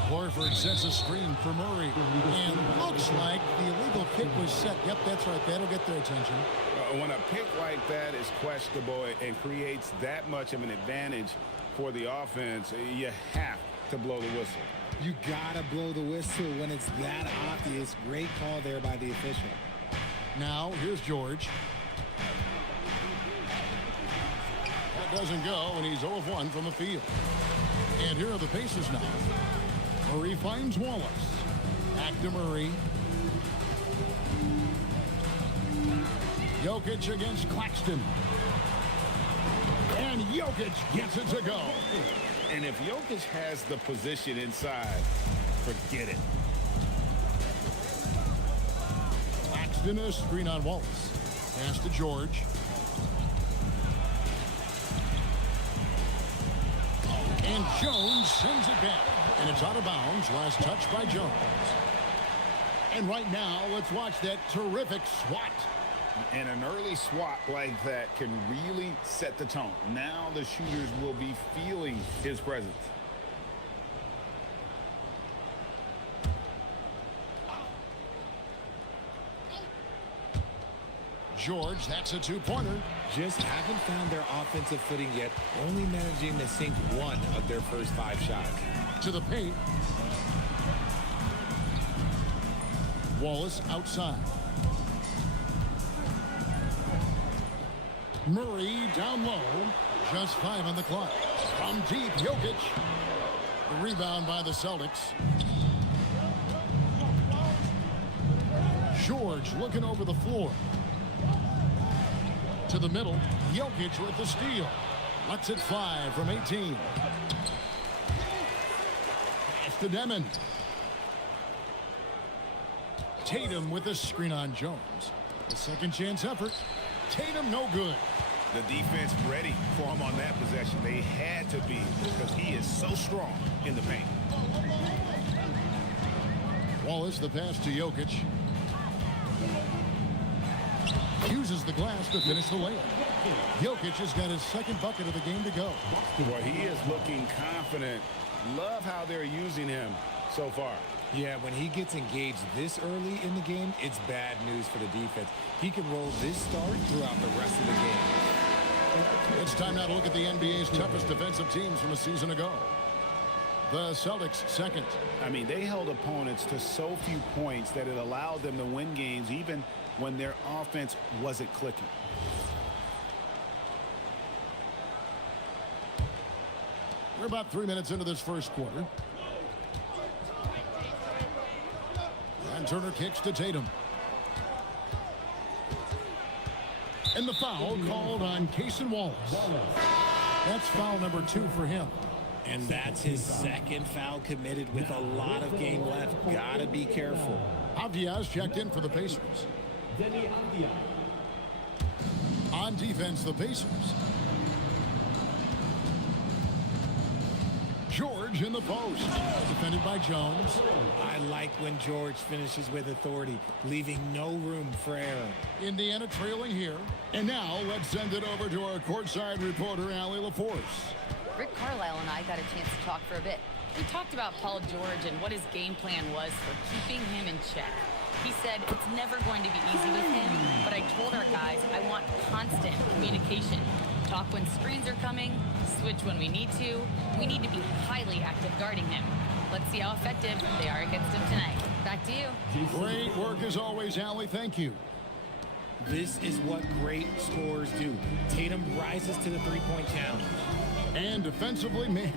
Horford sets a screen for Murray. And looks like the illegal kick was set. Yep, that's right. That'll get their attention. When a pick like that is questionable and creates that much of an advantage for the offense, you have to blow the whistle. You gotta blow the whistle when it's that obvious. Great call there by the official. Now, here's George. That doesn't go, and he's 0 of 1 from the field. And here are the Pacers now. Murray finds Wallace. Back to Murray. Jokic against Claxton. And Jokic gets it to go. And if Jokic has the position inside, forget it. Claxton a screen on Wallace. Pass to George. And Jones sends it back. And it's out of bounds. Last touch by Jones. And right now, let's watch that terrific swat. And an early swat like that can really set the tone. Now the shooters will be feeling his presence. George, that's a two-pointer. Just haven't found their offensive footing yet, only managing to sink one of their first 5 shots. To the paint. Wallace outside. Murray down low. Just 5 on the clock. From deep, Jokic. The rebound by the Celtics. George looking over the floor. To the middle. Jokic with the steal. Lets it fly from 18. Pass to Demon. Tatum with a screen on Jones. The second chance effort. Tatum no good. The defense ready for him on that possession. They had to be because he is so strong in the paint. Wallace, the pass to Jokic. Uses the glass to finish the layup. Jokic has got his second bucket of the game to go. Well, he is looking confident. Love how they're using him so far. Yeah, when he gets engaged this early in the game, it's bad news for the defense. He can roll this start throughout the rest of the game. It's time now to look at the NBA's toughest defensive teams from a season ago. The Celtics second. I mean, they held opponents to so few points that it allowed them to win games even when their offense wasn't clicking. We're about 3 minutes into this first quarter. And Turner kicks to Tatum. And the foul called on Cason Wallace. That's foul number 2 for him. And that's his second foul committed with a lot of game left. Gotta be careful. Avdia's checked in for the Pacers. On defense, the Pacers. George in the post. Defended by Jones. I like when George finishes with authority, leaving no room for error. Indiana trailing here. And now let's send it over to our courtside reporter, Allie LaForce. Rick Carlisle and I got a chance to talk for a bit. We talked about Paul George and what his game plan was for keeping him in check. He said it's never going to be easy with him, but I told our guys I want constant communication. Talk when screens are coming, switch when we need to. We need to be highly active guarding him. Let's see how effective they are against him tonight. Back to you. Great work as always, Allie. Thank you. This is what great scorers do. Tatum rises to the three-point challenge. And defensively, man,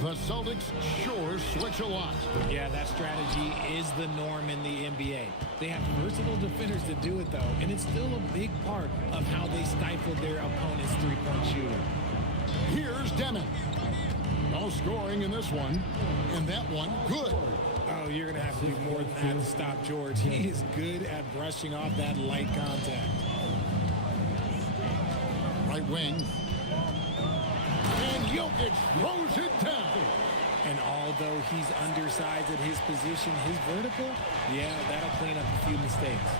the Celtics sure switch a lot. Yeah, that strategy is the norm in the NBA. They have versatile defenders to do it, though, and it's still a big part of how they stifled their opponent's three-point shooter. Here's Demon. No scoring in this one, and that one good. Oh, you're going to have to do more than that to stop George. He is good at brushing off that light contact. Right wing. And Jokic throws it down. And although he's undersized at his position, his vertical, yeah, that'll clean up a few mistakes.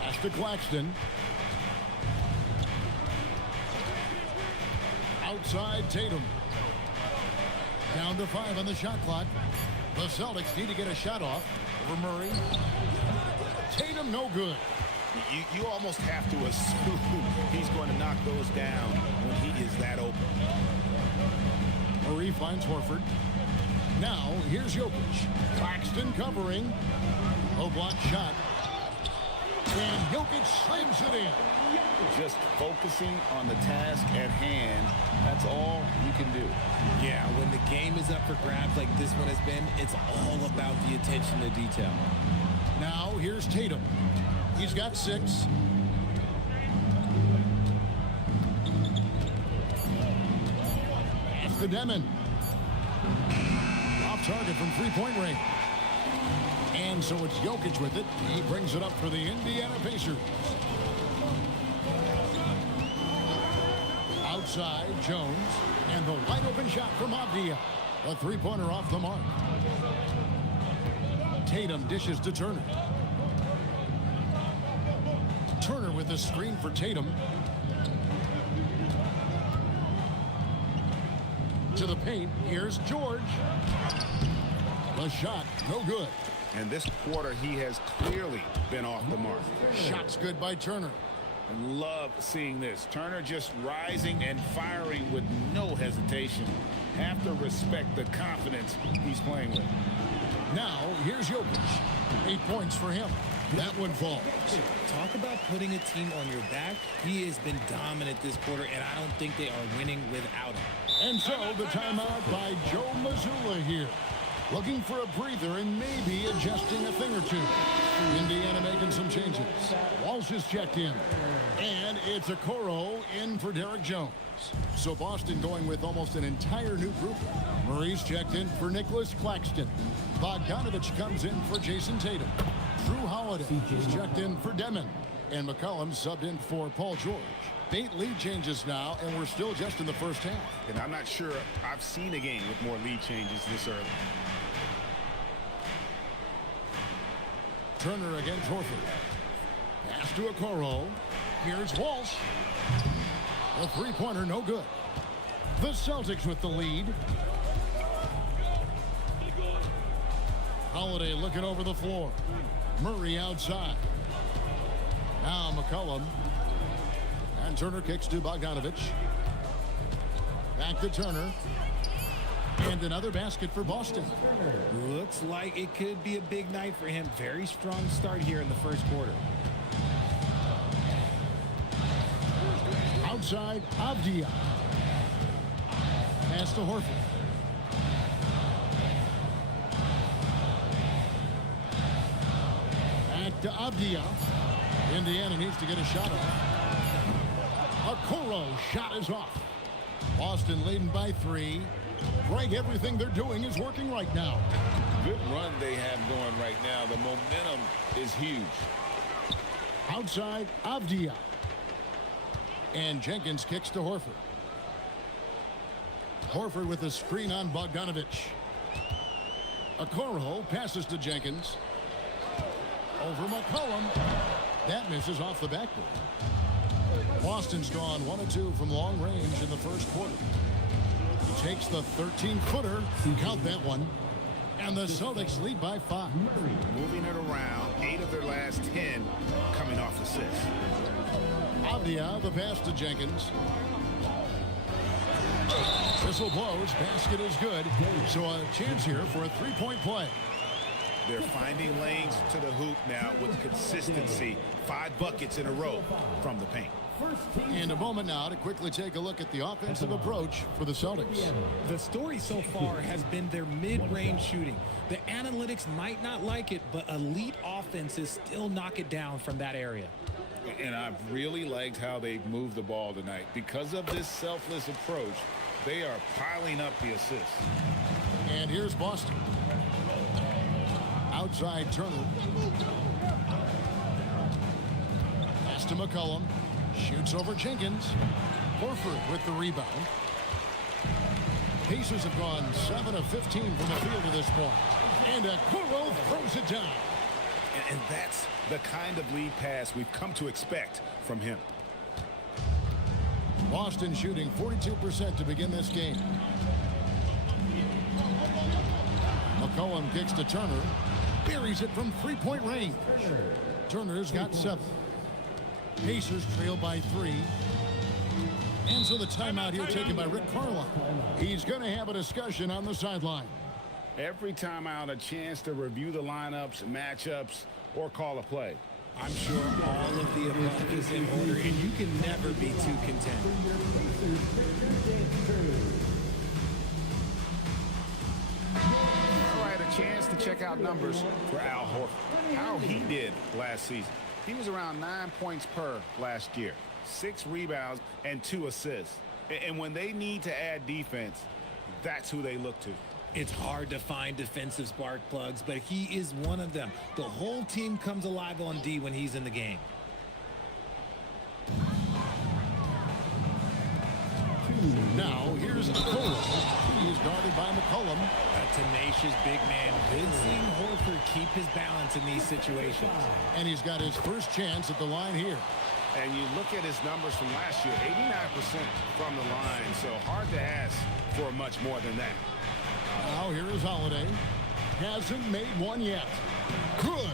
Pass to Claxton. Outside Tatum. Down to 5 on the shot clock. The Celtics need to get a shot off over Murray. Tatum no good. You almost have to assume he's going to knock those down when he is that open. Murray finds Horford. Now, here's Jokic. Claxton covering. Low block shot. And Jokic slams it in. Just focusing on the task at hand, that's all you can do. Yeah, when the game is up for grabs like this one has been, it's all about the attention to detail. Now, here's Tatum. He's got 6. Pass to Demon. Off target from three-point range. And so it's Jokic with it. He brings it up for the Indiana Pacers. Outside, Jones. And the wide open shot from Avdia. A three-pointer off the mark. Tatum dishes to Turner. Turner with the screen for Tatum. To the paint. Here's George. The shot, no good. And this quarter, he has clearly been off the mark. Shot's good by Turner. And love seeing this. Turner just rising and firing with no hesitation. Have to respect the confidence he's playing with. Now, here's Jokic. 8 points for him. That one falls. Talk about putting a team on your back. He has been dominant this quarter, and I don't think they are winning without him. And so the timeout by Joe Mazzulla here. Looking for a breather and maybe adjusting a thing or two. Indiana making some changes. Walsh is checked in. And it's Okoro in for Derek Jones. So Boston going with almost an entire new group. Murray's checked in for Nicholas Claxton. Bogdanovich comes in for Jason Tatum. Drew Holiday is checked in for Demon. And McCollum subbed in for Paul George. 8 lead changes now, and we're still just in the first half. And I'm not sure I've seen a game with more lead changes this early. Turner against Horford. Pass to Okoro. Here's Walsh. A three-pointer, no good. The Celtics with the lead. Holiday looking over the floor. Murray outside. Now McCollum. And Turner kicks to Bogdanovich. Back to Turner. And another basket for Boston. Looks like it could be a big night for him. Very strong start here in the first quarter. Outside, Avdia. Pass to Horford. Back to Avdia. Indiana needs to get a shot off. Okoro shot is off. Boston leading by 3. Greg, everything they're doing is working right now. Good run they have going right now. The momentum is huge. Outside, Avdia. And Jenkins kicks to Horford. Horford with a screen on Bogdanovich. Okoro passes to Jenkins. Over McCollum. That misses off the backboard. Boston's gone 1 of 2 from long range in the first quarter. Takes the 13-footer. Count that one. And the Celtics lead by 5. Moving it around. 8 of their last 10 coming off assists. Avdia, the pass to Jenkins. Whistle blows. Basket is good. So a chance here for a three-point play. They're finding lanes to the hoop now with consistency. 5 buckets in a row from the paint. And a moment now to quickly take a look at the offensive approach for the Celtics. The story so far has been their mid-range shooting. The analytics might not like it, but elite offenses still knock it down from that area. And I've really liked how they've moved the ball tonight. Because of this selfless approach, they are piling up the assists. And here's Boston. Outside Turner. Pass to McCollum. Shoots over Jenkins. Horford with the rebound. Pacers have gone 7 of 15 from the field to this point. And Okoro throws it down. And that's the kind of lead pass we've come to expect from him. Boston shooting 42% to begin this game. McCollum kicks to Turner. Buries it from three-point range. Turner's got 7. Pacers trail by 3. And so the timeout here taken by Rick Carlisle. He's going to have a discussion on the sideline. Every timeout, a chance to review the lineups, matchups, or call a play. I'm sure all of the above is in order, and you can never be too content. I had a chance to check out numbers for Al Horford. How he did last season. He was around 9 points per last year. 6 rebounds and 2 assists. And when they need to add defense, that's who they look to. It's hard to find defensive spark plugs, but he is one of them. The whole team comes alive on D when he's in the game. Now here's Okoro. He is guarded by McCollum. A tenacious big man. Good seeing Horford keep his balance in these situations. And he's got his first chance at the line here. And you look at his numbers from last year, 89% from the line. So hard to ask for much more than that. Now here is Holiday. Hasn't made one yet. Good.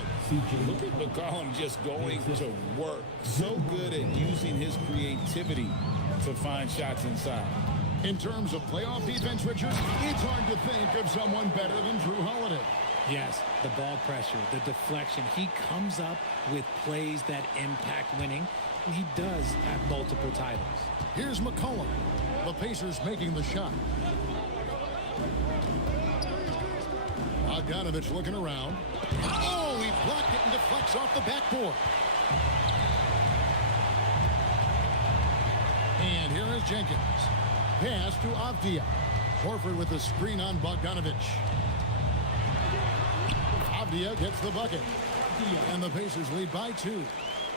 Look at McCollum just going to work. So good at using his creativity to find shots inside. In terms of playoff defense, Richard, it's hard to think of someone better than Drew Holiday. Yes, the ball pressure, the deflection. He comes up with plays that impact winning. He does have multiple titles. Here's McCollum. The Pacers making the shot. Bogdanovich looking around. Oh, he blocked it and deflects off the backboard. And here is Jenkins. Pass to Avdia. Horford with the screen on Bogdanovich. Avdia gets the bucket. And the Pacers lead by 2.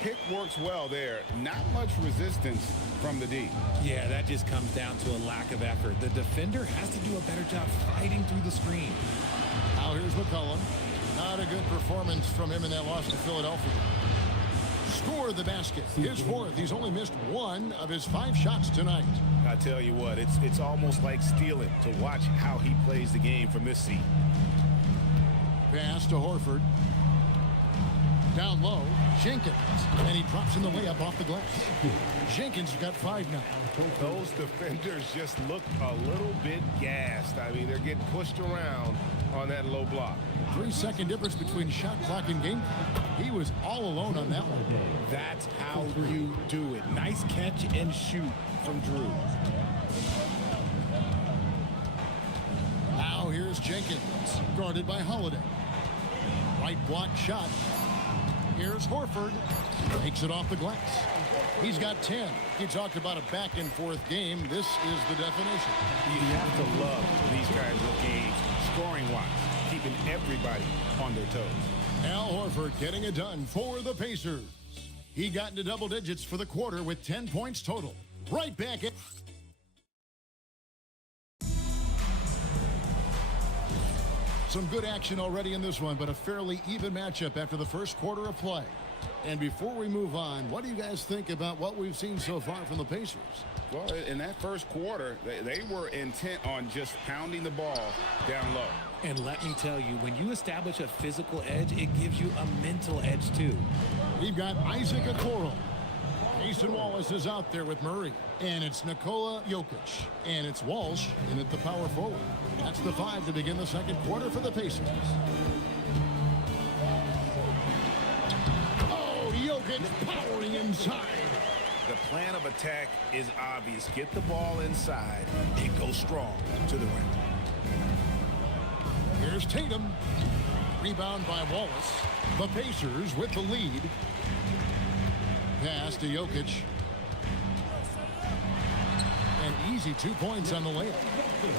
Pick works well there. Not much resistance from the D. Yeah, that just comes down to a lack of effort. The defender has to do a better job fighting through the screen. Now here's McCollum. Not a good performance from him in that loss to Philadelphia. Scored the basket. His fourth. He's only missed 1 of his 5 shots tonight. I tell you what, it's almost like stealing to watch how he plays the game from this seat. Pass to Horford. Down low, Jenkins. And he drops in the layup off the glass. Jenkins got 5 now. Those defenders just look a little bit gassed. I mean, they're getting pushed around on that low block. 3-second difference between shot clock and game. He was all alone on that one. That's how you do it. Nice catch and shoot from Drew. Now here's Jenkins, guarded by Holiday. Right block shot. Here's Horford. Takes it off the glass. He's got 10. He talked about a back-and-forth game. This is the definition. You have to love these kinds of games, scoring-wise, keeping everybody on their toes. Al Horford getting it done for the Pacers. He got into double digits for the quarter with 10 points total. Right back at... Some good action already in this one, but a fairly even matchup after the first quarter of play. And before we move on, what do you guys think about what we've seen so far from the Pacers? Well, in that first quarter, they were intent on just pounding the ball down low. And let me tell you, when you establish a physical edge, it gives you a mental edge too. We've got Isaac Okoro. Mason Wallace is out there with Murray. And it's Nikola Jokic. And it's Walsh in at the power forward. That's the 5 to begin the second quarter for the Pacers. Oh, Jokic powering inside. The plan of attack is obvious. Get the ball inside and go strong to the rim. Here's Tatum. Rebound by Wallace. The Pacers with the lead. Pass to Jokic. An easy 2 points on the layup.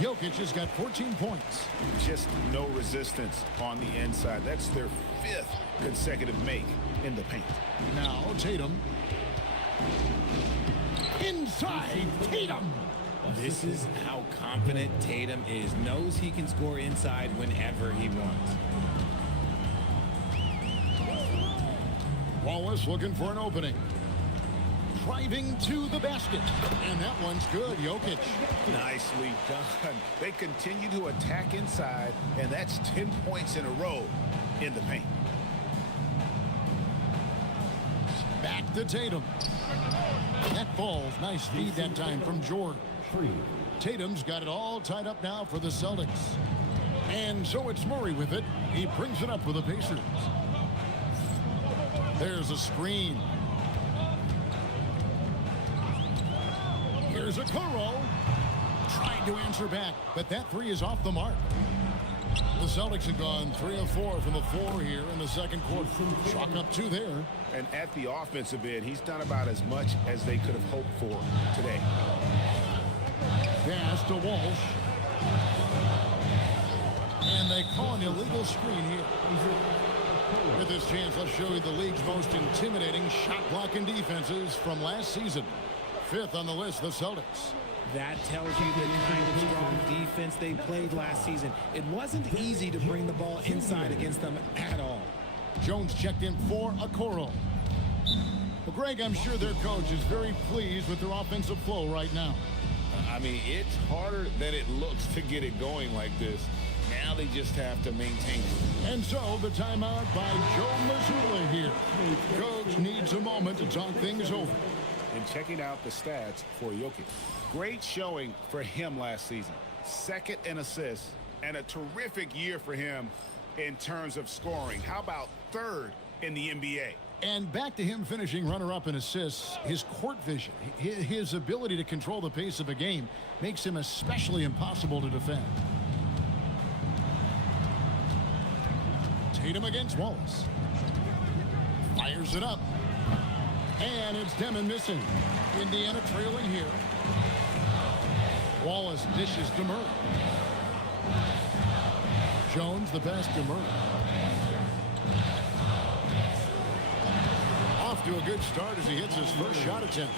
Jokic has got 14 points. Just no resistance on the inside. That's their 5th consecutive make in the paint. Now Tatum. Inside Tatum. This is how confident Tatum is. Knows he can score inside whenever he wants. Wallace looking for an opening. Driving to the basket. And that one's good. Jokic. Nicely done. They continue to attack inside, and that's 10 points in a row in the paint. Back to Tatum. That falls. Nice feed that time from George. Tatum's got it all tied up now for the Celtics. And so it's Murray with it. He brings it up for the Pacers. There's a screen. Here's Okoro. Trying to answer back, but that 3 is off the mark. The Celtics have gone 3 of 4 from the floor here in the second quarter. Chalk up 2 there. And at the offensive end, he's done about as much as they could have hoped for today. Pass to Walsh. And they call an illegal screen here. With this chance, let's show you the league's most intimidating shot blocking defenses from last season. 5th on the list, the Celtics. That tells you the kind of strong defense they played last season. It wasn't easy to bring the ball inside against them at all. Jones checked in for Okoro. Well, Greg, I'm sure their coach is very pleased with their offensive flow right now. I mean, it's harder than it looks to get it going like this. Now they just have to maintain it. And so the timeout by Joe Mazzulla here. Coach needs a moment to talk things over. And checking out the stats for Jokic. Great showing for him last season. Second in assists and a terrific year for him in terms of scoring. How about third in the NBA? And back to him finishing runner-up in assists, his court vision, his ability to control the pace of a game makes him especially impossible to defend. Tatum against Wallace. Fires it up. And it's Demon missing. Indiana trailing here. Wallace dishes to Murray. Jones the pass to Murray. Off to a good start as he hits his first shot attempt.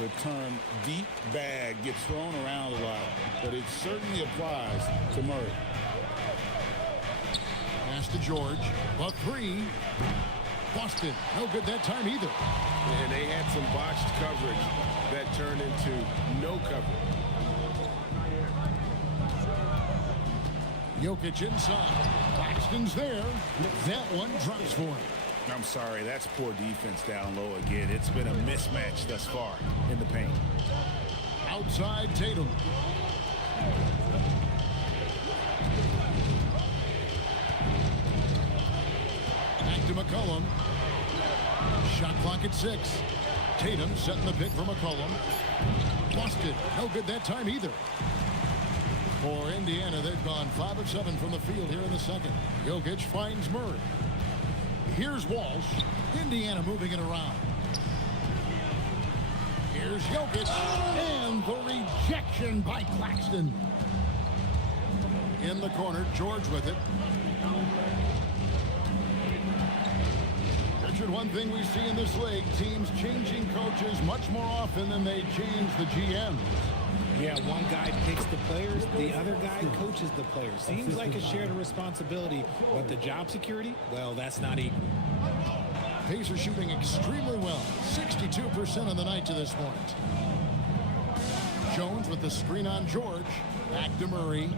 The term deep bag gets thrown around a lot, but it certainly applies to Murray. Pass to George. A three. Boston. No good that time either. And they had some botched coverage that turned into no coverage. Jokic inside. Claxton's there. That one drops for him. I'm sorry, that's poor defense down low again. It's been a mismatch thus far in the paint. Outside Tatum. Back to McCollum. Shot clock at 6. Tatum setting the pick for McCollum. Boston. No good that time either. For Indiana, they've gone 5 of 7 from the field here in the second. Jokic finds Murray. Here's Walsh. Indiana moving it around. Here's Jokic. And the rejection by Claxton. In the corner, George with it. Richard, one thing we see in this league, teams changing coaches much more often than they change the GM. Yeah, one guy picks the players, the other guy coaches the players. Seems like a shared responsibility, but the job security, well, that's not equal. Pacers shooting extremely well, 62% on the night to this point. Jones with the screen on George. Back to Murray.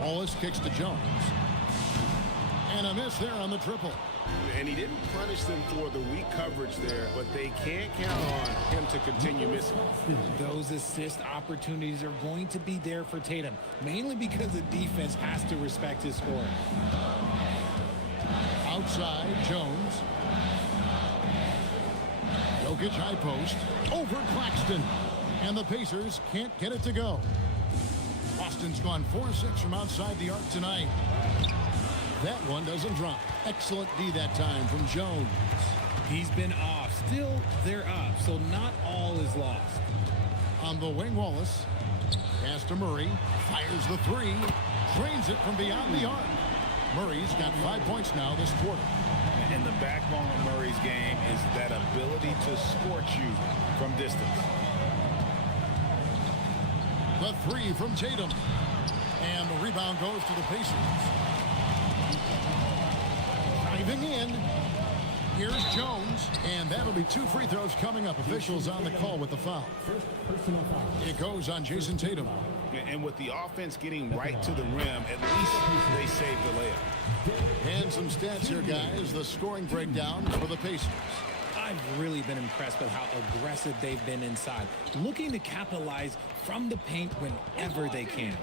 Wallace kicks to Jones. And a miss there on the triple. And he didn't punish them for the weak coverage there, but they can't count on him to continue missing. Those assist opportunities are going to be there for Tatum, mainly because the defense has to respect his score. Outside, Jones. Jokic high post. Over Claxton. And the Pacers can't get it to go. Boston's gone 4-6 from outside the arc tonight. That one doesn't drop. Excellent D that time from Jones. He's been off. Still, they're up, so not all is lost. On the wing, Wallace. Pass to Murray. Fires the three. Drains it from beyond the arc. Murray's got 5 points now this quarter. And the backbone of Murray's game is that ability to scorch you from distance. The three from Tatum. And the rebound goes to the Pacers. Driving in. Here's Jones. And that'll be 2 free throws coming up. Officials on the call with the foul. It goes on Jason Tatum. And with the offense getting right to the rim, at least they saved the layup. And some stats here, guys. The scoring breakdown for the Pacers. I've really been impressed with how aggressive they've been inside, looking to capitalize from the paint whenever they can.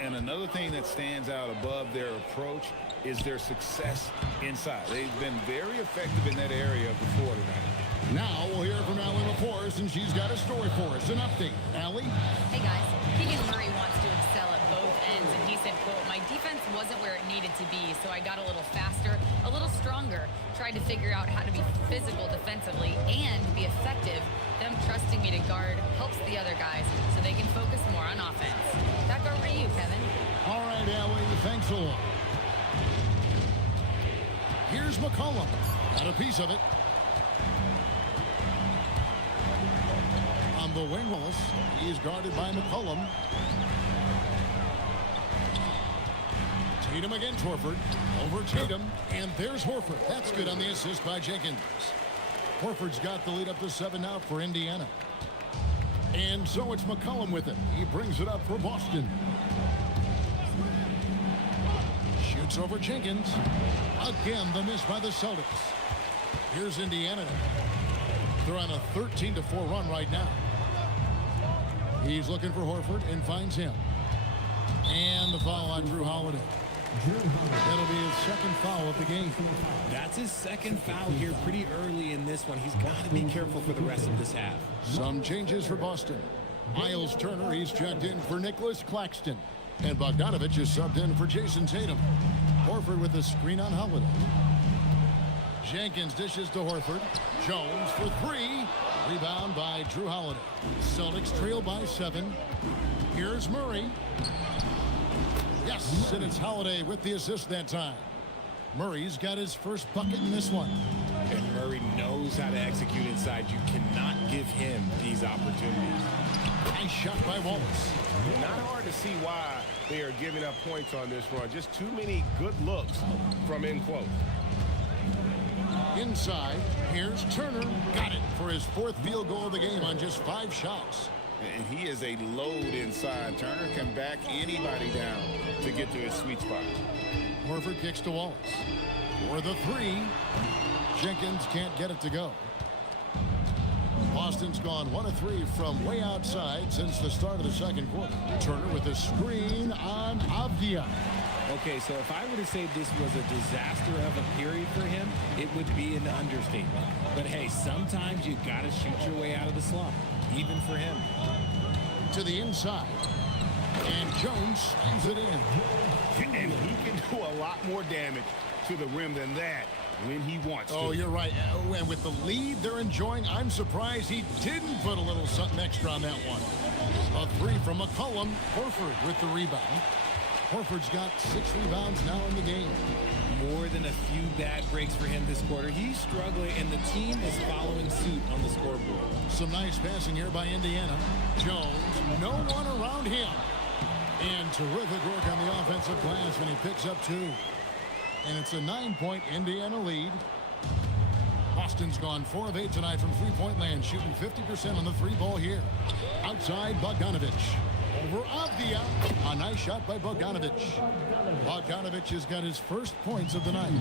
And another thing that stands out above their approach is their success inside. They've been very effective in that area of the floor tonight. Now we'll hear from Allie LaForce, and she's got a story for us. An update. Allie? Hey, guys. Keegan Murray wants to excel at both ends, and he said, quote, "My defense wasn't where it needed to be, so I got a little faster, a little stronger, tried to figure out how to be physical defensively and be effective. Them trusting me to guard helps the other guys so they can focus more on offense." Back over to you, Kevin. All right, Allie. Thanks a lot. Here's McCollum. Got a piece of it. On the wing, Wallace. He's guarded by McCollum. Tatum against Horford. Over Tatum. And there's Horford. That's good on the assist by Jenkins. Horford's got the lead up to 7 now for Indiana. And so it's McCollum with it. He brings it up for Boston. Shoots over Jenkins. Again, the miss by the Celtics. Here's Indiana. They're on a 13-4 run right now. He's looking for Horford and finds him. And the foul on Drew Holiday. That'll be his second foul of the game. That's his second foul here pretty early in this one. He's got to be careful for the rest of this half. Some changes for Boston. Miles Turner, he's checked in for Nicholas Claxton. And Bogdanovich is subbed in for Jason Tatum. Horford with a screen on Holiday. Jenkins dishes to Horford. Jones for 3. Rebound by Drew Holiday. Celtics trail by 7. Here's Murray. Yes, and it's Holiday with the assist that time. Murray's got his first bucket in this one. And Murray knows how to execute inside. You cannot give him these opportunities. Nice shot by Wallace. Not hard to see why they are giving up points on this run. Just too many good looks from in close. Inside, here's Turner. Got it for his 4th field goal of the game on just 5 shots. And he is a load inside. Turner can back anybody down to get to his sweet spot. Horford kicks to Wallace. For the 3. Jenkins can't get it to go. Boston's gone 1 of 3 from way outside since the start of the second quarter. Turner with a screen on Avdia. Okay, so if I were to say this was a disaster of a period for him, it would be an understatement. But hey, sometimes you got to shoot your way out of the slump, even for him. To the inside. And Jones slams it in. And he can do a lot more damage to the rim than that when he wants to. Oh, you're right. And with the lead they're enjoying, I'm surprised he didn't put a little something extra on that one. A 3 from McCollum. Horford with the rebound. Horford's got 6 rebounds now in the game. More than a few bad breaks for him this quarter. He's struggling, and the team is following suit on the scoreboard. Some nice passing here by Indiana. Jones, no one around him. And terrific work on the offensive glass when he picks up 2. And it's a 9-point Indiana lead. Boston's gone 4 of 8 tonight from three-point land, shooting 50% on the 3-ball here. Outside, Bogdanovich. Over Avdia. A nice shot by Bogdanovich. Bogdanovich has got his first points of the night.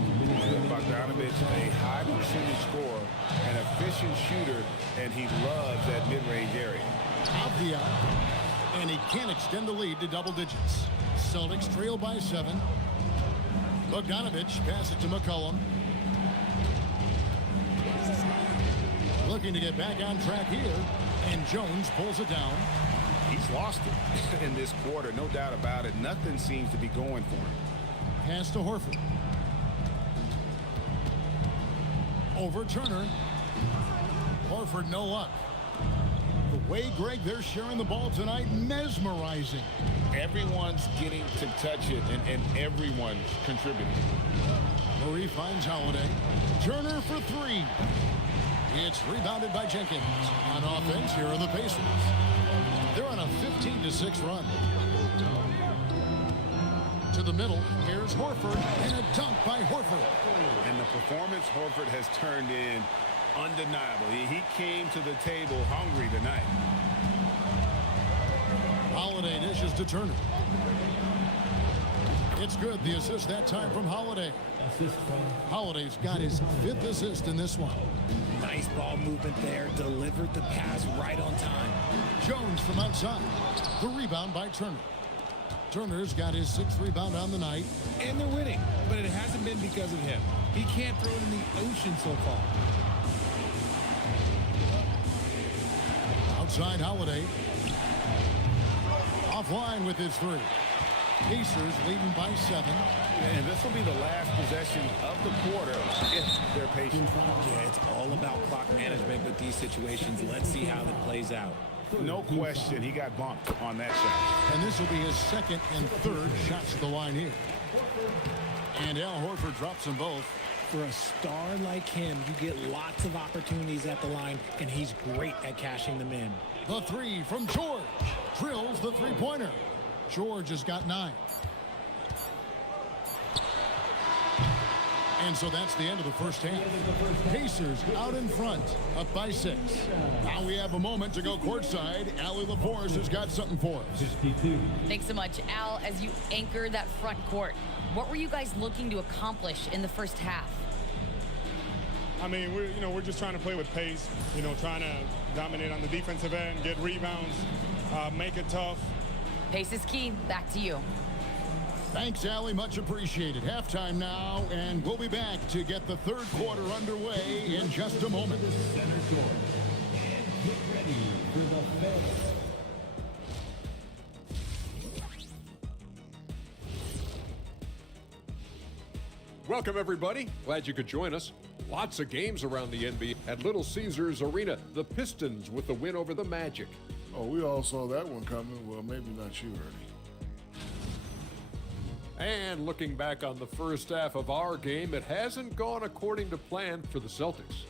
Bogdanovich, a high percentage scorer, an efficient shooter, and he loves that mid-range area. Avdia. And he can't extend the lead to double digits. Celtics trail by 7. Bogdanovich passes it to McCollum. Looking to get back on track here. And Jones pulls it down. He's lost it in this quarter, no doubt about it. Nothing seems to be going for him. Pass to Horford. Over Turner. Horford, no luck. The way, Greg, they're sharing the ball tonight, mesmerizing. Everyone's getting to touch it, and everyone's contributing. Murray finds Holiday. Turner for 3. It's rebounded by Jenkins. On offense, here are the Pacers. They're on a 15-6 run. To the middle, here's Horford, and a dunk by Horford. And the performance Horford has turned in, undeniable. He came to the table hungry tonight. Holiday dishes to Turner. It's good. The assist that time from Holiday. Holiday's got his 5th assist in this one. Nice ball movement there. Delivered the pass right on time. Jones from outside. The rebound by Turner. Turner's got his 6th rebound on the night. And they're winning, but it hasn't been because of him. He can't throw it in the ocean so far. Outside Holiday. Offline with his 3. Pacers leading by 7. And this will be the last possession of the quarter if they're patient. Yeah, it's all about clock management with these situations. Let's see how it plays out. No question, he got bumped on that shot. And this will be his 2nd and 3rd shots to the line here. And Al Horford drops them both. For a star like him, you get lots of opportunities at the line, and he's great at cashing them in. The three from George. Drills the three-pointer. George has got 9. And so that's the end of the first half. Pacers out in front, up by 6. Now we have a moment to go courtside. Allie LaForce has got something for us. Thanks so much, Al. As you anchor that front court, what were you guys looking to accomplish in the first half? I mean, we're just trying to play with pace, trying to dominate on the defensive end, get rebounds, make it tough. Pace is key. Back to you. Thanks, Allie. Much appreciated. Halftime now, and we'll be back to get the third quarter underway in just a moment. Center court. And get ready for the fifth. Welcome, everybody. Glad you could join us. Lots of games around the NBA at Little Caesars Arena. The Pistons with the win over the Magic. Oh, we all saw that one coming. Well, maybe not you, Ernie. And looking back on the first half of our game, it hasn't gone according to plan for the Celtics.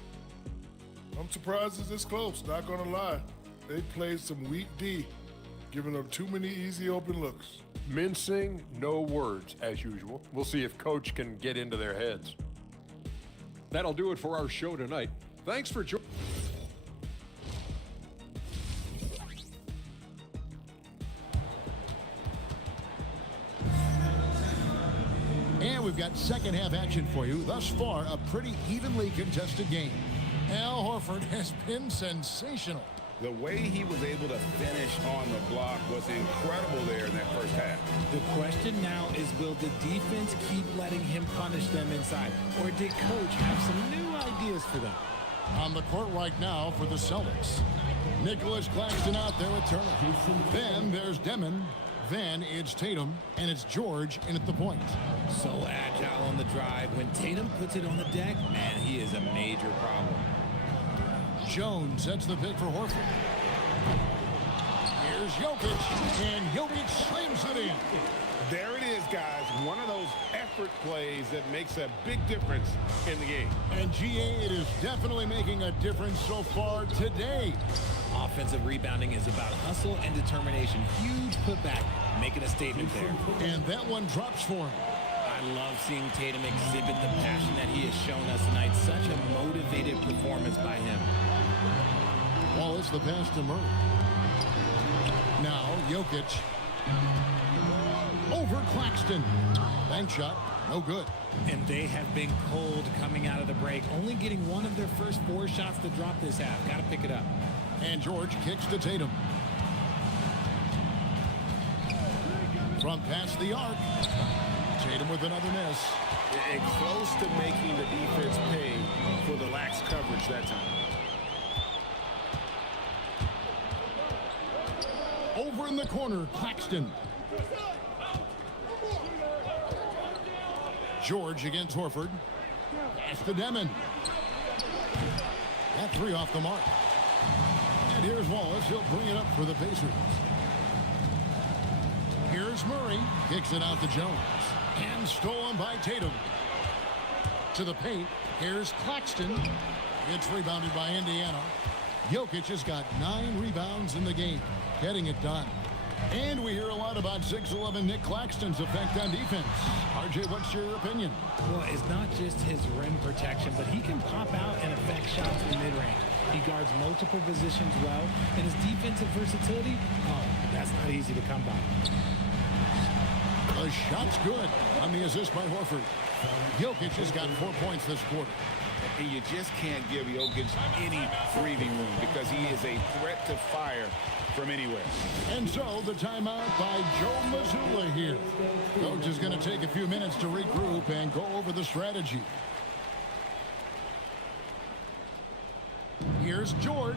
I'm surprised it's this close, not gonna lie. They played some weak D, giving up too many easy open looks. Mincing, no words, as usual. We'll see if Coach can get into their heads. That'll do it for our show tonight. Thanks for joining. And we've got second half action for you. Thus far, a pretty evenly contested game. Al Horford has been sensational. The way he was able to finish on the block was incredible there in that first half. The question now is, will the defense keep letting him punish them inside? Or did Coach have some new ideas for them? On the court right now for the Celtics. Nicholas Claxton out there with Turner. Then there's Demon. Then it's Tatum, and it's George in at the point. So agile on the drive. When Tatum puts it on the deck, man, he is a major problem. Jones sets the pick for Horford. Here's Jokic, and Jokic slams it in. There it is, guys. One of those effort plays that makes a big difference in the game. And GA, it is definitely making a difference so far today. Offensive rebounding is about hustle and determination. Huge putback, making a statement there. And that one drops for him. I love seeing Tatum exhibit the passion that he has shown us tonight. Such a motivated performance by him. Wallace the pass to Murray. Now Jokic. Over Claxton. Bank shot, no good. And they have been cold coming out of the break. Only getting one of their first 4 shots to drop this half. Got to pick it up. And George kicks to Tatum. From past the arc. Tatum with another miss. And close to making the defense pay for the lax coverage that time. Over in the corner, Claxton. George against Horford. Pass to Demon. That 3 off the mark. And here's Wallace. He'll bring it up for the Pacers. Here's Murray. Kicks it out to Jones. And stolen by Tatum. To the paint. Here's Claxton. It's rebounded by Indiana. Jokic has got 9 rebounds in the game. Getting it done. And we hear a lot about 6'11" Nick Claxton's effect on defense. RJ, what's your opinion? Well, it's not just his rim protection, but he can pop out and affect shots in mid-range. He guards multiple positions well, and his defensive versatility, that's not easy to come by. The shot's good on the assist by Horford. Jokic has got 4 points this quarter. And you just can't give Jokic any breathing room because he is a threat to fire from anywhere. And so the timeout by Joe Mazzulla here. Coach is going to take a few minutes to regroup and go over the strategy. Here's George.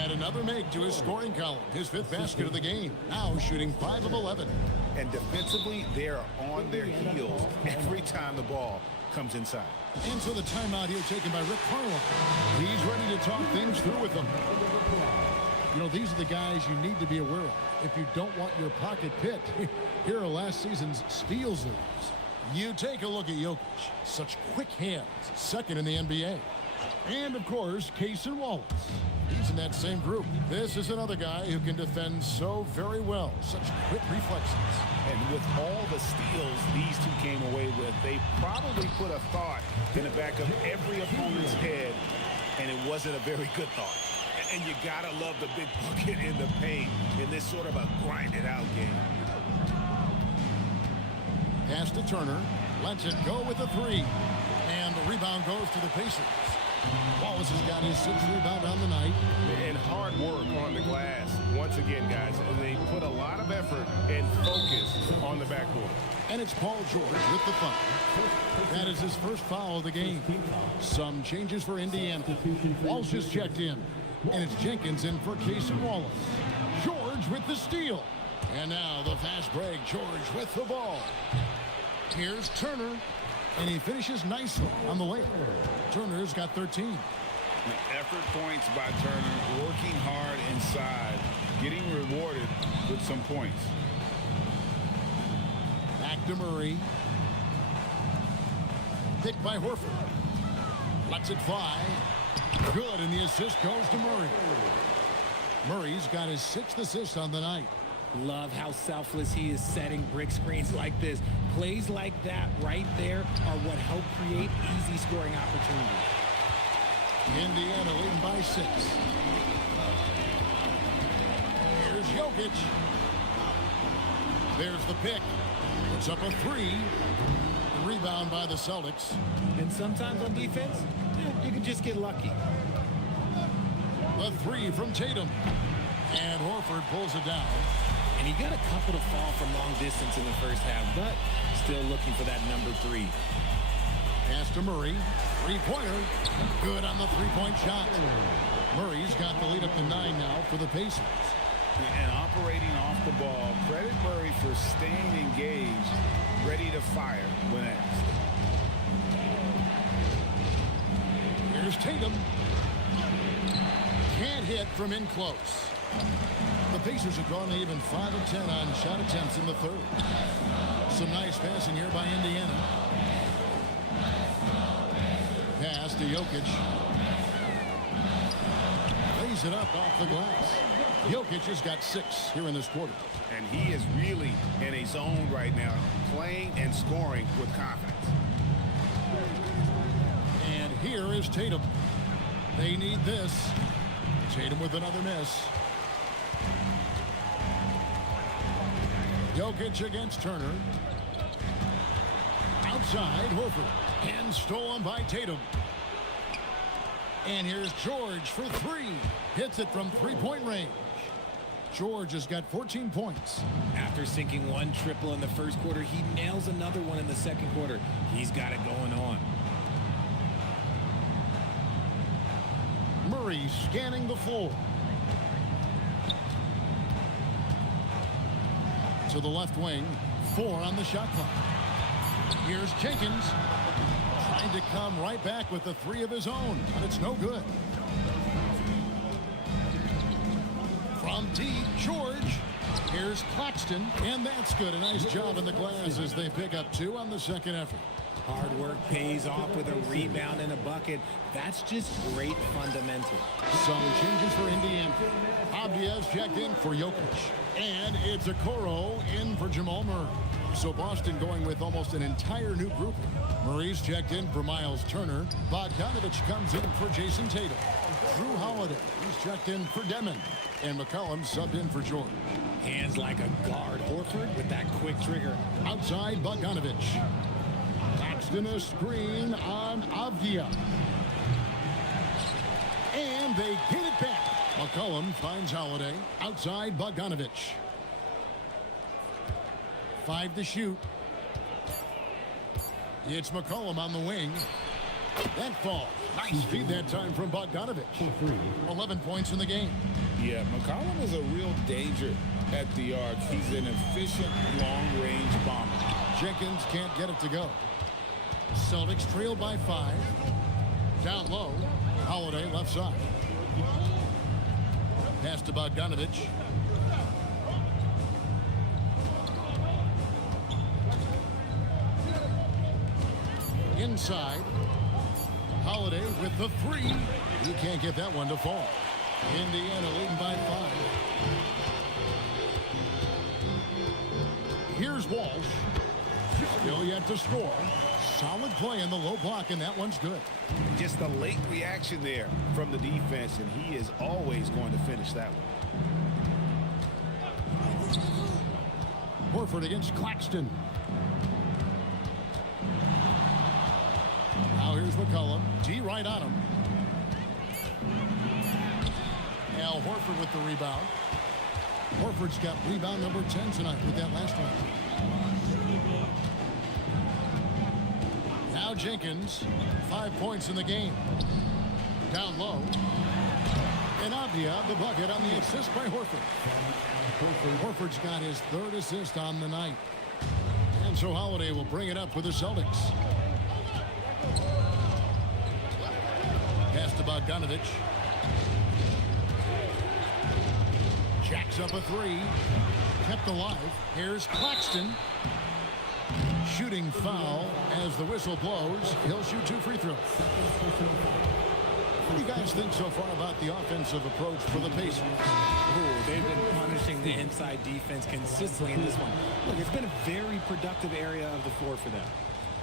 And another make to his scoring column. His 5th basket of the game. Now shooting 5 of 11. And defensively, they're on their heels every time the ball comes inside. And so the timeout here taken by Rick Carlisle. He's ready to talk things through with them. You know, these are the guys you need to be aware of if you don't want your pocket picked. Here are last season's steals leaders. You take a look at Jokic. Such quick hands. Second in the NBA. And, of course, Cason Wallace. He's in that same group. This is another guy who can defend so very well. Such quick reflexes. And with all the steals these two came away with, they probably put a thought in the back of every opponent's head, and it wasn't a very good thought. And you gotta love the big bucket in the paint in this sort of a grinded-out game. Pass to Turner. Lets it go with a three. And the rebound goes to the Pacers. Wallace has got his 6th rebound on the night. And hard work on the glass. Once again, guys, they put a lot of effort and focus on the backboard. And it's Paul George with the foul. That is his first foul of the game. Some changes for Indiana. Walsh is checked in. And it's Jenkins in for Cason Wallace. George with the steal. And now the fast break. George with the ball. Here's Turner. And he finishes nicely on the layup. Turner's got 13. Effort points by Turner, working hard inside, getting rewarded with some points. Back to Murray. Picked by Horford. Lets it fly. Good, and the assist goes to Murray. Murray's got his 6th assist on the night. Love how selfless he is setting brick screens like this. Plays like that right there are what help create easy scoring opportunities. Indiana leading by 6. Here's Jokic. There's the pick. Puts up a 3. Rebound by the Celtics. And sometimes on defense, you can just get lucky. The 3 from Tatum. And Horford pulls it down. And he got a couple to fall from long distance in the first half, but still looking for that number 3. Pass to Murray. 3-pointer. Good on the 3-point shot. Murray's got the lead up to 9 now for the Pacers. And operating off the ball, credit Murray for staying engaged, ready to fire when asked. Here's Tatum. Can't hit from in close. The Pacers have gone even 5 of 10 on shot attempts in the third. Some nice passing here by Indiana. Pass to Jokic. Lays it up off the glass. Jokic has got 6 here in this quarter. And he is really in a zone right now, playing and scoring with confidence. And here is Tatum. They need this. Tatum with another miss. Jokic against Turner. Outside, Horford. And stolen by Tatum. And here's George for 3. Hits it from 3-point range. George has got 14 points. After sinking 1 triple in the first quarter, he nails another one in the second quarter. He's got it going on. Murray scanning the floor. To the left wing. 4 on the shot clock. Here's Jenkins. Trying to come right back with the 3 of his own, but it's no good. From deep, George. Here's Claxton, and that's good. A nice job in the glass as they pick up 2 on the second effort. Hard work pays off with a rebound and a bucket. That's just great fundamentals. Some changes for Indiana. Abdias checked in for Jokic. And it's Okoro in for Jamal Murray. So Boston going with almost an entire new group. Murray's checked in for Miles Turner. Bogdanovich comes in for Jason Tatum. Drew Holiday, he's checked in for Demon. And McCollum subbed in for George. Hands like a guard. Horford with that quick trigger. Outside, Bogdanovich. Claxton a screen on Avdia. And they get it back. McCollum finds Holiday. Outside, Bogdanovich. 5 to shoot. It's McCollum on the wing. That falls. Nice feed that time from Bogdanovich. 11 points in the game. Yeah, McCollum is a real danger at the arc. He's an efficient long-range bomber. Jenkins can't get it to go. Celtics trail by 5. Down low. Holiday left side. Pass to Bogdanovich. inside. Holiday with the three. He can't get that one to fall. Indiana leading by 5. Here's Walsh. Still yet to score. Solid play in the low block, and that one's good. Just a late reaction there from the defense, and he is always going to finish that one. Horford against Claxton. Now here's McCollum. D right on him. Al Horford with the rebound. Horford's got rebound number 10 tonight with that last one. Now Jenkins, 5 points in the game. Down low. And Avdia, the bucket on the assist by Horford. Horford's got his 3rd assist on the night. And so Holiday will bring it up with the Celtics. Pass to Bogdanovich. Jacks up a 3. Kept alive. Here's Claxton. Shooting foul as the whistle blows. He'll shoot 2 free throws. What do you guys think so far about the offensive approach for the Pacers? They've been punishing the inside defense consistently in this one. Look, it's been a very productive area of the floor for them.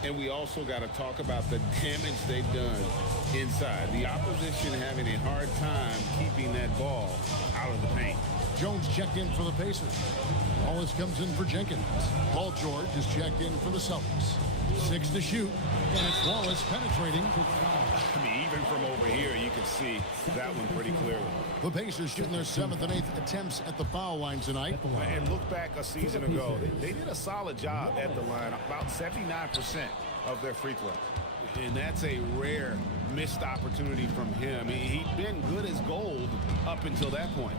And we also got to talk about the damage they've done inside. The opposition having a hard time keeping that ball out of the paint. Jones checked in for the Pacers. Wallace comes in for Jenkins. Paul George is checked in for the Celtics. 6 to shoot, and it's Wallace penetrating. I mean, even from over here, you can see that one pretty clearly. The Pacers shooting their 7th and 8th attempts at the foul line tonight. And look back a season ago, they did a solid job at the line, about 79% of their free throws. And that's a rare missed opportunity from him. He'd been good as gold up until that point.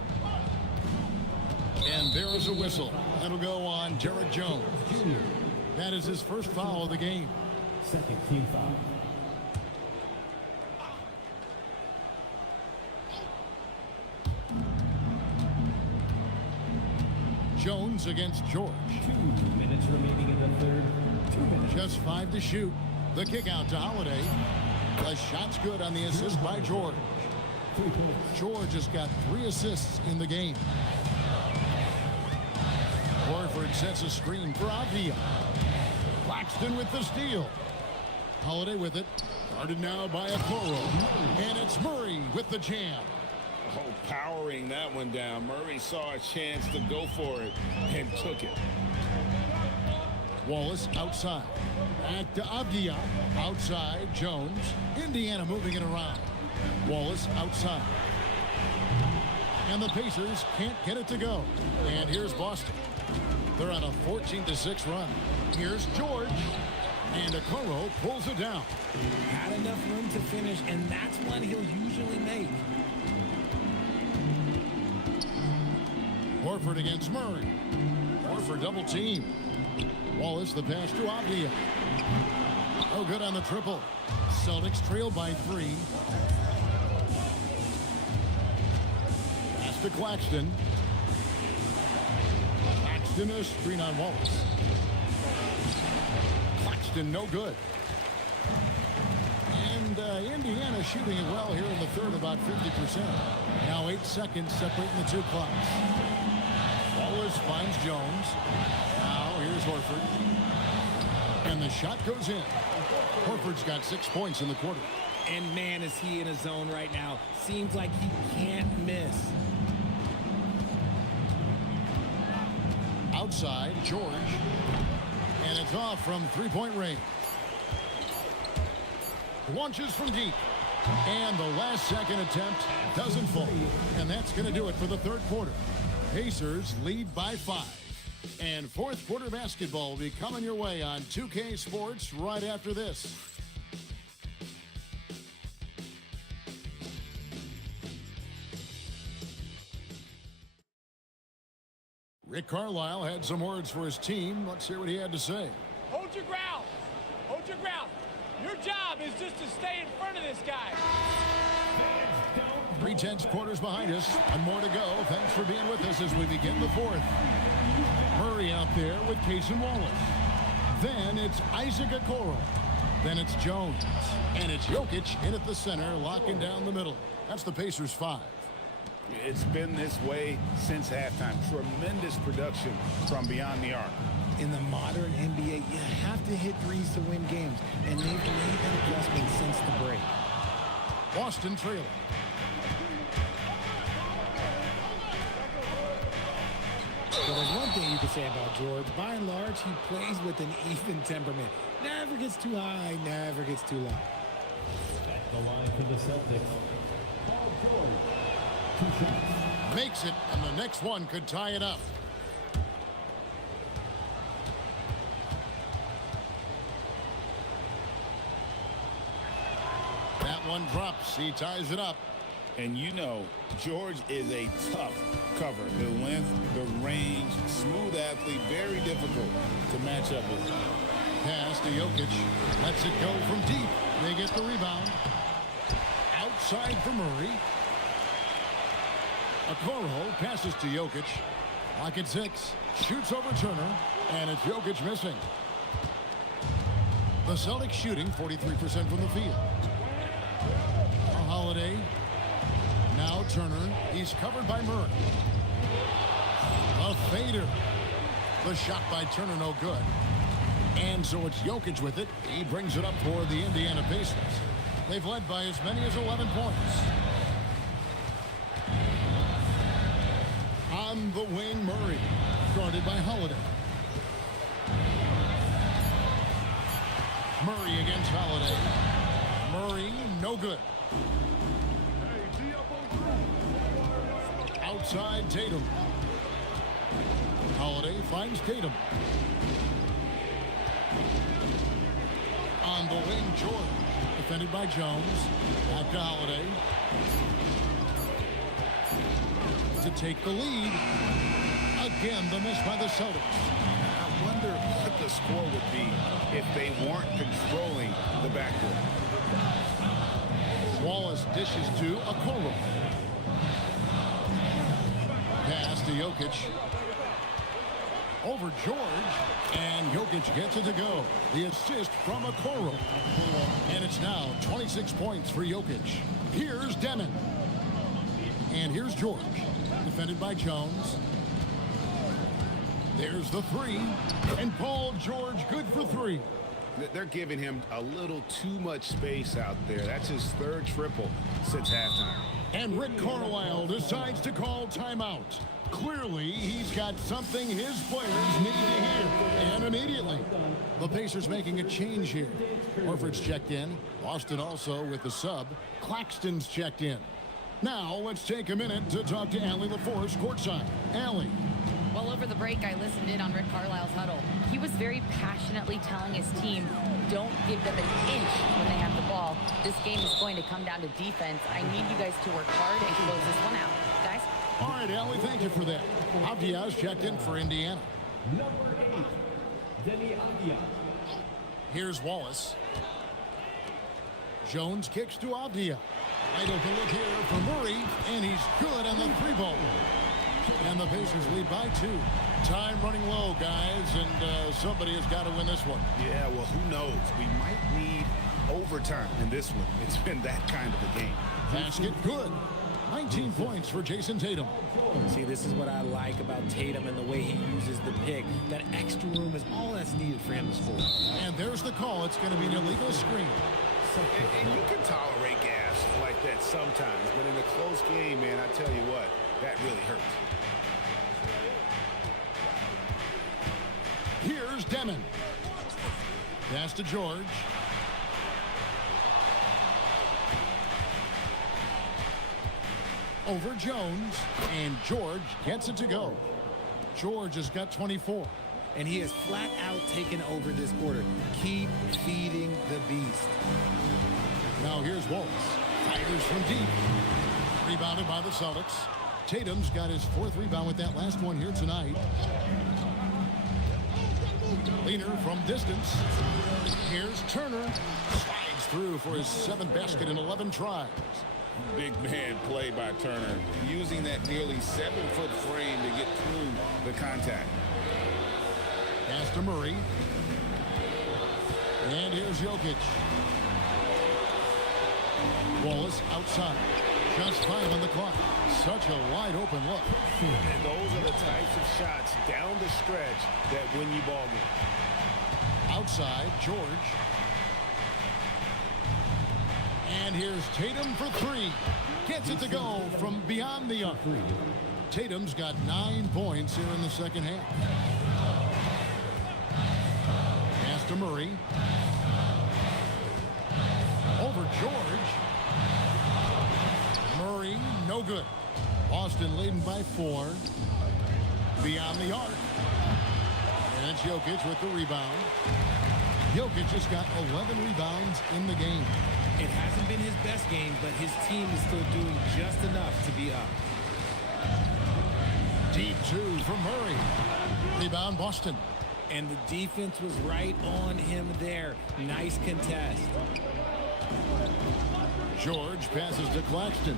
And there is a whistle. That'll go on Derek Jones. That is his first foul of the game. Second team foul. Jones against George. 2 minutes remaining in the 3rd. 2 minutes. Just 5 to shoot. The kick out to Holiday. The shot's good on the assist by George. George has got 3 assists in the game. Horford sets a screen for Avdia. Claxton with the steal. Holiday with it. Guarded now by Okoro. And it's Murray with the jam. Oh, powering that one down. Murray saw a chance to go for it and took it. Wallace outside. Back to Avdia. Outside, Jones. Indiana moving it around. Wallace outside. And the Pacers can't get it to go. And here's Boston. They're on a 14-6 run. Here's George. And Okoro pulls it down. Had enough room to finish, and that's one he'll usually make. Horford against Murray. Horford double team. Wallace the pass to Avdia. Oh, good on the triple. Celtics trail by 3. Pass to Claxton. Claxton a screen on Wallace. Claxton no good. And Indiana shooting it well here in the 3rd, about 50%. Now 8 seconds separating the 2 clocks. Wallace finds Jones. Now here's Horford. And the shot goes in. Horford's got 6 points in the quarter. And man, is he in a zone right now. Seems like he can't miss. Outside, George. And it's off from 3-point range. Launches from deep. And the last second attempt doesn't fall. And that's going to do it for the 3rd quarter. Pacers lead by 5. And 4th quarter basketball will be coming your way on 2K Sports right after this. Rick Carlisle had some words for his team. Let's hear what he had to say. Hold your ground. Hold your ground. Your job is just to stay in front of this guy. 3/10 quarters behind us and more to go. Thanks for being with us as we begin the 4th. Murray out there with Case and Wallace. Then it's Isaac Okoro. Then it's Jones. And it's Jokic in at the center, locking down the middle. That's the Pacers' 5. It's been this way since halftime. Tremendous production from beyond the arc. In the modern NBA, you have to hit threes to win games, and they've made that adjustment since the break. Boston trailing. Well, there's one thing you can say about George. By and large, he plays with an even temperament. Never gets too high, never gets too low. The line for the Celtics. Paul George. 2 shots. Makes it, and the next one could tie it up. That one drops. He ties it up. And you know, George is a tough cover. The length, the range, smooth athlete, very difficult to match up with. Pass to Jokic. Lets it go from deep. They get the rebound. Outside for Murray. Okoro passes to Jokic. Lock at 6. Shoots over Turner. And it's Jokic missing. The Celtics shooting 43% from the field. Holiday. Now Turner. He's covered by Murray. A fader. The shot by Turner no good. And so it's Jokic with it. He brings it up for the Indiana Pacers. They've led by as many as 11 points. On the wing, Murray. Guarded by Holiday. Murray against Holiday. Murray, no good. Outside Tatum. Holiday finds Tatum. On the wing, George. Defended by Jones. Back to Holiday. To take the lead. Again, the miss by the Celtics. I wonder what the score would be if they weren't controlling the backcourt. Wallace dishes to Okoro. Pass to Jokic. Over George. And Jokic gets it to go. The assist from Okoro. And it's now 26 points for Jokic. Here's Demon. And here's George. Defended by Jones. There's the 3. And Paul George good for 3. They're giving him a little too much space out there. That's his 3rd triple since halftime. And Rick Carlisle decides to call timeout. Clearly, he's got something his players need to hear, and immediately. The Pacers making a change here. Horford's checked in. Boston also with the sub. Claxton's checked in. Now, let's take a minute to talk to Allie LaForce courtside. Allie. Well, over the break, I listened in on Rick Carlisle's huddle. He was very passionately telling his team, don't give them an inch when they have the ball. This game is going to come down to defense. I need you guys to work hard and close this one out. Guys? All right, Allie, thank you for that. Avdia's checked in for Indiana. Number 8, Denny Avdia. Here's Wallace. Jones kicks to Avdia. Right open look here for Murray, and he's good on the 3-ball. And the Pacers lead by 2. Time running low, guys, and somebody has got to win this one. Yeah, well, who knows? We might need overtime in this one. It's been that kind of a game. Basket good. 19 points for Jason Tatum. See, this is what I like about Tatum and the way he uses the pick. That extra room is all that's needed for him to score. And there's the call. It's going to be an illegal screen. And you can tolerate gas like that sometimes, but in a close game, man, I tell you what, that really hurts. Here's Demon. Pass to George. Over Jones, and George gets it to go. George has got 24. And he has flat out taken over this quarter. Keep feeding the beast. Now here's Wallace. Fires from deep. Rebounded by the Celtics. Tatum's got his 4th rebound with that last one here tonight. Leaner from distance. Here's Turner. Slides through for his 7th basket in 11 tries. Big man play by Turner, using that nearly 7-foot frame to get through the contact. Pass to Murray. And here's Jokic. Wallace outside. Just 5 on the clock. Such a wide open look. And those are the types of shots down the stretch that win you ball games. Outside, George. And here's Tatum for 3. Gets it to go from beyond the arc. Tatum's got 9 points here in the second half. Pass to Murray. Over George. Murray, no good. Boston leading by 4. Beyond the arc. And it's Jokic with the rebound. Jokic just got 11 rebounds in the game. It hasn't been his best game, but his team is still doing just enough to be up. Deep 2 from Murray. Rebound Boston. And the defense was right on him there. Nice contest. George passes to Claxton.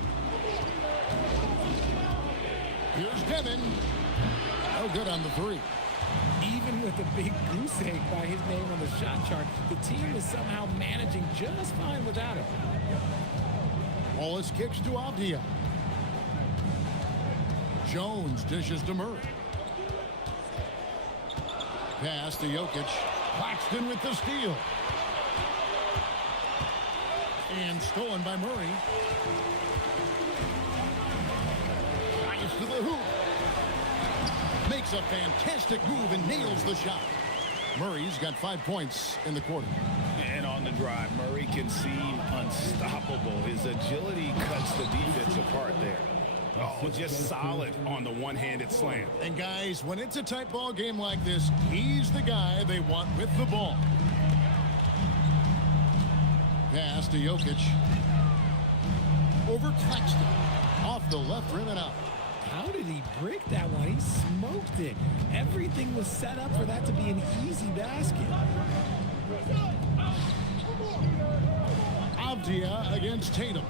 Here's Devin. No good on the 3. Even with a big goose egg by his name on the shot chart, the team is somehow managing just fine without him. Wallace kicks to Avdia. Jones dishes to Murray. Pass to Jokic. Claxton with the steal. And stolen by Murray. Drives to the hoop. Makes a fantastic move and nails the shot. Murray's got 5 points in the quarter. And on the drive, Murray can seem unstoppable. His agility cuts the defense apart there. Oh, just solid on the one-handed slam. And guys, when it's a tight ball game like this, he's the guy they want with the ball. Pass to Jokic. Over Claxton. Off the left rim and out. How did he break that one? He smoked it. Everything was set up for that to be an easy basket. Avdia against Tatum.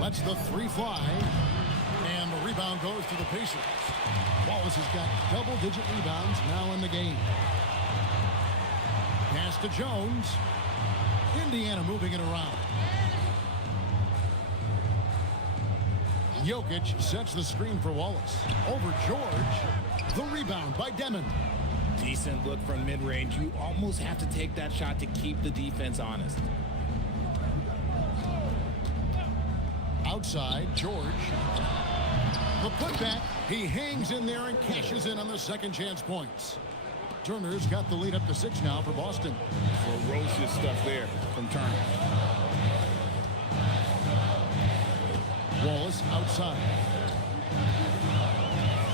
Lets the 3 fly. And the rebound goes to the Pacers. Wallace has got double-digit rebounds now in the game. Pass to Jones. Indiana moving it around. Jokic sets the screen for Wallace. Over George. The rebound by Demon. Decent look from mid-range. You almost have to take that shot to keep the defense honest. Outside, George. The putback. He hangs in there and cashes in on the second chance points. Turner's got the lead up to 6 now for Boston. Ferocious stuff there from Turner. Wallace outside.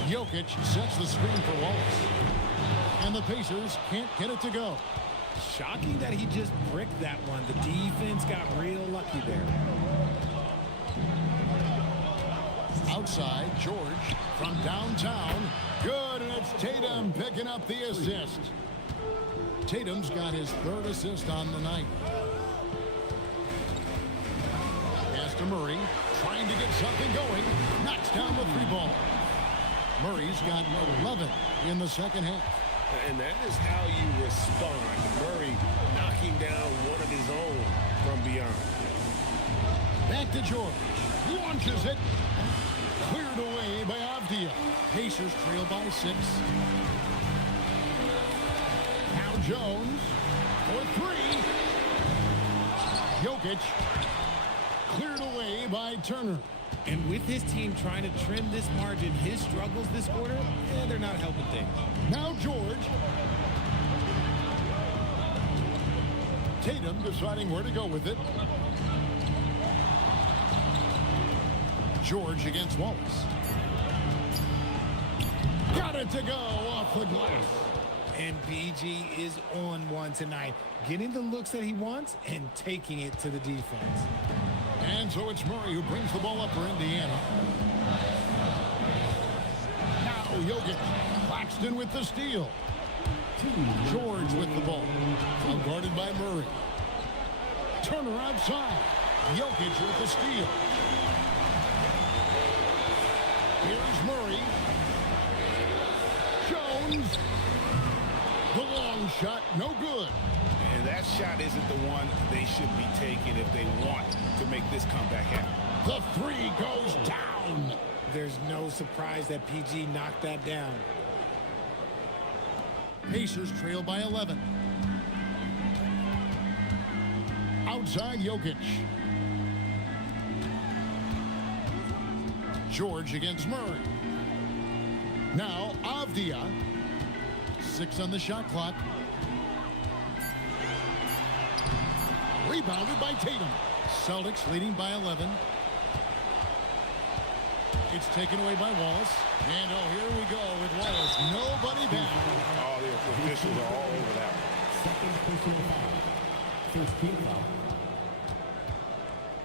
Jokic sets the screen for Wallace. And the Pacers can't get it to go. Shocking that he just bricked that one. The defense got real lucky there. Outside, George from downtown. Good, and it's Tatum picking up the assist. Tatum's got his 3rd assist on the night. Pass to Murray, trying to get something going. Knocks down the 3-ball. Murray's got 11 in the second half. And that is how you respond. Murray knocking down one of his own from beyond. Back to George. Launches it. Cleared away by Avdia. Pacers trail by 6. Now Jones for 3. Jokic cleared away by Turner. And with his team trying to trim this margin, his struggles this quarter, they're not helping things. Now George. Tatum deciding where to go with it. George against Wallace. Got it to go off the glass. And BG is on one tonight, getting the looks that he wants and taking it to the defense. And so it's Murray who brings the ball up for Indiana. Now Jokic. Claxton with the steal. George with the ball. Guarded by Murray. Turner outside. Jokic with the steal. Here's Murray. Jones swings. The long shot, no good. And that shot isn't the one they should be taking if they want to make this comeback happen. The three goes down. There's no surprise that PG knocked that down. Pacers trail by 11. Outside Jokic. George against Murray. Now Avdia. 6 on the shot clock. Rebounded by Tatum. Celtics leading by 11. It's taken away by Wallace. And here we go with Wallace. Nobody back. Oh, the officials are all over that one. Second personal foul. First team foul.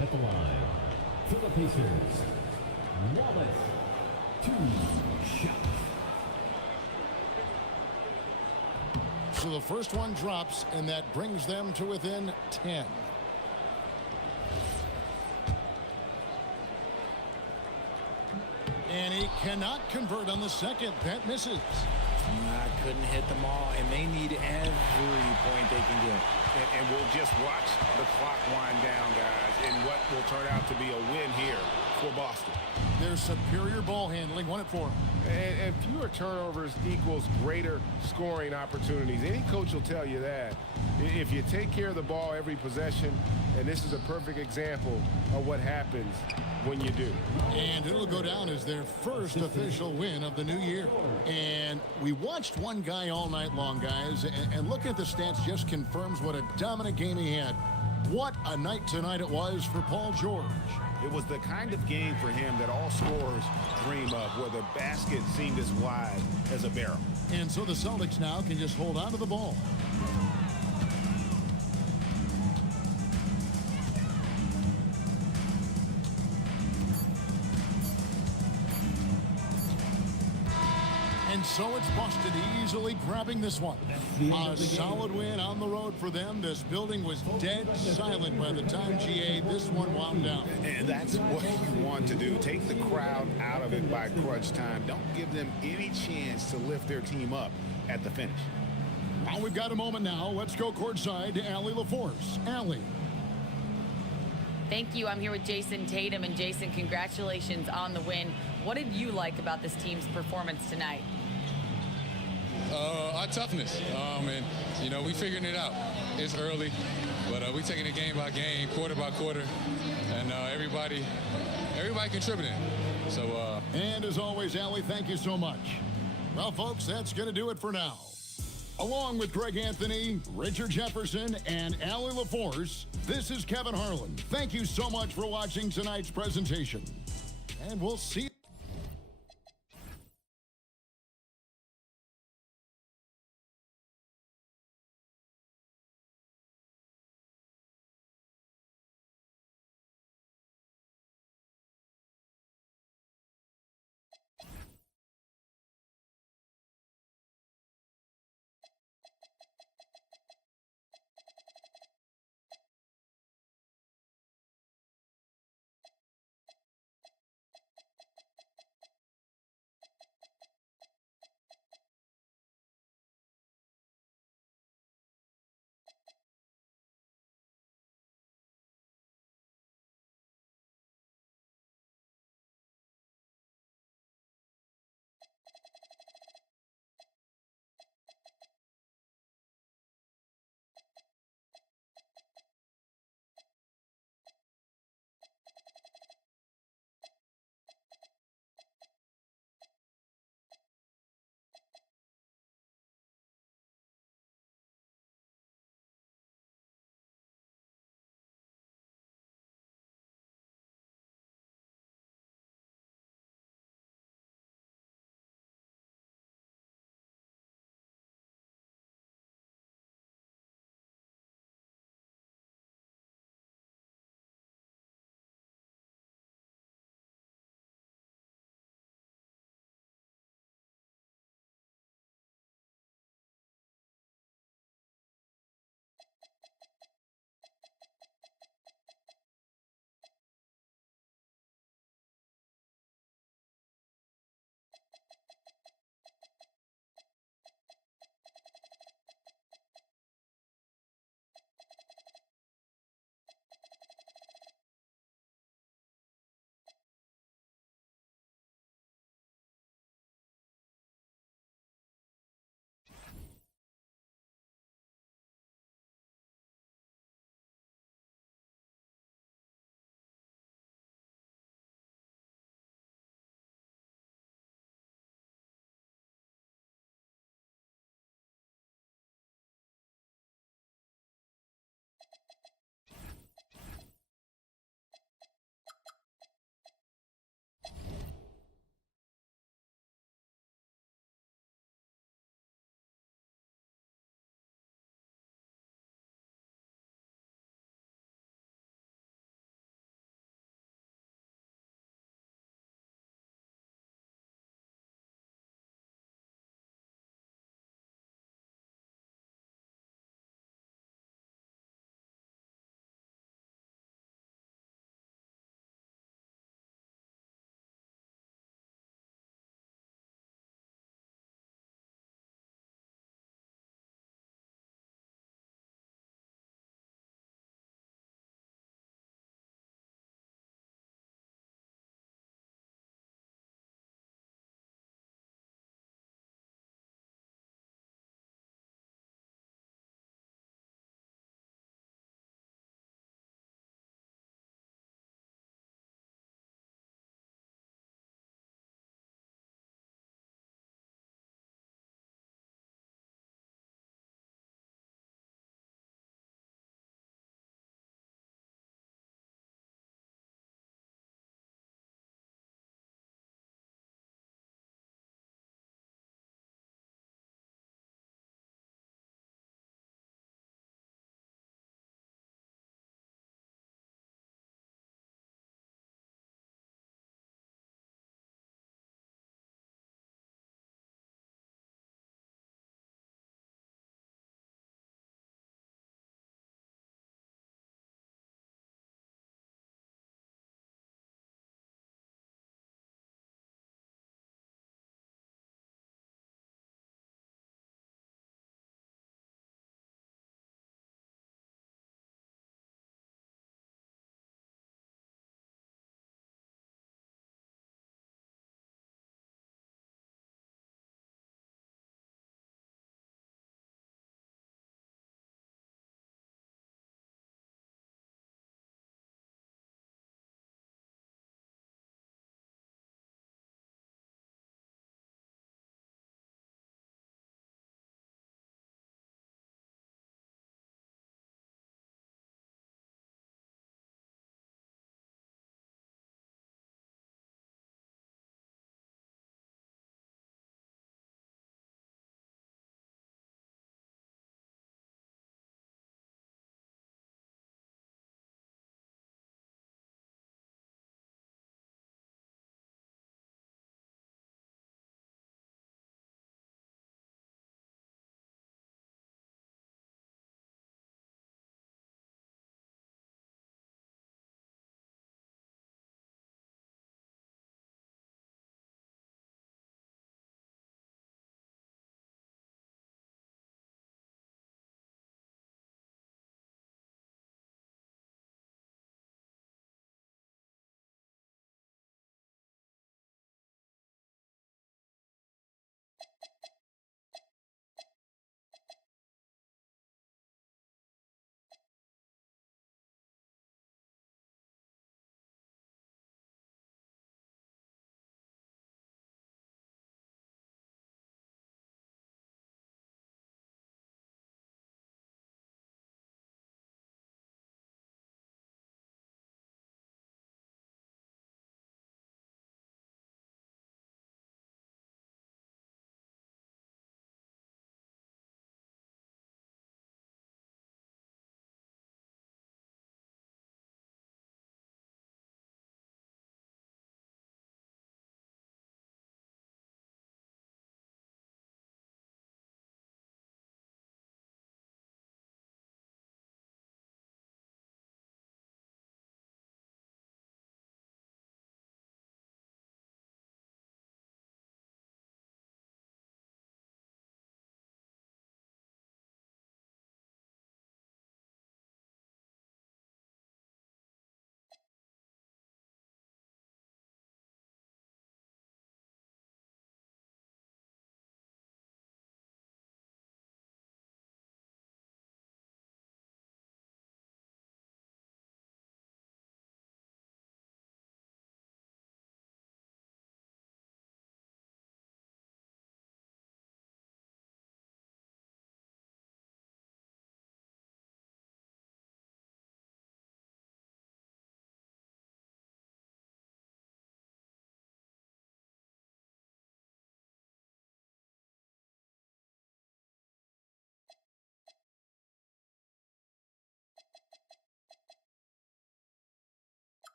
At the line, for the Pacers, Wallace, 2 shots. So the first one drops, and that brings them to within 10. And he cannot convert on the second. That misses. Couldn't hit them all, and they need every point they can get. And we'll just watch the clock wind down, guys, in what will turn out to be a win here for Boston. Their superior ball handling, won it for them. And fewer turnovers equals greater scoring opportunities. Any coach will tell you that. If you take care of the ball every possession, and this is a perfect example of what happens when you do. And it'll go down as their first official win of the new year. And we watched one guy all night long, guys, and looking at the stats just confirms what a dominant game he had. What a night tonight it was for Paul George. It was the kind of game for him that all scorers dream of, where the basket seemed as wide as a barrel. And so the Celtics now can just hold on to the ball. And so it's Boston easily grabbing this one. A solid win on the road for them. This building was dead silent by the time GA this one wound down. And that's what you want to do. Take the crowd out of it by crunch time. Don't give them any chance to lift their team up at the finish. Well, we've got a moment now. Let's go courtside to Allie LaForce. Allie. Thank you. I'm here with Jason Tatum. And Jason, congratulations on the win. What did you like about this team's performance tonight? Our toughness. And, you know, we figuring it out. It's early, but we taking it game by game, quarter by quarter, and everybody contributing. So. And as always, Allie, thank you so much. Well, folks, that's going to do it for now. Along with Greg Anthony, Richard Jefferson, and Allie LaForce, this is Kevin Harlan. Thank you so much for watching tonight's presentation. And we'll see you.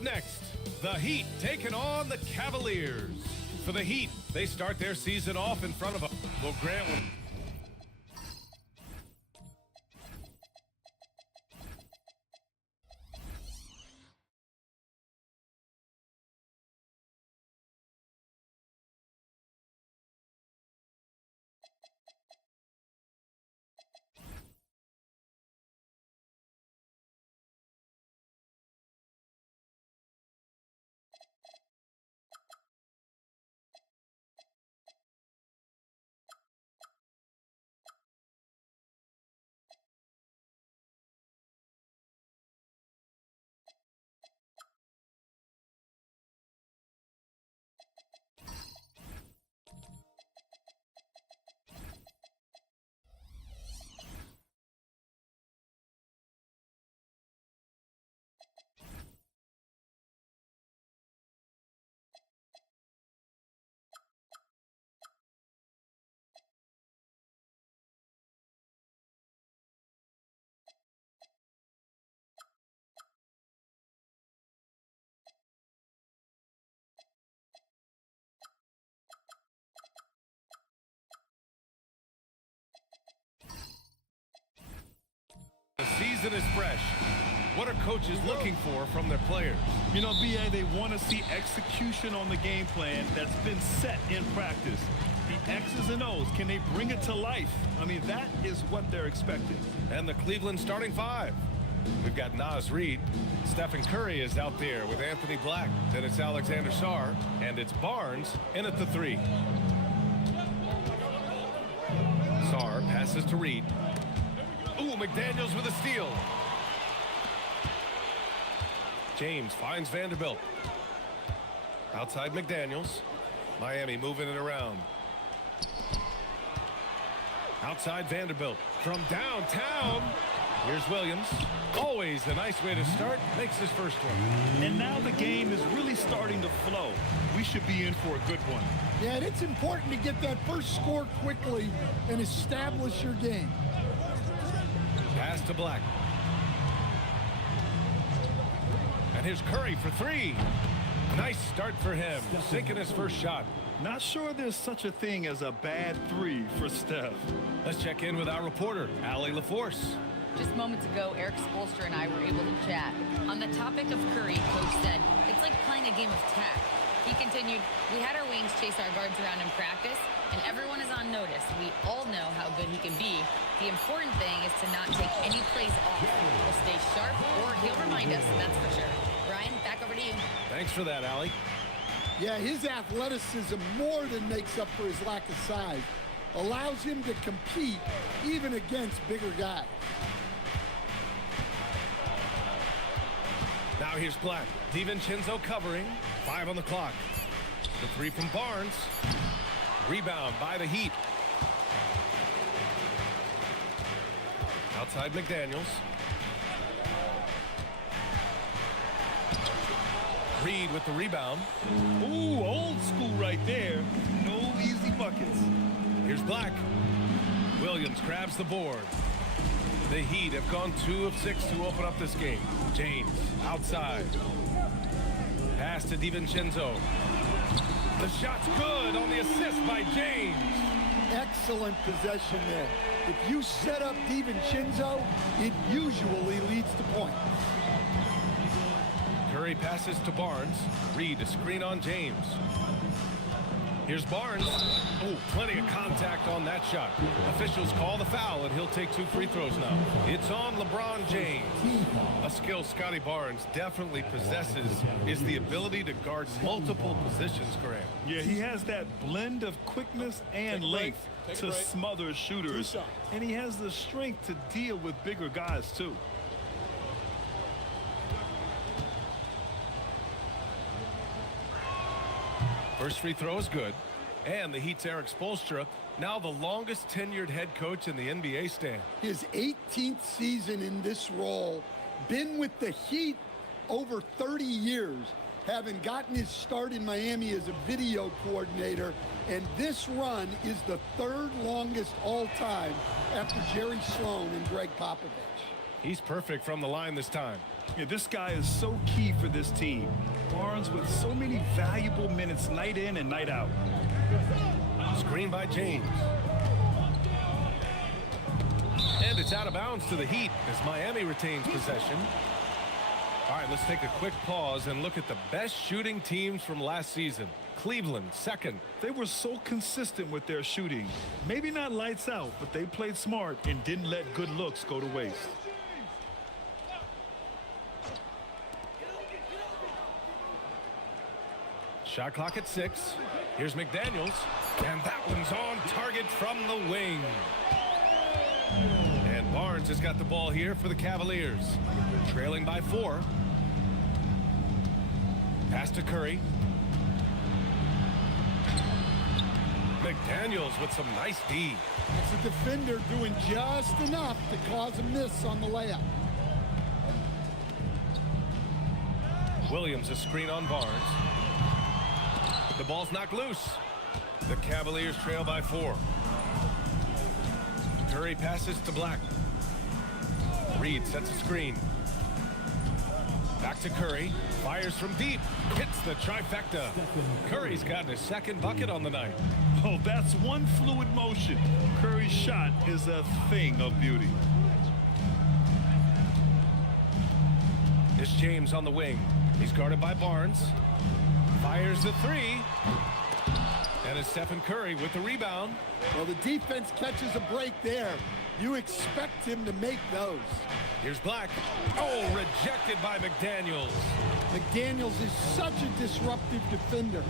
Up next, the Heat taking on the Cavaliers. For the Heat, they start their season off in front of a... Well, Grant will... The season is fresh. What are coaches looking for from their players? You know, B.A., they want to see execution on the game plan that's been set in practice. The X's and O's, can they bring it to life? I mean, that is what they're expecting. And the Cleveland starting five. We've got Naz Reid. Stephen Curry is out there with Anthony Black. Then it's Alexander Sarr. And it's Barnes in at the three. Sarr passes to Reid. Ooh, McDaniels with a steal. James finds Vanderbilt. Outside McDaniels. Miami moving it around. Outside Vanderbilt. From downtown. Here's Williams. Always a nice way to start. Makes his first one. And now the game is really starting to flow. We should be in for a good one. Yeah, and it's important to get that first score quickly and establish your game. Pass to Black. And here's Curry for three. Nice start for him. Sinking his first shot. Not sure there's such a thing as a bad three for Steph. Let's check in with our reporter, Allie LaForce. Just moments ago, Eric Spoelstra and I were able to chat. On the topic of Curry, Coach said, it's like playing a game of tag. He continued, we had our wings chase our guards around in practice, and everyone is on notice. We all know how good he can be. The important thing is to not take any plays off. We'll stay sharp, or he'll remind us, that's for sure. Brian, back over to you. Thanks for that, Allie. Yeah, his athleticism more than makes up for his lack of size. Allows him to compete even against bigger guys. Now here's Black. DiVincenzo covering. 5 on the clock. The three from Barnes. Rebound by the Heat. Outside McDaniels. Reid with the rebound. Ooh, old school right there. No easy buckets. Here's Black. Williams grabs the board. The Heat have gone 2 of 6 to open up this game. James outside. Pass to DiVincenzo. The shot's good on the assist by James. Excellent possession there. If you set up DiVincenzo, it usually leads to points. Curry passes to Barnes. Reid a screen on James. Here's Barnes. Oh, plenty of contact on that shot. Officials call the foul, and he'll take 2 free throws now. It's on LeBron James. A skill Scotty Barnes definitely possesses is the ability to guard multiple positions, Grant. Yeah, he has that blend of quickness and length to smother shooters. And he has the strength to deal with bigger guys, too. First free throw is good. And the Heat's Eric Spoelstra, now the longest tenured head coach in the NBA stand. His 18th season in this role, been with the Heat over 30 years, having gotten his start in Miami as a video coordinator, and this run is the 3rd longest all time after Jerry Sloan and Greg Popovich. He's perfect from the line this time. Yeah, this guy is so key for this team. Barnes with so many valuable minutes night in and night out. Screen by James. And it's out of bounds to the Heat as Miami retains possession. All right, let's take a quick pause and look at the best shooting teams from last season. Cleveland, second. They were so consistent with their shooting. Maybe not lights out, but they played smart and didn't let good looks go to waste. Shot clock at 6. Here's McDaniels. And that one's on target from the wing. And Barnes has got the ball here for the Cavaliers. Trailing by 4. Pass to Curry. McDaniels with some nice D. That's a defender doing just enough to cause a miss on the layup. Williams a screen on Barnes. The ball's knocked loose. The Cavaliers trail by 4. Curry passes to Black. Reed sets a screen. Back to Curry. Fires from deep. Hits the trifecta. Curry's gotten his second bucket on the night. Oh, that's one fluid motion. Curry's shot is a thing of beauty. It's James on the wing. He's guarded by Barnes. Fires the 3. And it's Stephen Curry with the rebound. Well, the defense catches a break there. You expect him to make those. Here's Black. Oh, rejected by McDaniels. McDaniels is such a disruptive defender.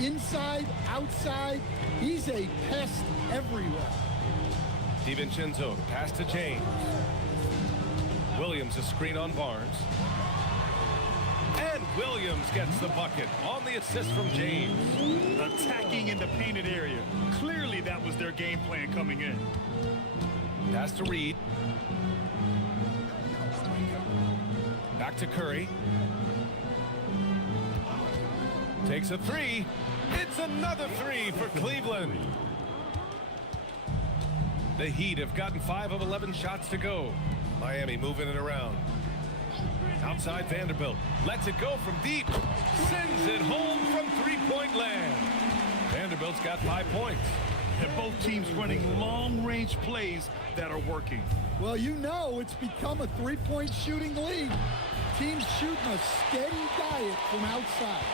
Inside, outside, he's a pest everywhere. DiVincenzo, pass to James. Williams a screen on Barnes. And Williams gets the bucket on the assist from James. Attacking in the painted area. Clearly that was their game plan coming in. Pass to Reed. Back to Curry. Takes a 3. It's another 3 for Cleveland. The Heat have gotten 5 of 11 shots to go. Miami moving it around. Outside Vanderbilt. Lets it go from deep. Sends it home from three-point land. Vanderbilt's got 5 points. And both teams running long-range plays that are working. Well, you know it's become a three-point shooting league. Teams shooting a steady diet from outside.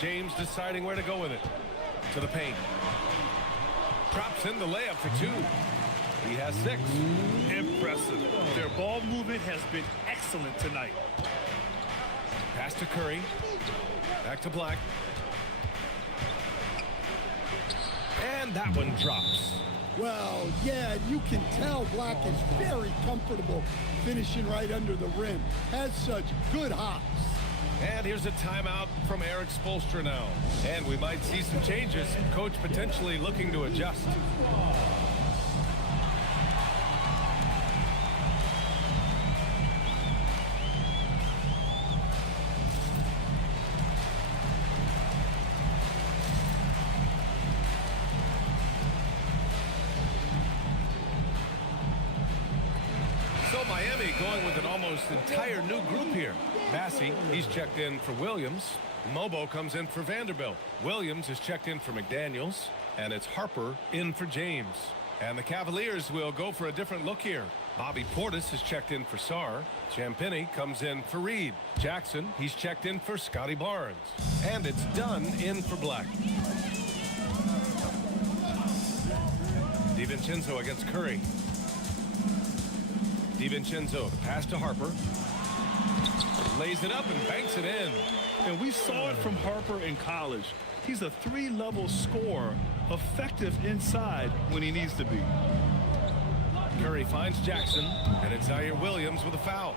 James deciding where to go with it. To the paint. Drops in the layup for 2. He has 6. Impressive. Their ball movement has been excellent tonight. Pass to Curry. Back to Black. And that one drops. Well, yeah, you can tell Black is very comfortable finishing right under the rim. Has such good hops. And here's a timeout from Eric Spoelstra now. And we might see some changes. Coach potentially looking to adjust. So Miami going with an almost entire new group here. Massey, he's checked in for Williams. Mobo comes in for Vanderbilt. Williams is checked in for McDaniels. And it's Harper in for James. And the Cavaliers will go for a different look here. Bobby Portis is checked in for Sarr. Champagnie comes in for Reed. Jackson, he's checked in for Scotty Barnes. And it's Dunn in for Black. DiVincenzo against Curry. DiVincenzo, pass to Harper. Lays it up and banks it in. And we saw it from Harper in college. He's a 3-level scorer, effective inside when he needs to be. Curry finds Jackson, and it's Zaire Williams with a foul.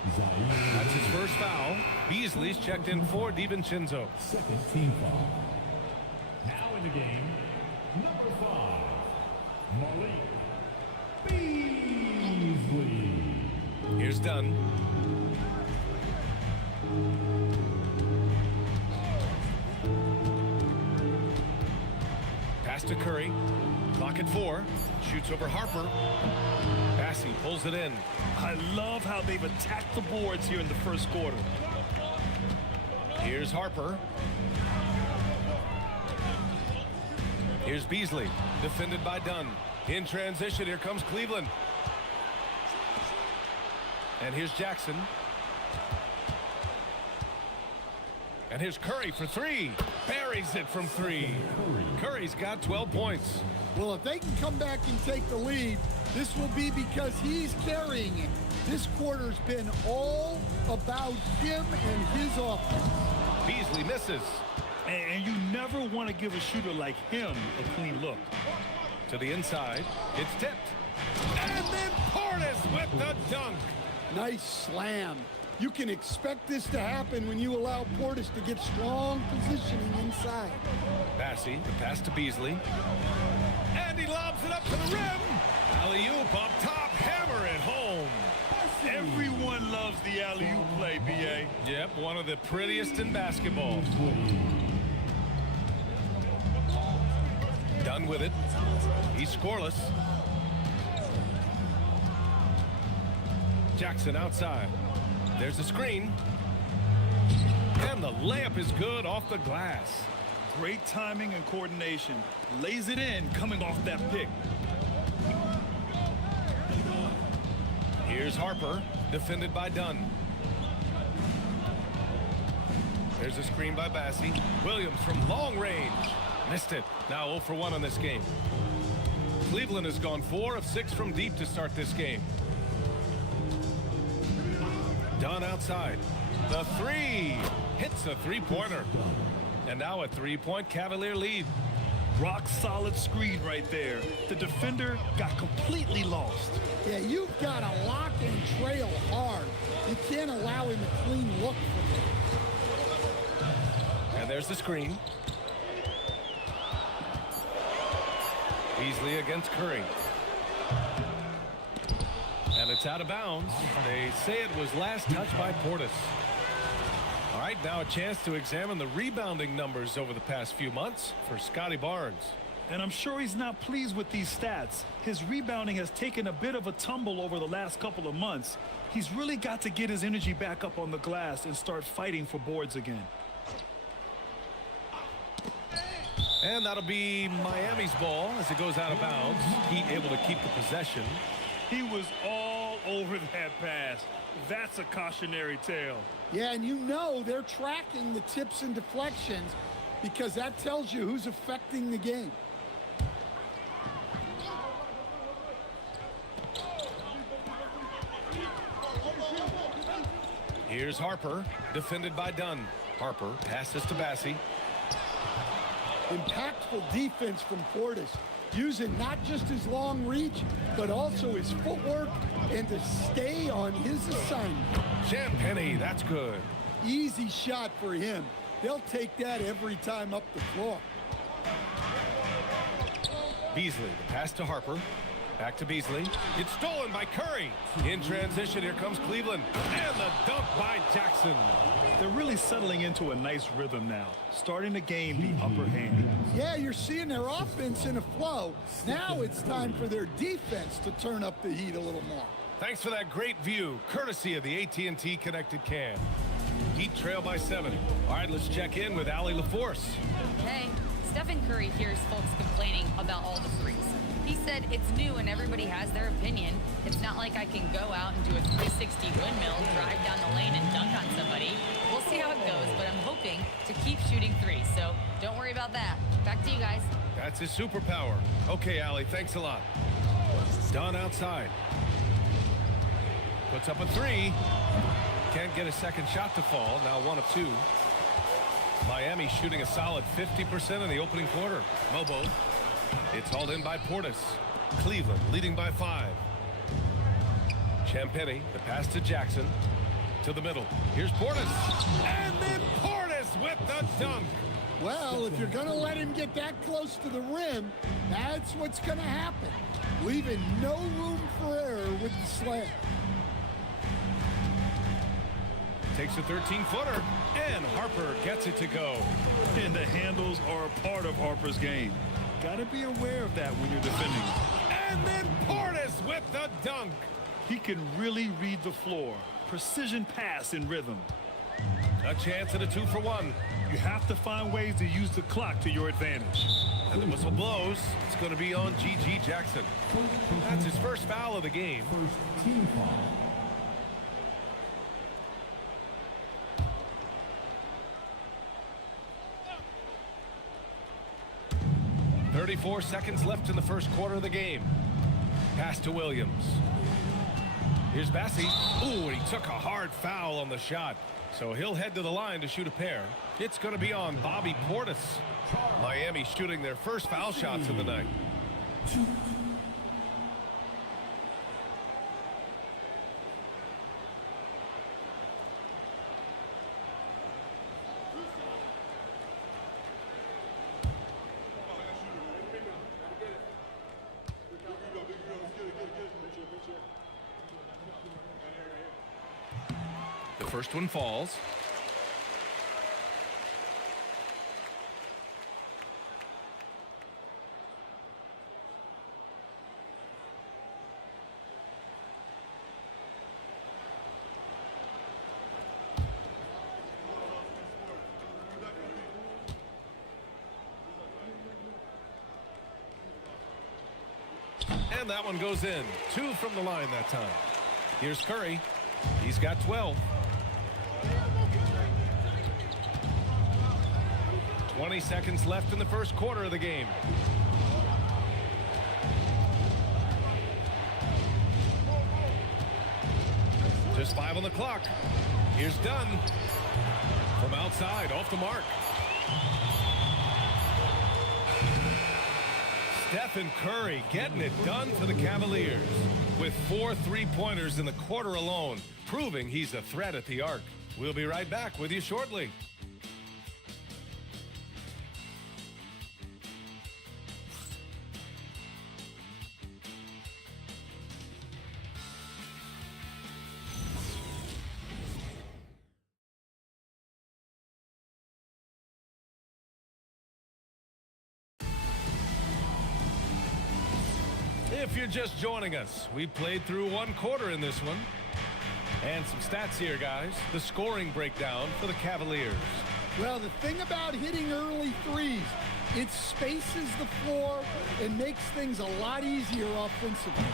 That's his first foul. Beasley's checked in for DiVincenzo. Second team foul. Now in the game, number 5, Malik Beasley. Here's Dunn. Pass to Curry. Clock at 4. Shoots over Harper. Pass Bassey pulls it in. I love how they've attacked the boards here in the first quarter. Here's Harper. Here's Beasley, defended by Dunn. In transition, here comes Cleveland. And here's Jackson. And here's Curry for three. Buries it from three. Curry's got 12 points. Well, if they can come back and take the lead, this will be because he's carrying it. This quarter's been all about him and his offense. Beasley misses. And you never want to give a shooter like him a clean look. To the inside, it's tipped. And then Portis with the dunk. Nice slam. You can expect this to happen when you allow Portis to get strong positioning inside. Bassey, the pass to Beasley. And he lobs it up to the rim. Alley-oop up top, hammer it home. Everyone loves the alley-oop play, B.A. Yep, one of the prettiest in basketball. Done with it. He's scoreless. Jackson outside. There's a screen. And the layup is good off the glass. Great timing and coordination. Lays it in coming off that pick. Here's Harper, defended by Dunn. There's a screen by Bassey. Williams from long range. Missed it. Now 0 for 1 on this game. Cleveland has gone 4 of 6 from deep to start this game. Dunn outside. The three. Hits a three-pointer. And now a three-point Cavalier lead. Rock solid screen right there. The defender got completely lost. Yeah, you've got to lock and trail hard. You can't allow him a clean look from it. And there's the screen. Beasley against Curry. And it's out of bounds. They say it was last touched by Portis. All right, now a chance to examine the rebounding numbers over the past few months for Scotty Barnes. And I'm sure he's not pleased with these stats. His rebounding has taken a bit of a tumble over the last couple of months. He's really got to get his energy back up on the glass and start fighting for boards again. And that'll be Miami's ball as it goes out of bounds. Heat able to keep the possession. He was all over that pass. That's a cautionary tale. Yeah, and you know they're tracking the tips and deflections because that tells you who's affecting the game. Here's Harper, defended by Dunn. Harper passes to Bassey. Impactful defense from Portis, using not just his long reach, but also his footwork and to stay on his assignment. Champagny, that's good. Easy shot for him. They'll take that every time up the floor. Beasley, the pass to Harper. Back to Beasley. It's stolen by Curry. In transition, here comes Cleveland. And the dunk by Jackson. They're really settling into a nice rhythm now, starting to gain the upper hand. Yeah, you're seeing their offense in a flow. Now it's time for their defense to turn up the heat a little more. Thanks for that great view, courtesy of the AT&T Connected Cam. Heat trail by 7. All right, let's check in with Allie LaForce. Hey, Stephen Curry hears folks complaining about all the threes. He said it's new and everybody has their opinion. It's not like I can go out and do a 360 windmill, drive down the lane and dunk on somebody. We'll see how it goes, but I'm hoping to keep shooting threes, so don't worry about that. Back to you guys. That's his superpower. Okay, Allie, thanks a lot. Dunn outside. Puts up a three. Can't get a second shot to fall. Now 1 of 2. Miami shooting a solid 50% in the opening quarter. Mobo. It's hauled in by Portis. Cleveland leading by 5. Champagny, the pass to Jackson. To the middle. Here's Portis. And then Portis with the dunk. Well, if you're going to let him get that close to the rim, that's what's going to happen. Leaving no room for error with the slam. Takes a 13-footer. And Harper gets it to go. And the handles are a part of Harper's game. Got to be aware of that when you're defending. And then Portis with the dunk. He can really read the floor. Precision pass in rhythm. A chance at a 2-for-1. You have to find ways to use the clock to your advantage. And the whistle blows. It's going to be on G.G. Jackson. That's his first foul of the game. First team foul. 34 seconds left in the first quarter of the game. Pass to Williams. Here's Bassi. Ooh, and he took a hard foul on the shot. So he'll head to the line to shoot a pair. It's going to be on Bobby Portis. Miami shooting their first foul shots of the night. The first one falls. And that one goes in. 2 from the line that time. Here's Curry. He's got 12. 20 seconds left in the first quarter of the game. Just 5 on the clock. Here's Dunn. From outside, off the mark. Stephen Curry getting it done for the Cavaliers with 4 3-pointers in the quarter alone, proving he's a threat at the arc. We'll be right back with you shortly. If you're just joining us, we played through 1 quarter in this one. And some stats here, guys. The scoring breakdown for the Cavaliers. Well, the thing about hitting early threes, it spaces the floor and makes things a lot easier offensively.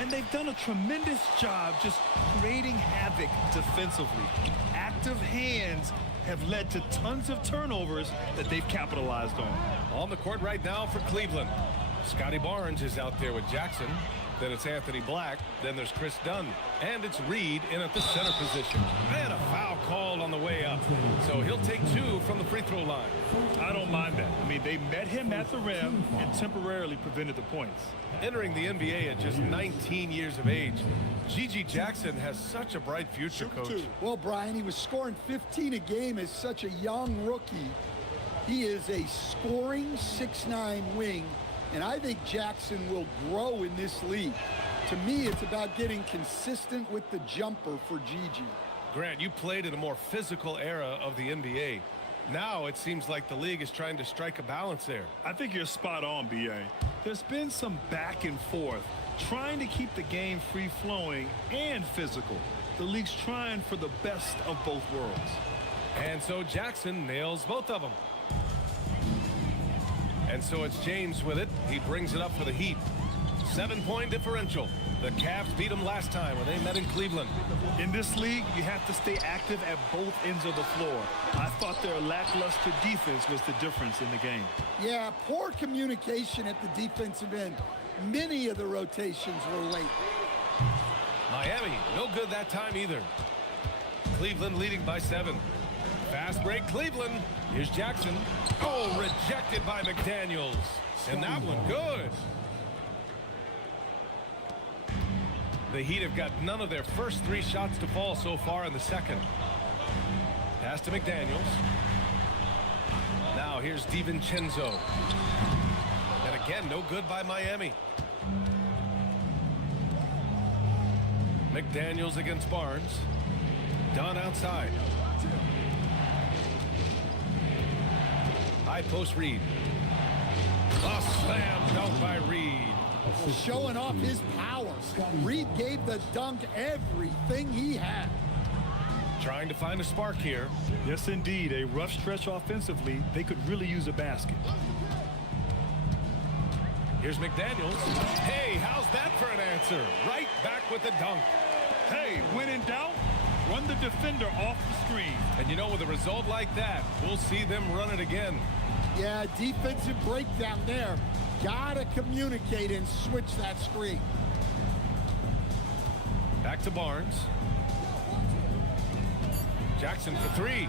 And they've done a tremendous job just creating havoc defensively. Active hands have led to tons of turnovers that they've capitalized on. On the court right now for Cleveland. Scotty Barnes is out there with Jackson. Then it's Anthony Black. Then there's Chris Dunn. And it's Reed in at the center position. And a foul called on the way up. So he'll take 2 from the free throw line. I don't mind that. I mean, they met him at the rim and temporarily prevented the points. Entering the NBA at just 19 years of age, G.G. Jackson has such a bright future, Coach. Well, Brian, he was scoring 15 a game as such a young rookie. He is a scoring 6'9" wing. And I think Jackson will grow in this league. To me, it's about getting consistent with the jumper for Gigi. Grant, you played in a more physical era of the NBA. Now it seems like the league is trying to strike a balance there. I think you're spot on, B.A. There's been some back and forth, trying to keep the game free-flowing and physical. The league's trying for the best of both worlds. And so Jackson nails both of them. And so it's James with it. He brings it up for the Heat. 7-point differential. The Cavs beat them last time when they met in Cleveland. In this league, you have to stay active at both ends of the floor. I thought their lackluster defense was the difference in the game. Yeah, poor communication at the defensive end. Many of the rotations were late. Miami, no good that time either. Cleveland leading by 7. Fast break, Cleveland. Here's Jackson. Oh, rejected by McDaniels. And that one good. The Heat have got none of their first 3 shots to fall so far in the second. Pass to McDaniels. Now here's DiVincenzo. And again, no good by Miami. McDaniels against Barnes. Dunn outside. High post Reed. A slam dunk by Reed. showing off his power. Reed gave the dunk everything he had. Trying to find a spark here. Yes, indeed. A rough stretch offensively. They could really use a basket. Here's McDaniels. Hey, how's that for an answer? Right back with the dunk. Hey, when in doubt, run the defender off the screen. And you know, with a result like that, we'll see them run it again. Yeah, defensive breakdown there. Gotta communicate and switch that screen. Back to Barnes. Jackson for three.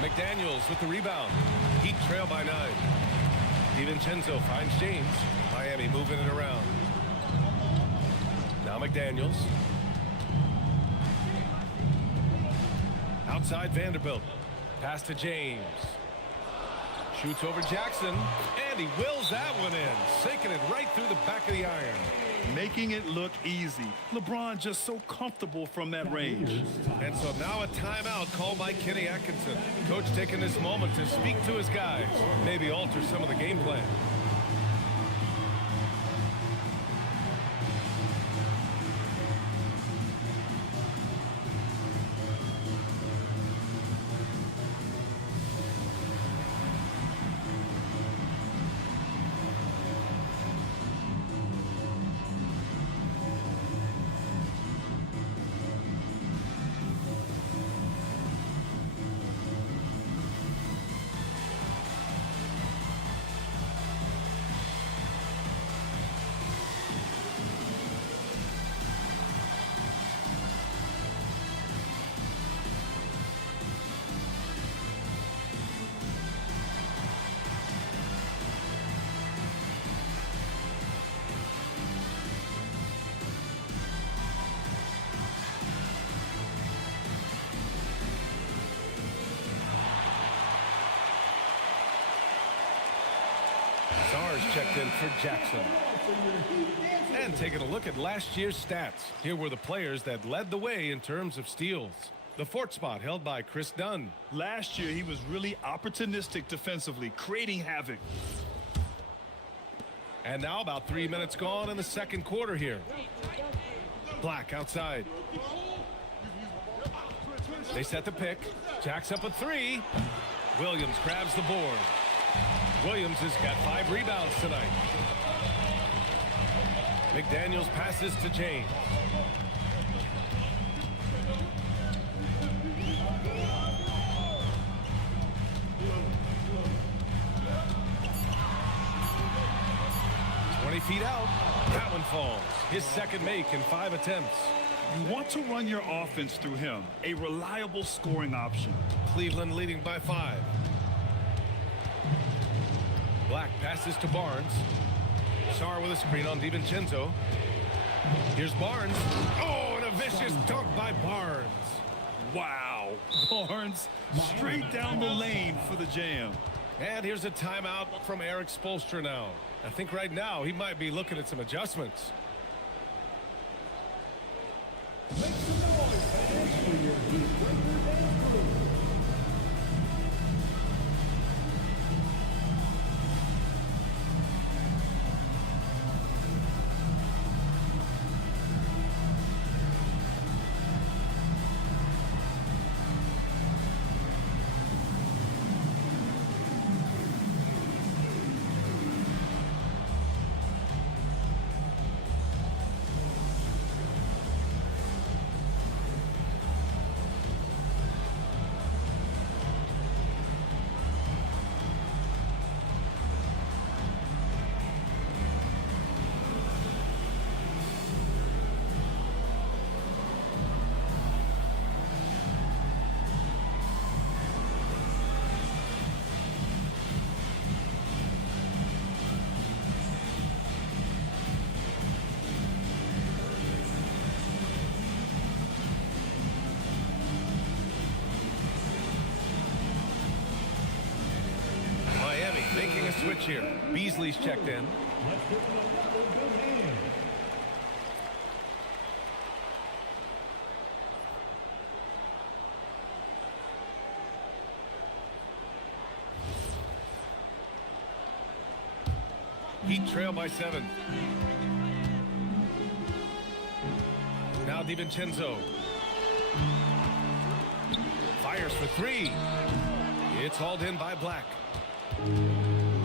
McDaniels with the rebound. Heat trail by 9. DiVincenzo finds James. Miami moving it around. Now McDaniels. Outside Vanderbilt. Pass to James. Shoots over Jackson. And he wills that one in. Sinking it right through the back of the iron. Making it look easy. LeBron just so comfortable from that range. And so now a timeout called by Kenny Atkinson. Coach taking this moment to speak to his guys. Maybe alter some of the game plan. Sars checked in for Jackson. And taking a look at last year's stats. Here were the players that led the way in terms of steals. The fourth spot held by Chris Dunn. Last year, he was really opportunistic defensively, creating havoc. And now about 3 minutes gone in the second quarter here. Black outside. They set the pick. Jacks up a three. Williams grabs the board. Williams has got 5 rebounds tonight. McDaniels passes to James. Feet out. That one falls. His second make in 5 attempts. You want to run your offense through him. A reliable scoring option. Cleveland leading by 5. Black passes to Barnes. Sar with a screen on DiVincenzo. Here's Barnes. Oh, and a vicious dunk by Barnes. Wow. Barnes straight down the lane for the jam. And here's a timeout from Eric Spoelstra now. I think right now he might be looking at some adjustments. Making a switch here. Beasley's checked in. Heat trail by 7. Now DiVincenzo. Fires for 3. It's hauled in by Black.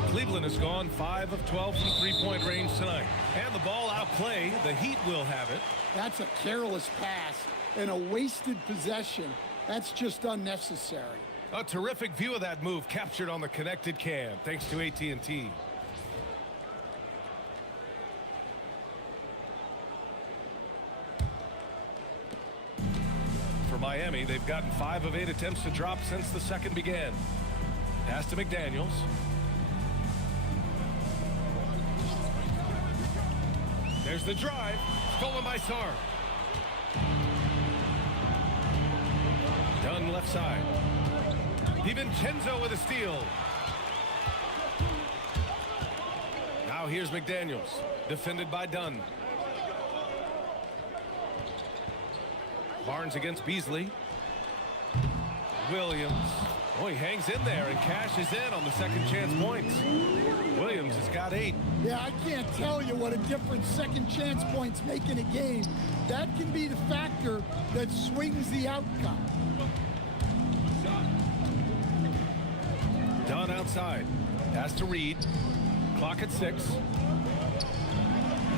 Cleveland has gone 5 of 12 from three-point range tonight. And the ball outplay. The Heat will have it. That's a careless pass and a wasted possession. That's just unnecessary. A terrific view of that move captured on the connected cam, thanks to AT&T. For Miami, they've gotten 5 of 8 attempts to drop since the second began. Pass to McDaniels. There's the drive. Stolen by Sarr. Dunn left side. DiVincenzo with a steal. Now here's McDaniels. Defended by Dunn. Barnes against Beasley. Williams. Oh, he hangs in there and cashes in on the second chance points. Williams has got 8. Yeah, I can't tell you what a difference second chance points make in a game. That can be the factor that swings the outcome. Dunn outside. Pass to Reed. Clock at 6.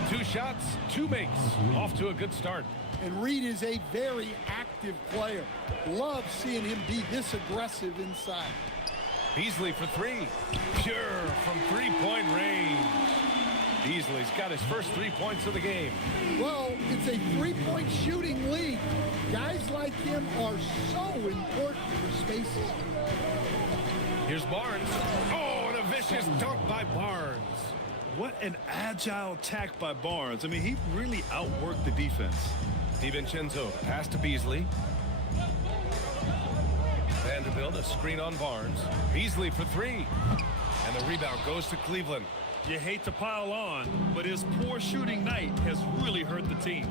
2 shots, 2 makes. Off to a good start. And Reed is a very active player. Love seeing him be this aggressive inside. Beasley for 3. Pure from three-point range. Beasley's got his first 3 points of the game. Well, it's a three-point shooting league. Guys like him are so important for spaces. Here's Barnes. Oh, and a vicious dunk by Barnes. What an agile attack by Barnes. I mean, he really outworked the defense. DiVincenzo, pass to Beasley. Vanderbilt, a screen on Barnes. Beasley for 3. And the rebound goes to Cleveland. You hate to pile on, but his poor shooting night has really hurt the team.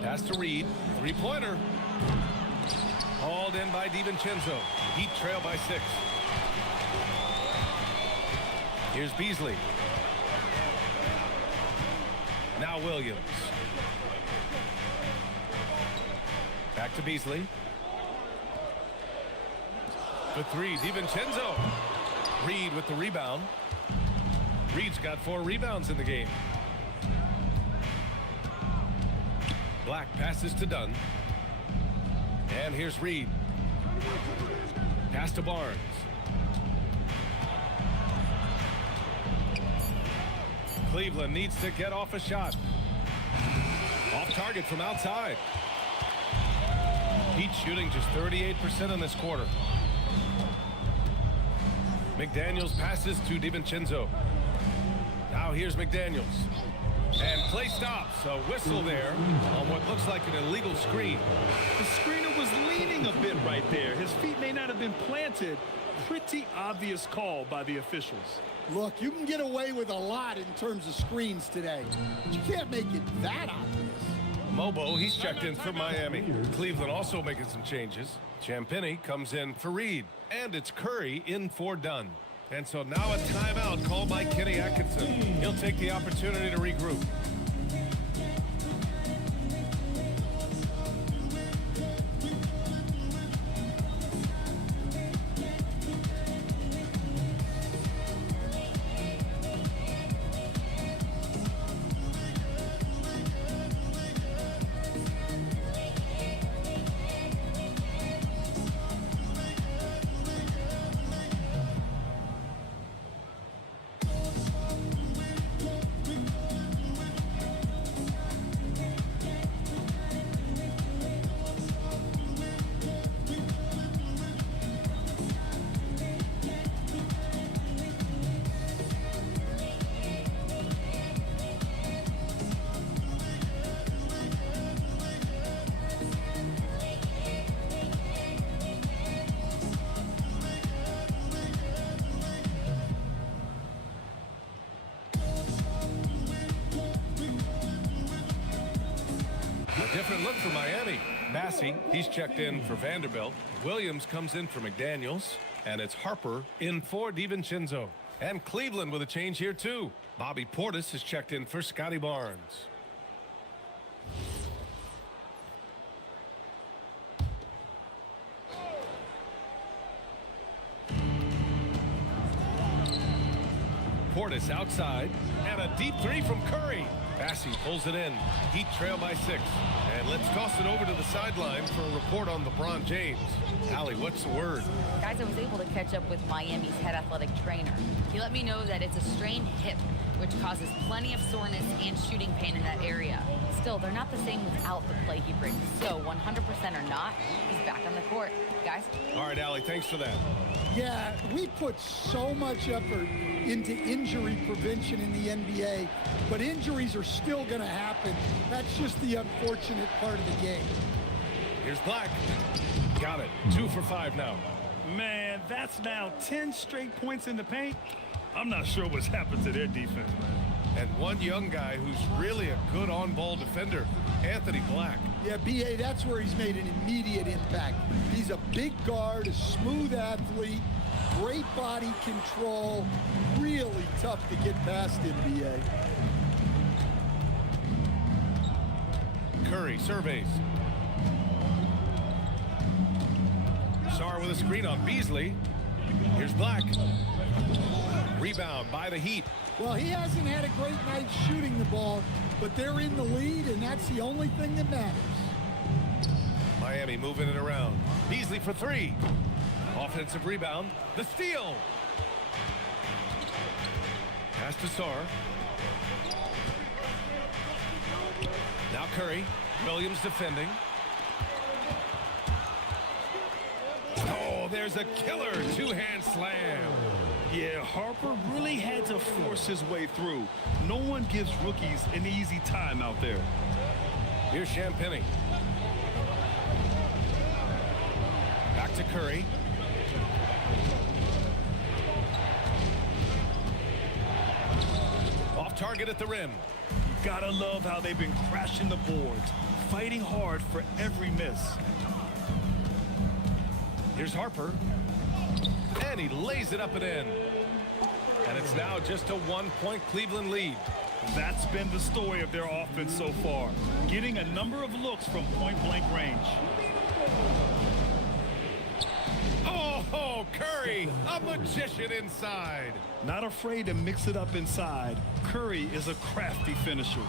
Pass to Reed. 3-pointer. Hauled in by DiVincenzo. Heat trail by 6. Here's Beasley. Now Williams. Back to Beasley. For 3, DiVincenzo. Reed with the rebound. Reed's got 4 rebounds in the game. Black passes to Dunn. And here's Reed. Pass to Barnes. Cleveland needs to get off a shot. Off target from outside. Heat shooting just 38% in this quarter. McDaniels passes to DiVincenzo. Now here's McDaniels. And play stops. A whistle there on what looks like an illegal screen. The screener was leaning a bit right there. His feet may not have been planted. Pretty obvious call by the officials. Look, you can get away with a lot in terms of screens today, but you can't make it that obvious. Mobo, he's checked in for Miami. Cleveland also making some changes. Champagny comes in for Reed. And it's Curry in for Dunn. And so now a timeout called by Kenny Atkinson. He'll take the opportunity to regroup. Different look for Miami. Massey, he's checked in for Vanderbilt. Williams comes in for McDaniels. And it's Harper in for DiVincenzo. And Cleveland with a change here, too. Bobby Portis has checked in for Scotty Barnes. Portis outside, and a deep three from Curry. Bassey pulls it in. Heat trail by 6. And let's toss it over to the sideline for a report on LeBron James. Allie, what's the word? Guys, I was able to catch up with Miami's head athletic trainer. He let me know that it's a strained hip, which causes plenty of soreness and shooting pain in that area. Still, they're not the same without the play he brings. So 100% or not, he's back on the court. Guys? All right, Allie, thanks for that. Yeah, we put so much effort into injury prevention in the NBA, but injuries are still going to happen. That's just the unfortunate part of the game. Here's Black. Got it. 2 for 5 now. Man, that's now 10 straight points in the paint. I'm not sure what's happened to their defense, man. And one young guy who's really a good on-ball defender, Anthony Black. Yeah, B.A., that's where he's made an immediate impact. He's a big guard, a smooth athlete, great body control, really tough to get past him, B.A. Curry surveys. Sarr with a screen on Beasley. Here's Black. Rebound by the Heat. Well, he hasn't had a great night shooting the ball, but they're in the lead, and that's the only thing that matters. Miami moving it around. Beasley for 3. Offensive rebound. The steal. Pass to Sarr. Now Curry. Williams defending. Oh, there's a killer two-hand slam. Yeah, Harper really had to force his way through. No one gives rookies an easy time out there. Here's Champagnie. Back to Curry. Off target at the rim. Gotta love how they've been crashing the boards, fighting hard for every miss. Here's Harper. And he lays it up and in. And it's now just a 1-point Cleveland lead. That's been the story of their offense so far, getting a number of looks from point-blank range. Oh, Curry, a magician inside. Not afraid to mix it up inside. Curry is a crafty finisher.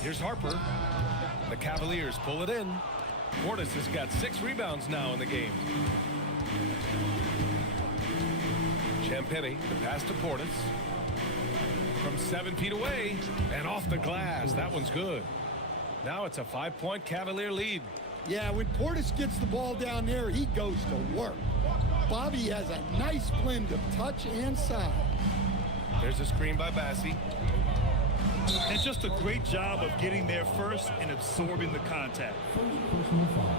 Here's Harper. The Cavaliers pull it in. Portis has got 6 rebounds now in the game. Champagnie, the pass to Portis. From 7 feet away and off the glass. That one's good. Now it's a 5-point Cavalier lead. Yeah, when Portis gets the ball down there, he goes to work. Bobby has a nice blend of touch and size. There's a screen by Bassey. And just a great job of getting there first and absorbing the contact.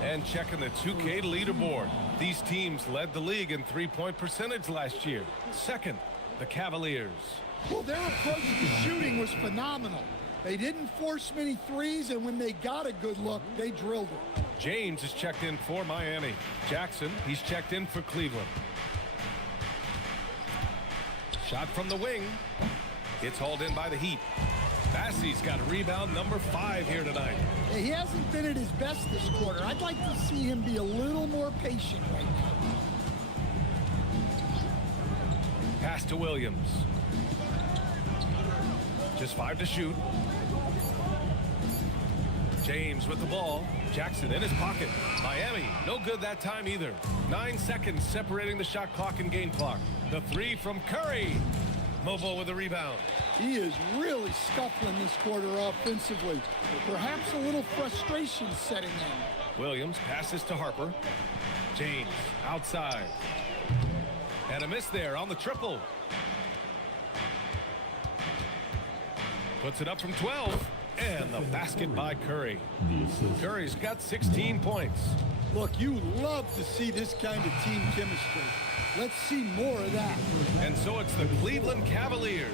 And checking the 2K leaderboard. These teams led the league in three-point percentage last year. Second, the Cavaliers. Well, their approach to shooting was phenomenal. They didn't force many threes, and when they got a good look, they drilled it. James is checked in for Miami. Jackson, he's checked in for Cleveland. Shot from the wing. It's hauled in by the Heat. Bassey's got rebound number 5 here tonight. Hey, he hasn't been at his best this quarter. I'd like to see him be a little more patient right now. Pass to Williams. Just 5 to shoot. James with the ball. Jackson in his pocket. Miami, no good that time either. 9 seconds separating the shot clock and game clock. The 3 from Curry. Mobile with a rebound. He is really scuffling this quarter offensively. Perhaps a little frustration setting in. Williams passes to Harper. James outside. And a miss there on the triple. Puts it up from 12. And the basket by Curry. Curry's got 16 points. Look, you love to see this kind of team chemistry. Let's see more of that. And so it's the Cleveland Cavaliers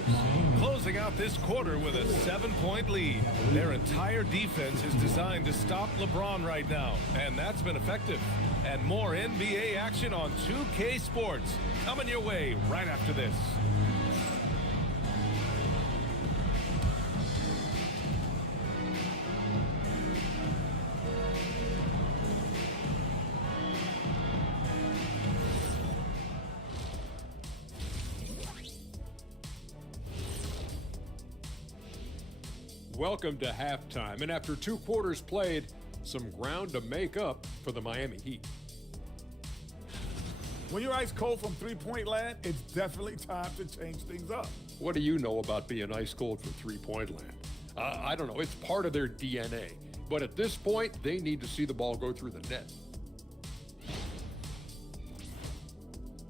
closing out this quarter with a 7-point lead. Their entire defense is designed to stop LeBron right now, and that's been effective. And more NBA action on 2K Sports coming your way right after this. Welcome to halftime, and after 2 quarters played, some ground to make up for the Miami Heat. When you're ice cold from three-point land, it's definitely time to change things up. What do you know about being ice cold from three-point land? I don't know. It's part of their DNA. But at this point, they need to see the ball go through the net.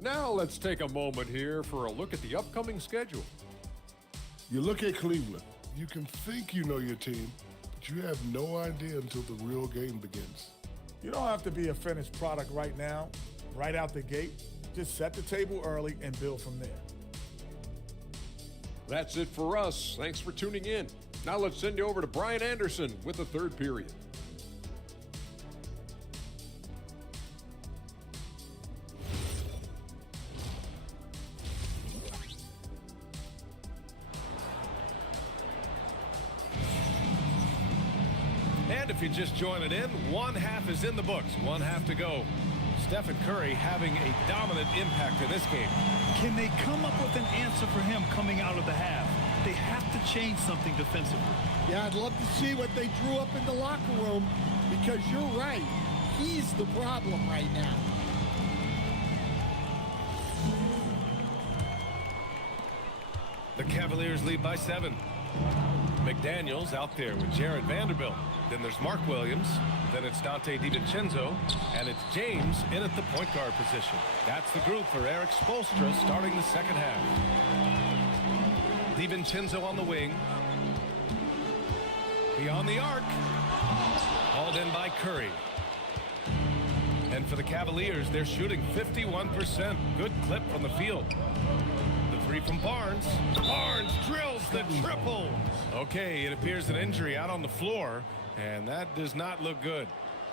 Now let's take a moment here for a look at the upcoming schedule. You look at Cleveland. You can think you know your team, but you have no idea until the real game begins. You don't have to be a finished product right now, right out the gate. Just set the table early and build from there. That's it for us. Thanks for tuning in. Now let's send you over to Brian Anderson with the third period. And if you're just joining in, one half is in the books, one half to go. Stephen Curry having a dominant impact in this game. Can they come up with an answer for him coming out of the half? They have to change something defensively. Yeah, I'd love to see what they drew up in the locker room, because you're right. He's the problem right now. The Cavaliers lead by 7. McDaniels out there with Jared Vanderbilt. Then there's Mark Williams. Then it's Dante DiVincenzo. And it's James in at the point guard position. That's the group for Eric Spoelstra starting the second half. DiVincenzo on the wing. Beyond the arc. Hauled in by Curry. And for the Cavaliers, they're shooting 51%. Good clip from the field. The three from Barnes. Barnes drills the triple. Okay, it appears an injury out on the floor, and that does not look good.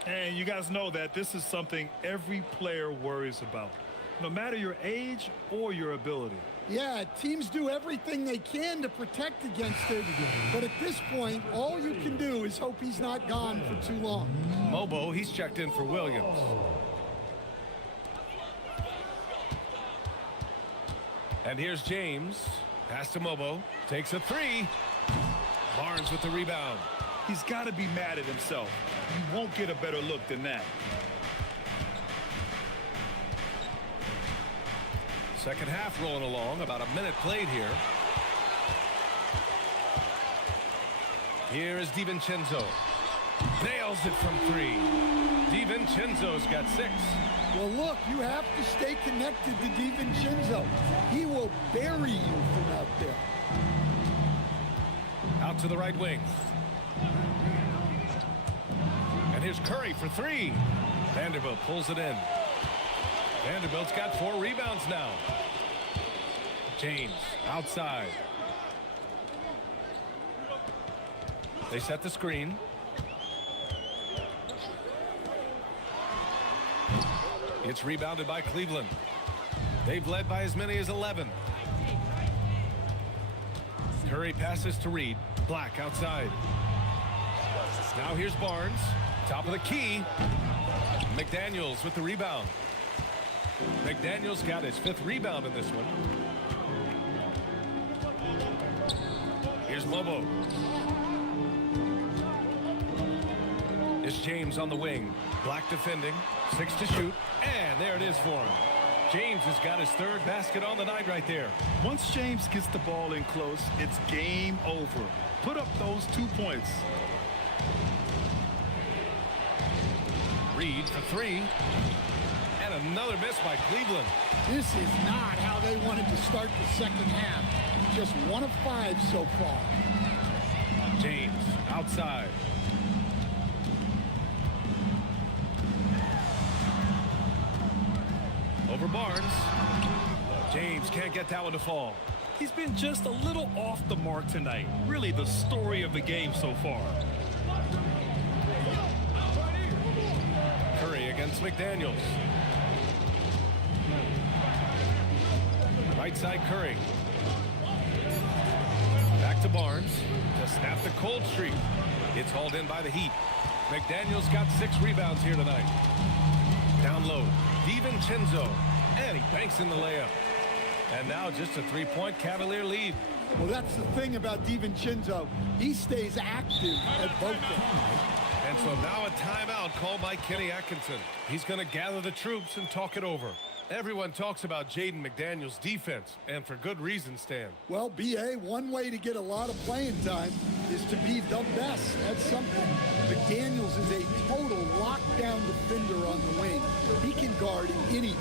And you guys know that this is something every player worries about, no matter your age or your ability. Yeah, teams do everything they can to protect against it, but at this point, all you can do is hope he's not gone for too long. Mobo, he's checked in for Williams. And here's James. Pass to Mobo. Takes a three. Barnes with the rebound. He's got to be mad at himself. You won't get a better look than that. Second half rolling along. About a minute played here. Here is DiVincenzo. Nails it from 3. DiVincenzo's got 6. Well, look, you have to stay connected to DiVincenzo. He will bury you from out there. Out to the right wing. And here's Curry for 3. Vanderbilt pulls it in. Vanderbilt's got 4 rebounds now. James outside. They set the screen. It's rebounded by Cleveland. They've led by as many as 11. Curry passes to Reed. Black outside. Now here's Barnes. Top of the key. McDaniels with the rebound. McDaniels got his 5th rebound in this one. Here's Lobo. It's James on the wing. Black defending. 6 to shoot. And there it is for him. James has got his 3rd basket on the night right there. Once James gets the ball in close, it's game over. Put up those 2 points. Reed for 3. And another miss by Cleveland. This is not how they wanted to start the second half. Just 1 of 5 so far. James outside. over Barnes. James can't get that one to fall. He's been just a little off the mark tonight. Really the story of the game so far. Curry against McDaniels. Right side Curry. Back to Barnes to snap the cold streak. It's hauled in by the Heat. McDaniels got 6 rebounds here tonight. Down low, DiVincenzo, and he banks in the layup. And now just a 3-point Cavalier lead. Well, that's the thing about DiVincenzo. He stays active at both ends. And so now a timeout called by Kenny Atkinson. He's going to gather the troops and talk it over. Everyone talks about Jaden McDaniels' defense, and for good reason, Stan. Well, B.A., one way to get a lot of playing time is to be the best. That's something. McDaniels is a total lockdown defender on the wing. He can guard anybody.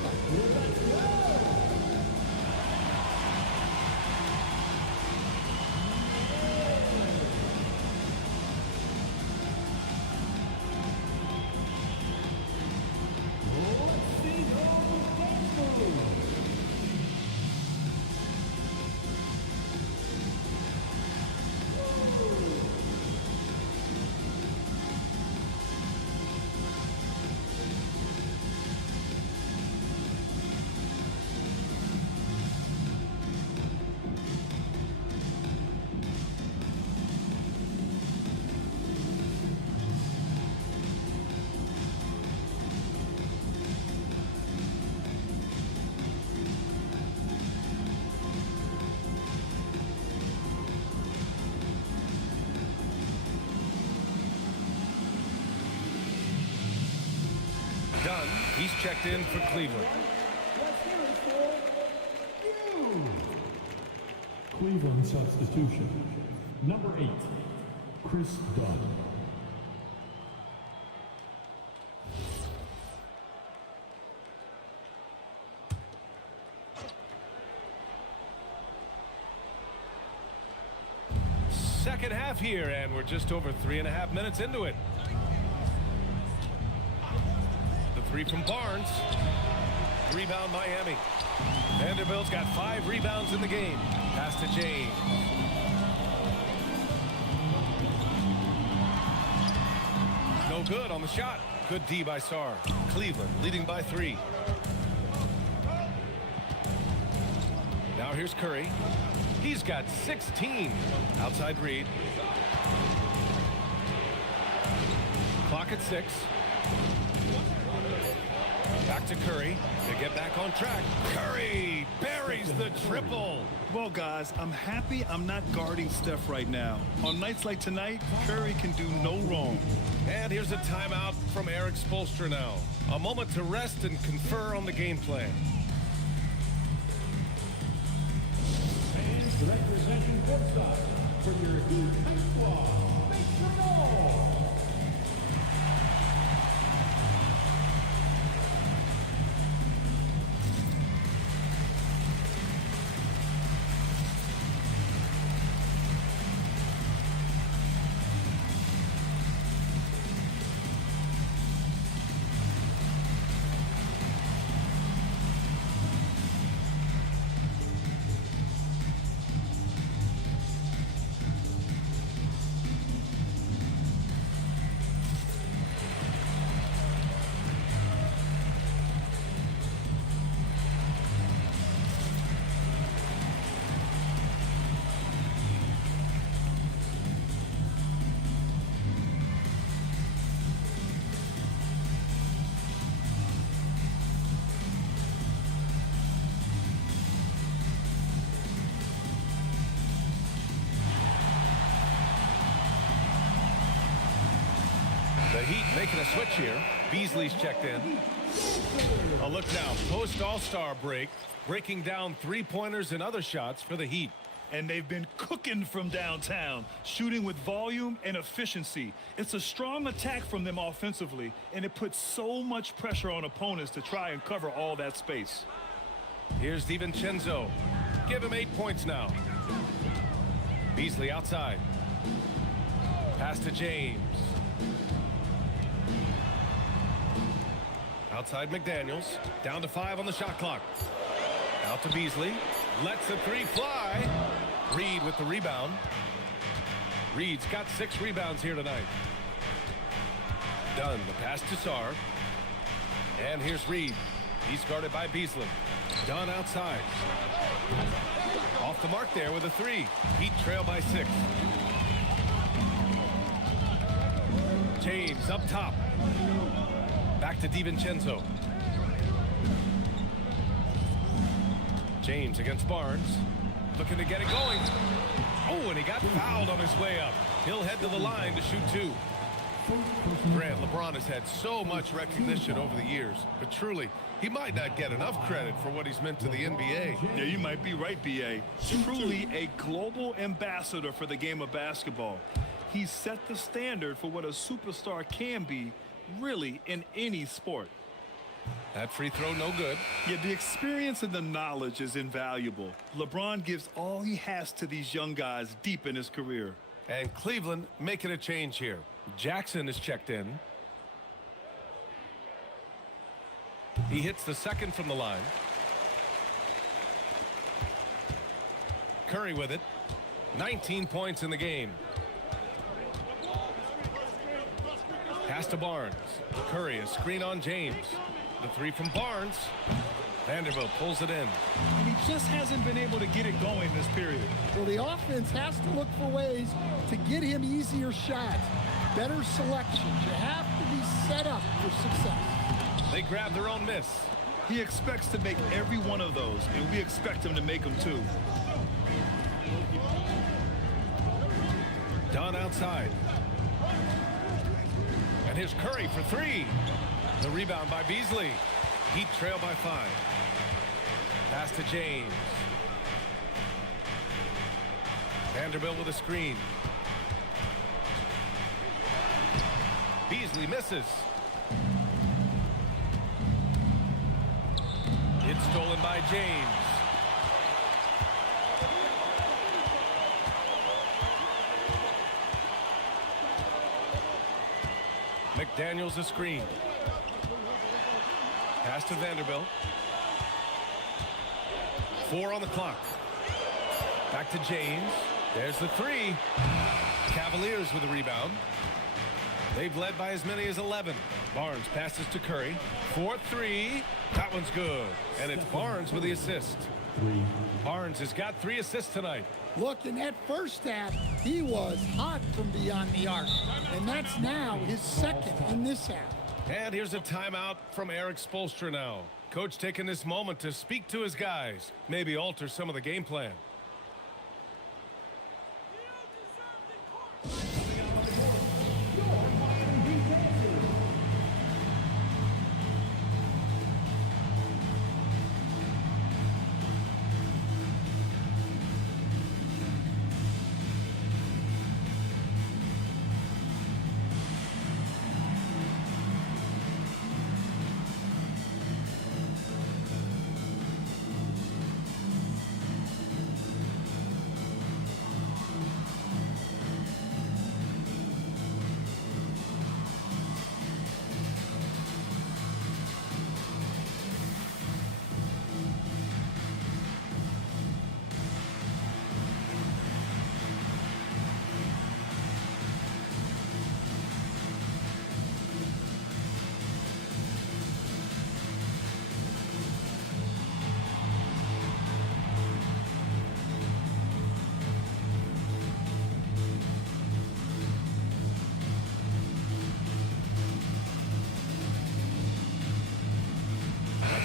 Dunn, he's checked in for Cleveland. Cleveland substitution. Number 8, Chris Dunn. Second half here, and we're just over 3.5 minutes into it. The 3 from Barnes. Rebound Miami. Vanderbilt's got 5 rebounds in the game. Pass to James. No good on the shot. Good D by Sarr. Cleveland leading by 3. Now here's Curry. He's got 16. Outside Reed. Clock at 6. Back to Curry to get back on track. Curry buries the triple. Well, guys, I'm happy I'm not guarding Steph right now. On nights like tonight, Curry can do no wrong. And here's a timeout from Eric Spoelstra now. A moment to rest and confer on the game plan. Fans representing courtside for your Heat High Squad, make some noise! The Heat making a switch here. Beasley's checked in. A look now. Post All-Star break. Breaking down 3-pointers and other shots for the Heat. And they've been cooking from downtown, shooting with volume and efficiency. It's a strong attack from them offensively, and it puts so much pressure on opponents to try and cover all that space. Here's DiVincenzo. Give him 8 points now. Beasley outside. Pass to James. Outside McDaniels. Down to 5 on the shot clock. Out to Beasley. Lets the 3 fly. Reed with the rebound. Reed's got 6 rebounds here tonight. Dunn, the pass to Sarr. And here's Reed. He's guarded by Beasley. Dunn outside. Off the mark there with a 3. Heat trail by 6. James up top. Back to DiVincenzo. James against Barnes. Looking to get it going. Oh, and he got fouled on his way up. He'll head to the line to shoot 2. Grant, LeBron has had so much recognition over the years, but truly, he might not get enough credit for what he's meant to the NBA. Yeah, you might be right, B.A. Truly a global ambassador for the game of basketball. He's set the standard for what a superstar can be, really, in any sport. That free throw no good. Yeah, the experience and the knowledge is invaluable. LeBron gives all he has to these young guys deep in his career. And Cleveland making a change here. Jackson is checked in. He hits the second from the line. Curry with it. 19 points in the game. Pass to Barnes. Curry, a screen on James. The 3 from Barnes. Vanderbilt pulls it in. And he just hasn't been able to get it going this period. Well, the offense has to look for ways to get him easier shots, better selections. You have to be set up for success. They grab their own miss. He expects to make every one of those, and we expect him to make them too. Dunn outside. And here's Curry for 3. The rebound by Beasley. Heat trail by 5. Pass to James. Vanderbilt with a screen. Beasley misses. It's stolen by James. McDaniels a screen. Pass to Vanderbilt. 4 on the clock. Back to James. There's the 3. Cavaliers with a rebound. They've led by as many as 11. Barnes passes to Curry. 4-3. That one's good. And it's Barnes with the assist. Barnes has got 3 assists tonight. Look, in that first half, he was hot from beyond the arc. And that's now his second in this half. And here's a timeout from Eric Spoelstra now. Coach taking this moment to speak to his guys. Maybe alter some of the game plan.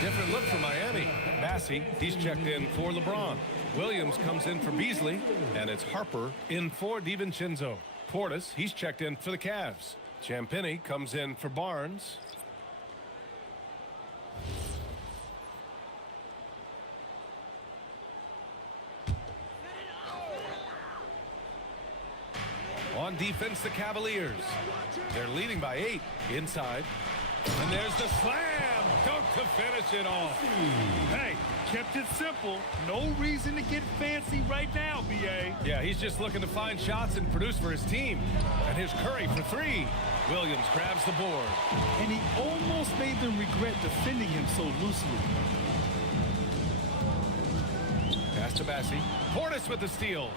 Different look for Miami. Massey, he's checked in for LeBron. Williams comes in for Beasley, and it's Harper in for DiVincenzo. Portis, he's checked in for the Cavs. Champagnie comes in for Barnes. On defense, the Cavaliers. They're leading by 8 inside. And there's the slam. Dunk to finish it off. Hey, kept it simple. No reason to get fancy right now, B.A. Yeah, he's just looking to find shots and produce for his team. And here's Curry for 3. Williams grabs the board. And he almost made them regret defending him so loosely. Pass to Bassi. Portis with the steal.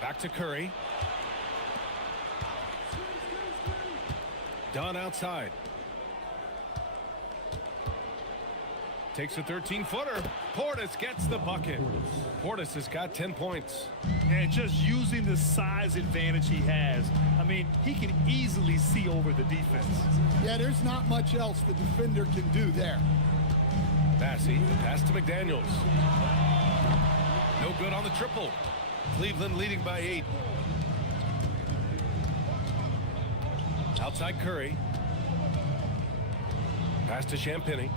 Back to Curry. Dunn outside. Takes a 13-footer. Portis gets the bucket. Portis has got 10 points. And just using the size advantage he has, I mean, he can easily see over the defense. Yeah, there's not much else the defender can do there. Bassi, pass to McDaniels. No good on the triple. Cleveland leading by 8. Outside Curry. Pass to Champagny.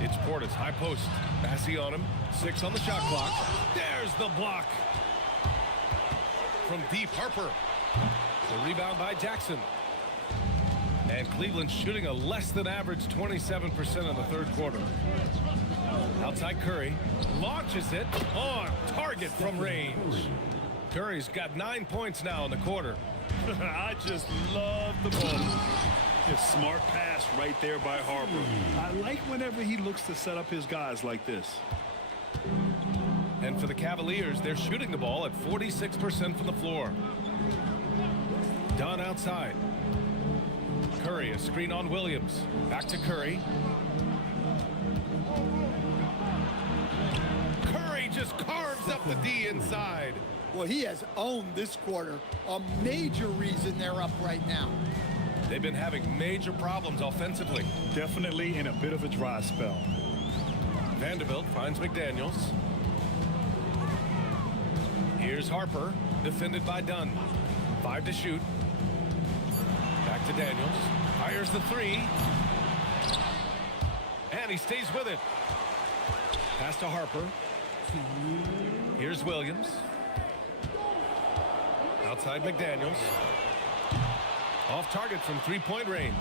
It's Portis, high post. Bassi on him. 6 on the shot clock. There's the block. From deep, Harper. The rebound by Jackson. And Cleveland shooting a less than average 27% in the third quarter. Outside Curry. Launches it on target from range. Curry's got 9 points now in the quarter. I just love the ball. A smart pass right there by Harper. I like whenever he looks to set up his guys like this. And for the Cavaliers, they're shooting the ball at 46% from the floor. Dunn outside. Curry, a screen on Williams. Back to Curry. Curry just carves up the D inside. Well, he has owned this quarter. A major reason they're up right now. They've been having major problems offensively. Definitely in a bit of a dry spell. Vanderbilt finds McDaniels. Here's Harper, defended by Dunn. 5 to shoot. Back to Daniels. Fires the 3. And he stays with it. Pass to Harper. Here's Williams. Outside McDaniels. Off target from 3-point range.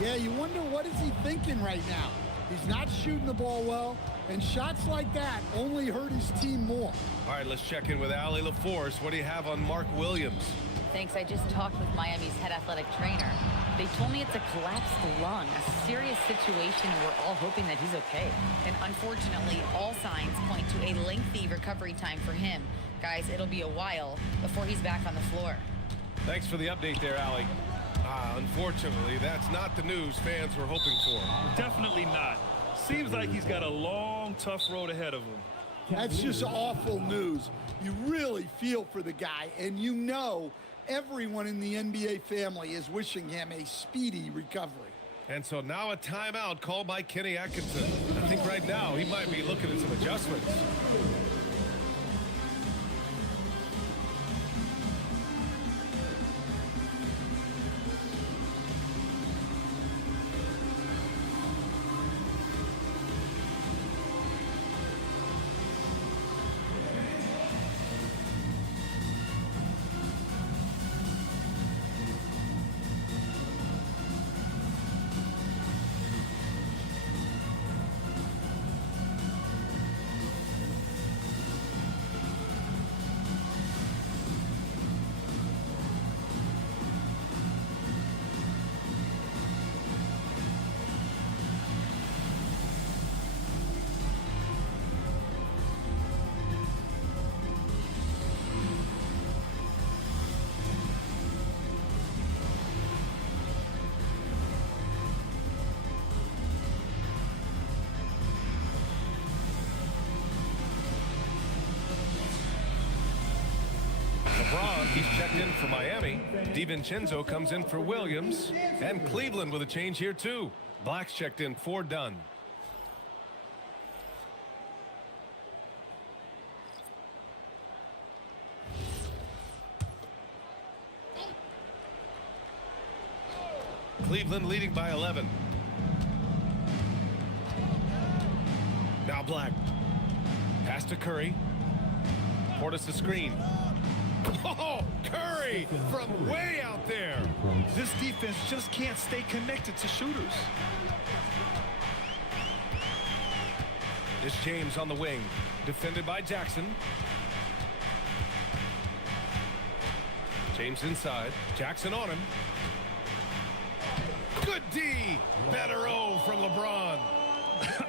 Yeah, you wonder what is he thinking right now. He's not shooting the ball well, and shots like that only hurt his team more. All right, let's check in with Allie LaForce. What do you have on Mark Williams? Thanks. I just talked with Miami's head athletic trainer. They told me it's a collapsed lung, a serious situation, and we're all hoping that he's okay. And unfortunately, all signs point to a lengthy recovery time for him. Guys, it'll be a while before he's back on the floor. Thanks for the update there, Allie. Unfortunately, that's not the news fans were hoping for. Definitely not. Seems like he's got a long, tough road ahead of him. That's just awful news. You really feel for the guy, and you know everyone in the NBA family is wishing him a speedy recovery. And so now a timeout called by Kenny Atkinson. I think right now he might be looking at some adjustments. He's checked in for Miami. DiVincenzo comes in for Williams. And Cleveland with a change here, too. Black's checked in for Dunn. Cleveland leading by 11. Now Black. Pass to Curry. Portis the screen. Oh, Curry from way out there. This defense just can't stay connected to shooters. This James on the wing, defended by Jackson. James inside. Jackson on him. Good D. Better O from LeBron.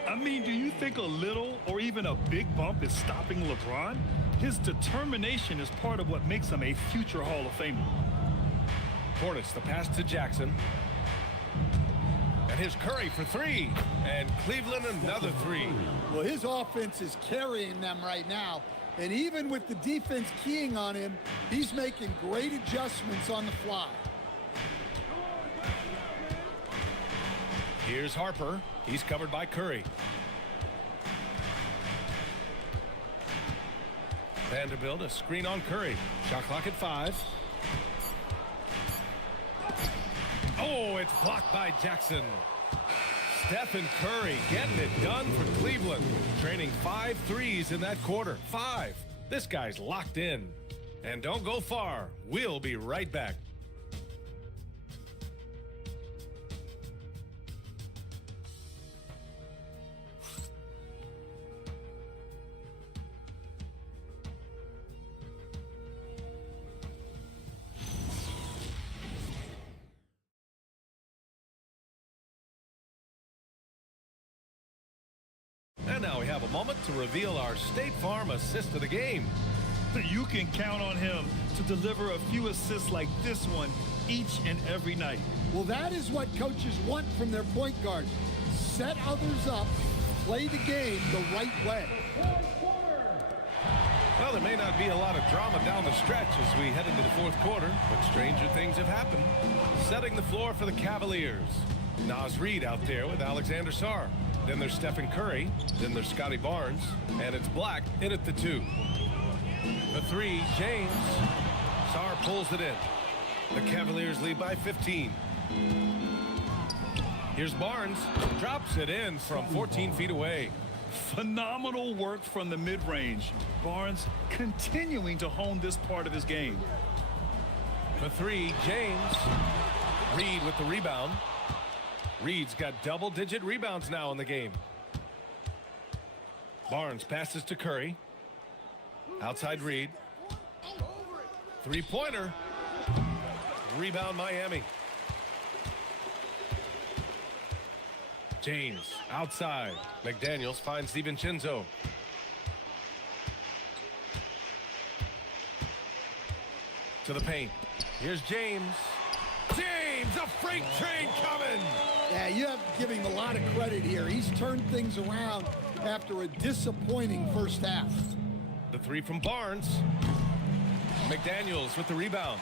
I mean, do you think a little or even a big bump is stopping LeBron? His determination is part of what makes him a future Hall of Famer. Portis, the pass to Jackson. And here's Curry for three. And Cleveland another three. Well, his offense is carrying them right now. And even with the defense keying on him, he's making great adjustments on the fly. Here's Harper. He's covered by Curry. Vanderbilt, a screen on Curry. Shot clock at 5. Oh, it's blocked by Jackson. Stephen Curry getting it done for Cleveland. Training 5 threes in that quarter. 5. This guy's locked in. And don't go far. We'll be right back. And now we have a moment to reveal our State Farm assist of the game. You can count on him to deliver a few assists like this one each and every night. Well, that is what coaches want from their point guard. Set others up, play the game the right way. Well, there may not be a lot of drama down the stretch as we head into the fourth quarter, but stranger things have happened. Setting the floor for the Cavaliers. Naz Reid out there with Alexander Sarr. Then there's Stephen Curry. Then there's Scotty Barnes. And it's Black in at the 2. The 3, James. Sarr pulls it in. The Cavaliers lead by 15. Here's Barnes. Drops it in from 14 feet away. Phenomenal work from the mid-range. Barnes continuing to hone this part of his game. The 3, James. Reid with the rebound. Reid's got double-digit rebounds now in the game. Barnes passes to Curry. Outside Reid. Three-pointer. Rebound Miami. James outside. McDaniels finds DiVincenzo. To the paint. Here's James. James, a freight train coming. Yeah, you have to give him a lot of credit here. He's turned things around after a disappointing first half. The 3 from Barnes. McDaniels with the rebound.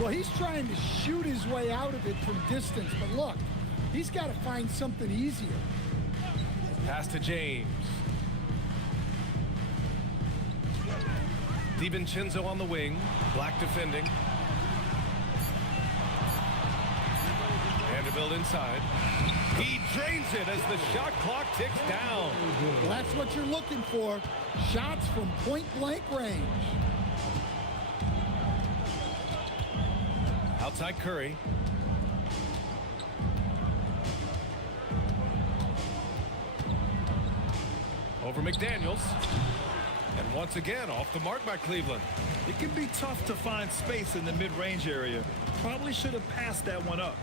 Well, he's trying to shoot his way out of it from distance, but look, he's got to find something easier. Pass to James. DiVincenzo on the wing. Black defending. Vanderbilt inside. He drains it as the shot clock ticks down. Well, that's what you're looking for. Shots from point-blank range. Outside Curry. Over McDaniels. And once again, off the mark by Cleveland. It can be tough to find space in the mid-range area. Probably should have passed that one up.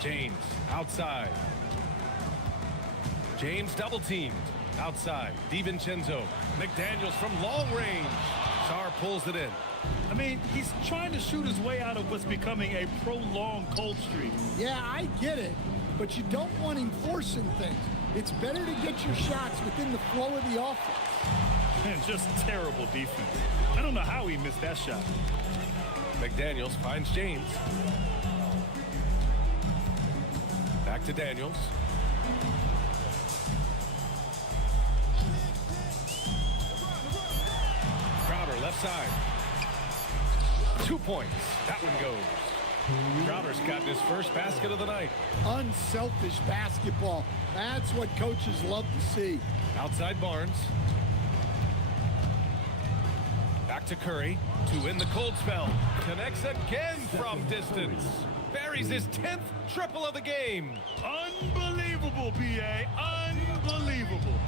James outside. James double teamed. Outside. DiVincenzo. McDaniels from long range. Sarr pulls it in. I mean, he's trying to shoot his way out of what's becoming a prolonged cold streak. Yeah, I get it, but you don't want him forcing things. It's better to get your shots within the flow of the offense. And just terrible defense. I don't know how he missed that shot. McDaniels finds James. Back to Daniels. Crowder left side. 2 points. That one goes. Crowder's gotten his first basket of the night. Unselfish basketball. That's what coaches love to see. Outside Barnes. Back to Curry to win the cold spell. Connects again from distance. Buries his 10th triple of the game. Unbelievable, B.A. Unbelievable.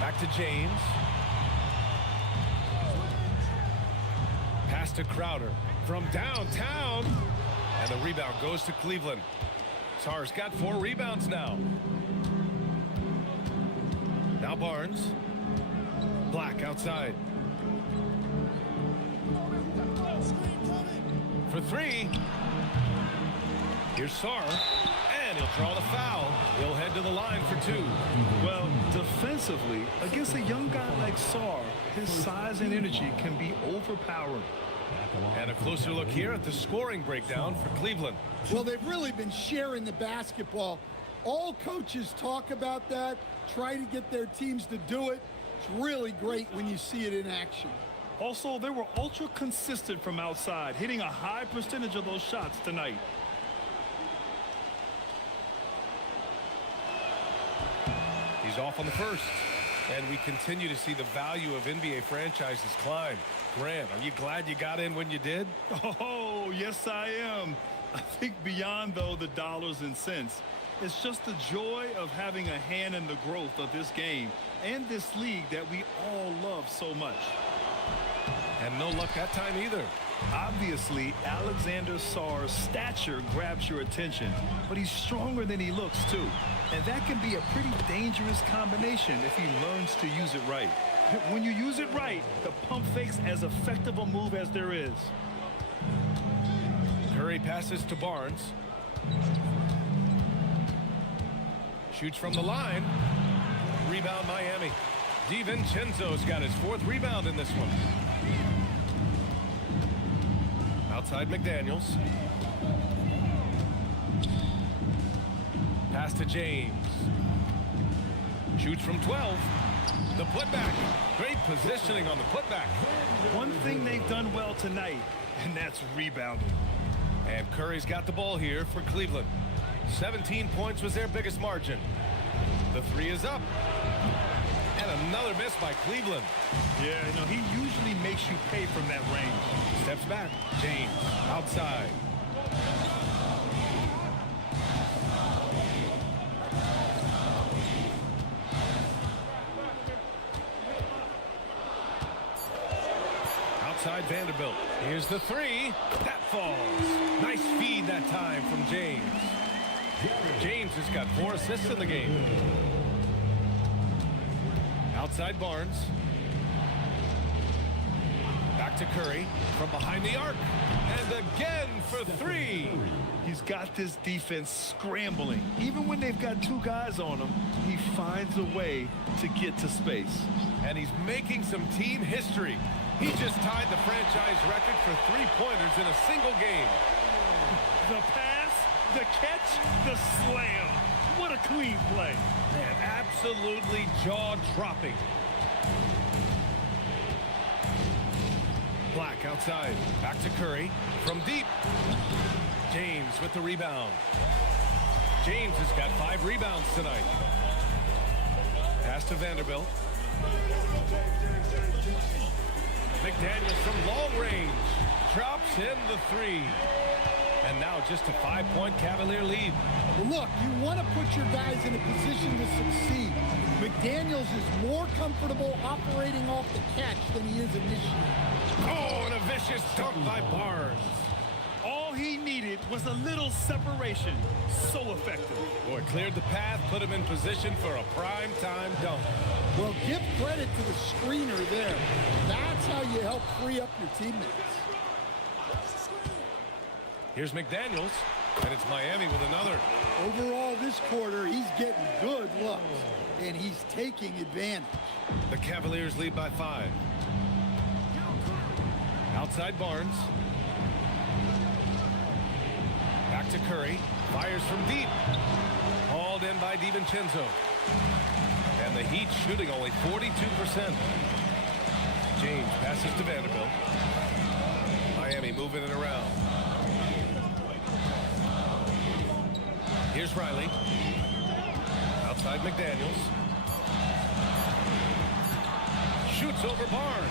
Back to James. Pass to Crowder from downtown. And the rebound goes to Cleveland. Sarr's got 4 rebounds now. Now Barnes. Black outside. For 3. Here's Sarr. And he'll draw the foul. He'll head to the line for 2. Well, defensively, against a young guy like Sarr, his size and energy can be overpowering. And a closer look here at the scoring breakdown for Cleveland. Well, they've really been sharing the basketball. All coaches talk about that, try to get their teams to do it. It's really great when you see it in action. Also, they were ultra consistent from outside, hitting a high percentage of those shots tonight. He's off on the first. And we continue to see the value of NBA franchises climb. Grant, are you glad you got in when you did? Oh, yes, I am. I think beyond, though, the dollars and cents, it's just the joy of having a hand in the growth of this game and this league that we all love so much. And no luck that time either. Obviously, Alexander Sarr's stature grabs your attention, but he's stronger than he looks, too. And that can be a pretty dangerous combination if he learns to use it right. When you use it right, the pump fake's as effective a move as there is. Curry passes to Barnes. Shoots from the line. Rebound Miami. DiVincenzo's got his 4th rebound in this one. Outside McDaniels. Pass to James. Shoots from 12. The putback. Great positioning on the putback. One thing they've done well tonight, and that's rebounding. And Curry's got the ball here for Cleveland. 17 points was their biggest margin. The 3 is up. And another miss by Cleveland. Yeah, no, he usually makes you pay from that range. Steps back. James outside. Outside Vanderbilt. Here's the 3. That falls. Nice feed that time from James. James has got 4 assists in the game. Outside Barnes. Back to Curry from behind the arc. And again for 3. He's got this defense scrambling. Even when they've got 2 guys on him, he finds a way to get to space. And he's making some team history. He just tied the franchise record for 3-pointers in a single game. The pass, the catch, the slam. What a clean play. Man, absolutely jaw-dropping. Black outside. Back to Curry. From deep. James with the rebound. James has got 5 rebounds tonight. Pass to Vanderbilt. McDaniels from long range. Drops in the 3. And now just a 5-point Cavalier lead. Well, look, you want to put your guys in a position to succeed. McDaniels is more comfortable operating off the catch than he is initiating. Oh, and a vicious dunk by Barnes. All he needed was a little separation. So effective. Boy, cleared the path, put him in position for a prime-time dunk. Well, give credit to the screener there. That's how you help free up your teammates. Here's McDaniels, and it's Miami with another. Overall, this quarter, he's getting good looks, and he's taking advantage. The Cavaliers lead by 5. Outside Barnes. Back to Curry. Fires from deep. Hauled in by DiVincenzo. And the Heat shooting only 42%. James passes to Vanderbilt. Miami moving it around. Here's Riley. Outside McDaniels. Shoots over Barnes.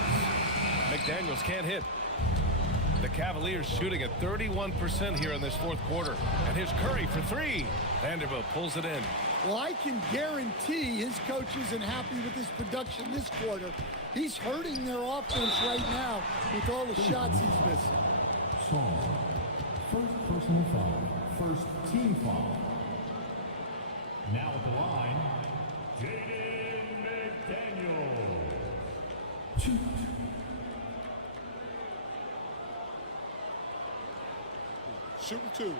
McDaniels can't hit. The Cavaliers shooting at 31% here in this 4th quarter. And here's Curry for 3. Vanderbilt pulls it in. Well, I can guarantee his coach isn't happy with his production this quarter. He's hurting their offense right now with all the shots he's missing. Foul. First personal foul. First team foul. Now at the line, Jaden McDaniel. Shoot. Shooting 2.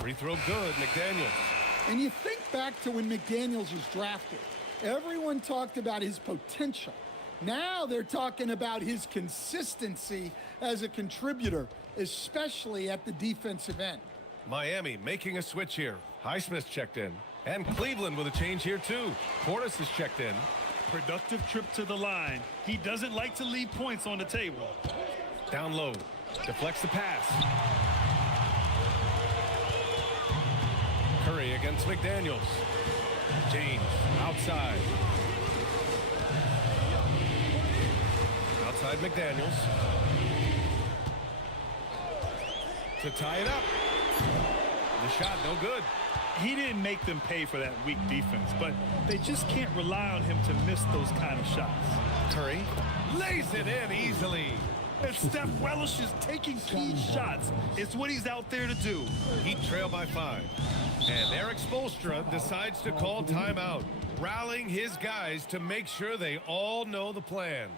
Free throw good, McDaniels. And you think back to when McDaniels was drafted. Everyone talked about his potential. Now they're talking about his consistency as a contributor, especially at the defensive end. Miami making a switch here. Highsmith checked in. And Cleveland with a change here too. Portis is checked in. Productive trip to the line. He doesn't like to leave points on the table. Down low. Deflects the pass. Curry against McDaniels. James outside. Outside McDaniels. To tie it up. The shot no good. He didn't make them pay for that weak defense, but they just can't rely on him to miss those kind of shots. Curry lays it in easily. And Steph Wellish is taking key shots. It's what he's out there to do. Heat trail by 5. And Eric Spoelstra decides to call timeout, rallying his guys to make sure they all know the plan.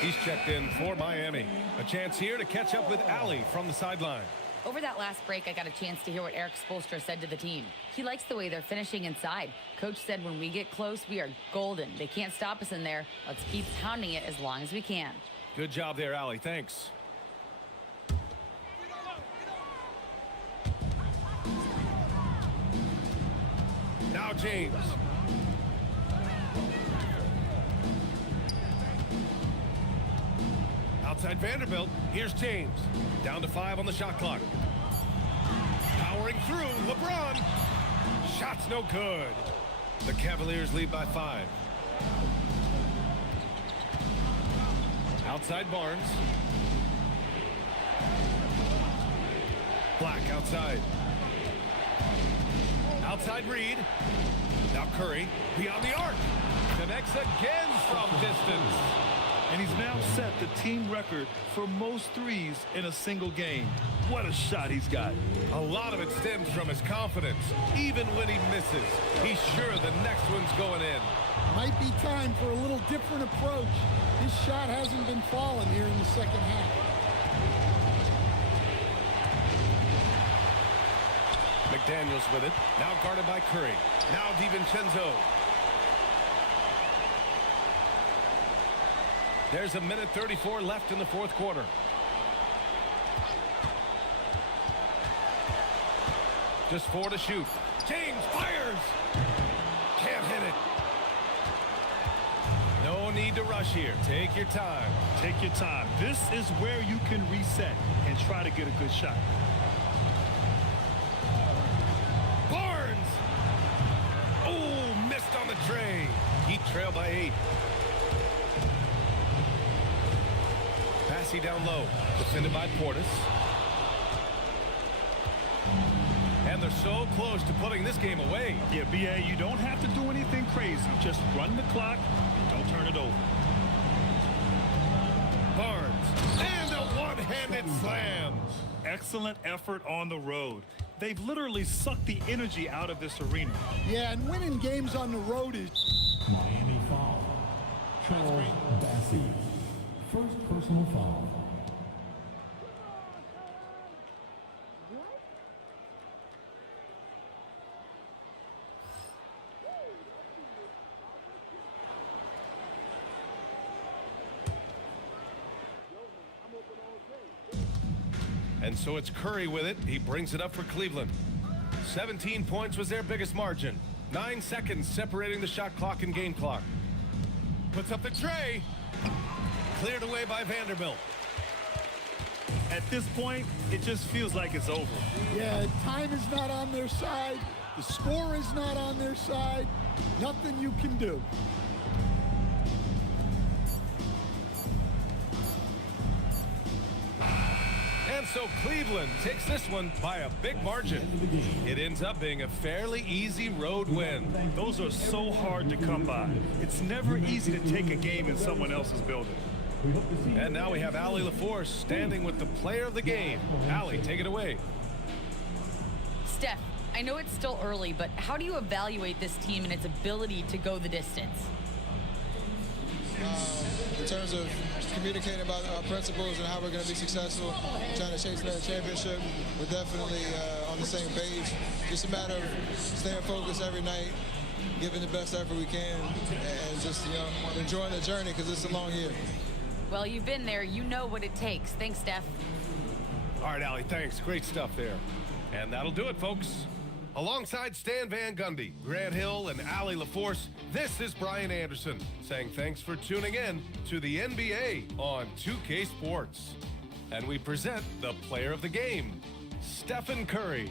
He's checked in for Miami. A chance here to catch up with Allie from the sideline. Over that last break, I got a chance to hear what Eric Spoelstra said to the team. He likes the way they're finishing inside. Coach said when we get close, we are golden. They can't stop us in there. Let's keep pounding it as long as we can. Good job there, Allie. Thanks. Now James. Outside Vanderbilt, here's James. Down to 5 on the shot clock. Powering through, LeBron. Shot's no good. The Cavaliers lead by 5. Outside Barnes. Black outside. Outside Reed. Now Curry, beyond the arc. Connects again from distance. And he's now set the team record for most threes in a single game. What a shot he's got. A lot of it stems from his confidence. Even when he misses, he's sure the next one's going in. Might be time for a little different approach. His shot hasn't been falling here in the second half. McDaniels with it. Now guarded by Curry. Now DiVincenzo. There's a minute 34 left in the fourth quarter. Just 4 to shoot. James fires. Can't hit it. No need to rush here. Take your time. Take your time. This is where you can reset and try to get a good shot. Barnes. Oh, missed on the tray. Heat trail by 8. Passy down low. Defended by Portis. they're so close to putting this game away. Yeah, BA, you don't have to do anything crazy. Just run the clock and don't turn it over. Barnes, and a one-handed slam. Excellent effort on the road. They've literally sucked the energy out of this arena. Yeah, and winning games on the road is... Miami foul. Charles Bassey. First personal foul. And so it's Curry with it. He brings it up for Cleveland. 17 points was their biggest margin. 9 seconds separating the shot clock and game clock. Puts up the tray. Cleared away by Vanderbilt. At this point, it just feels like it's over. Yeah, time is not on their side. The score is not on their side. Nothing you can do. And so Cleveland takes this one by a big margin. It ends up being a fairly easy road win. Those are so hard to come by. It's never easy to take a game in someone else's building. And now we have Allie LaForce standing with the player of the game. Allie, take it away. Steph, I know it's still early, but how do you evaluate this team and its ability to go the distance? In terms of communicating about our principles and how we're going to be successful, trying to chase another championship, we're definitely on the same page. Just a matter of staying focused every night, giving the best effort we can, and just enjoying the journey because it's a long year. Well, you've been there. You know what it takes. Thanks, Steph. All right, Allie, thanks. Great stuff there. And that'll do it, folks. Alongside Stan Van Gundy, Grant Hill, and Allie LaForce, this is Brian Anderson saying thanks for tuning in to the NBA on 2K Sports. And we present the player of the game, Stephen Curry.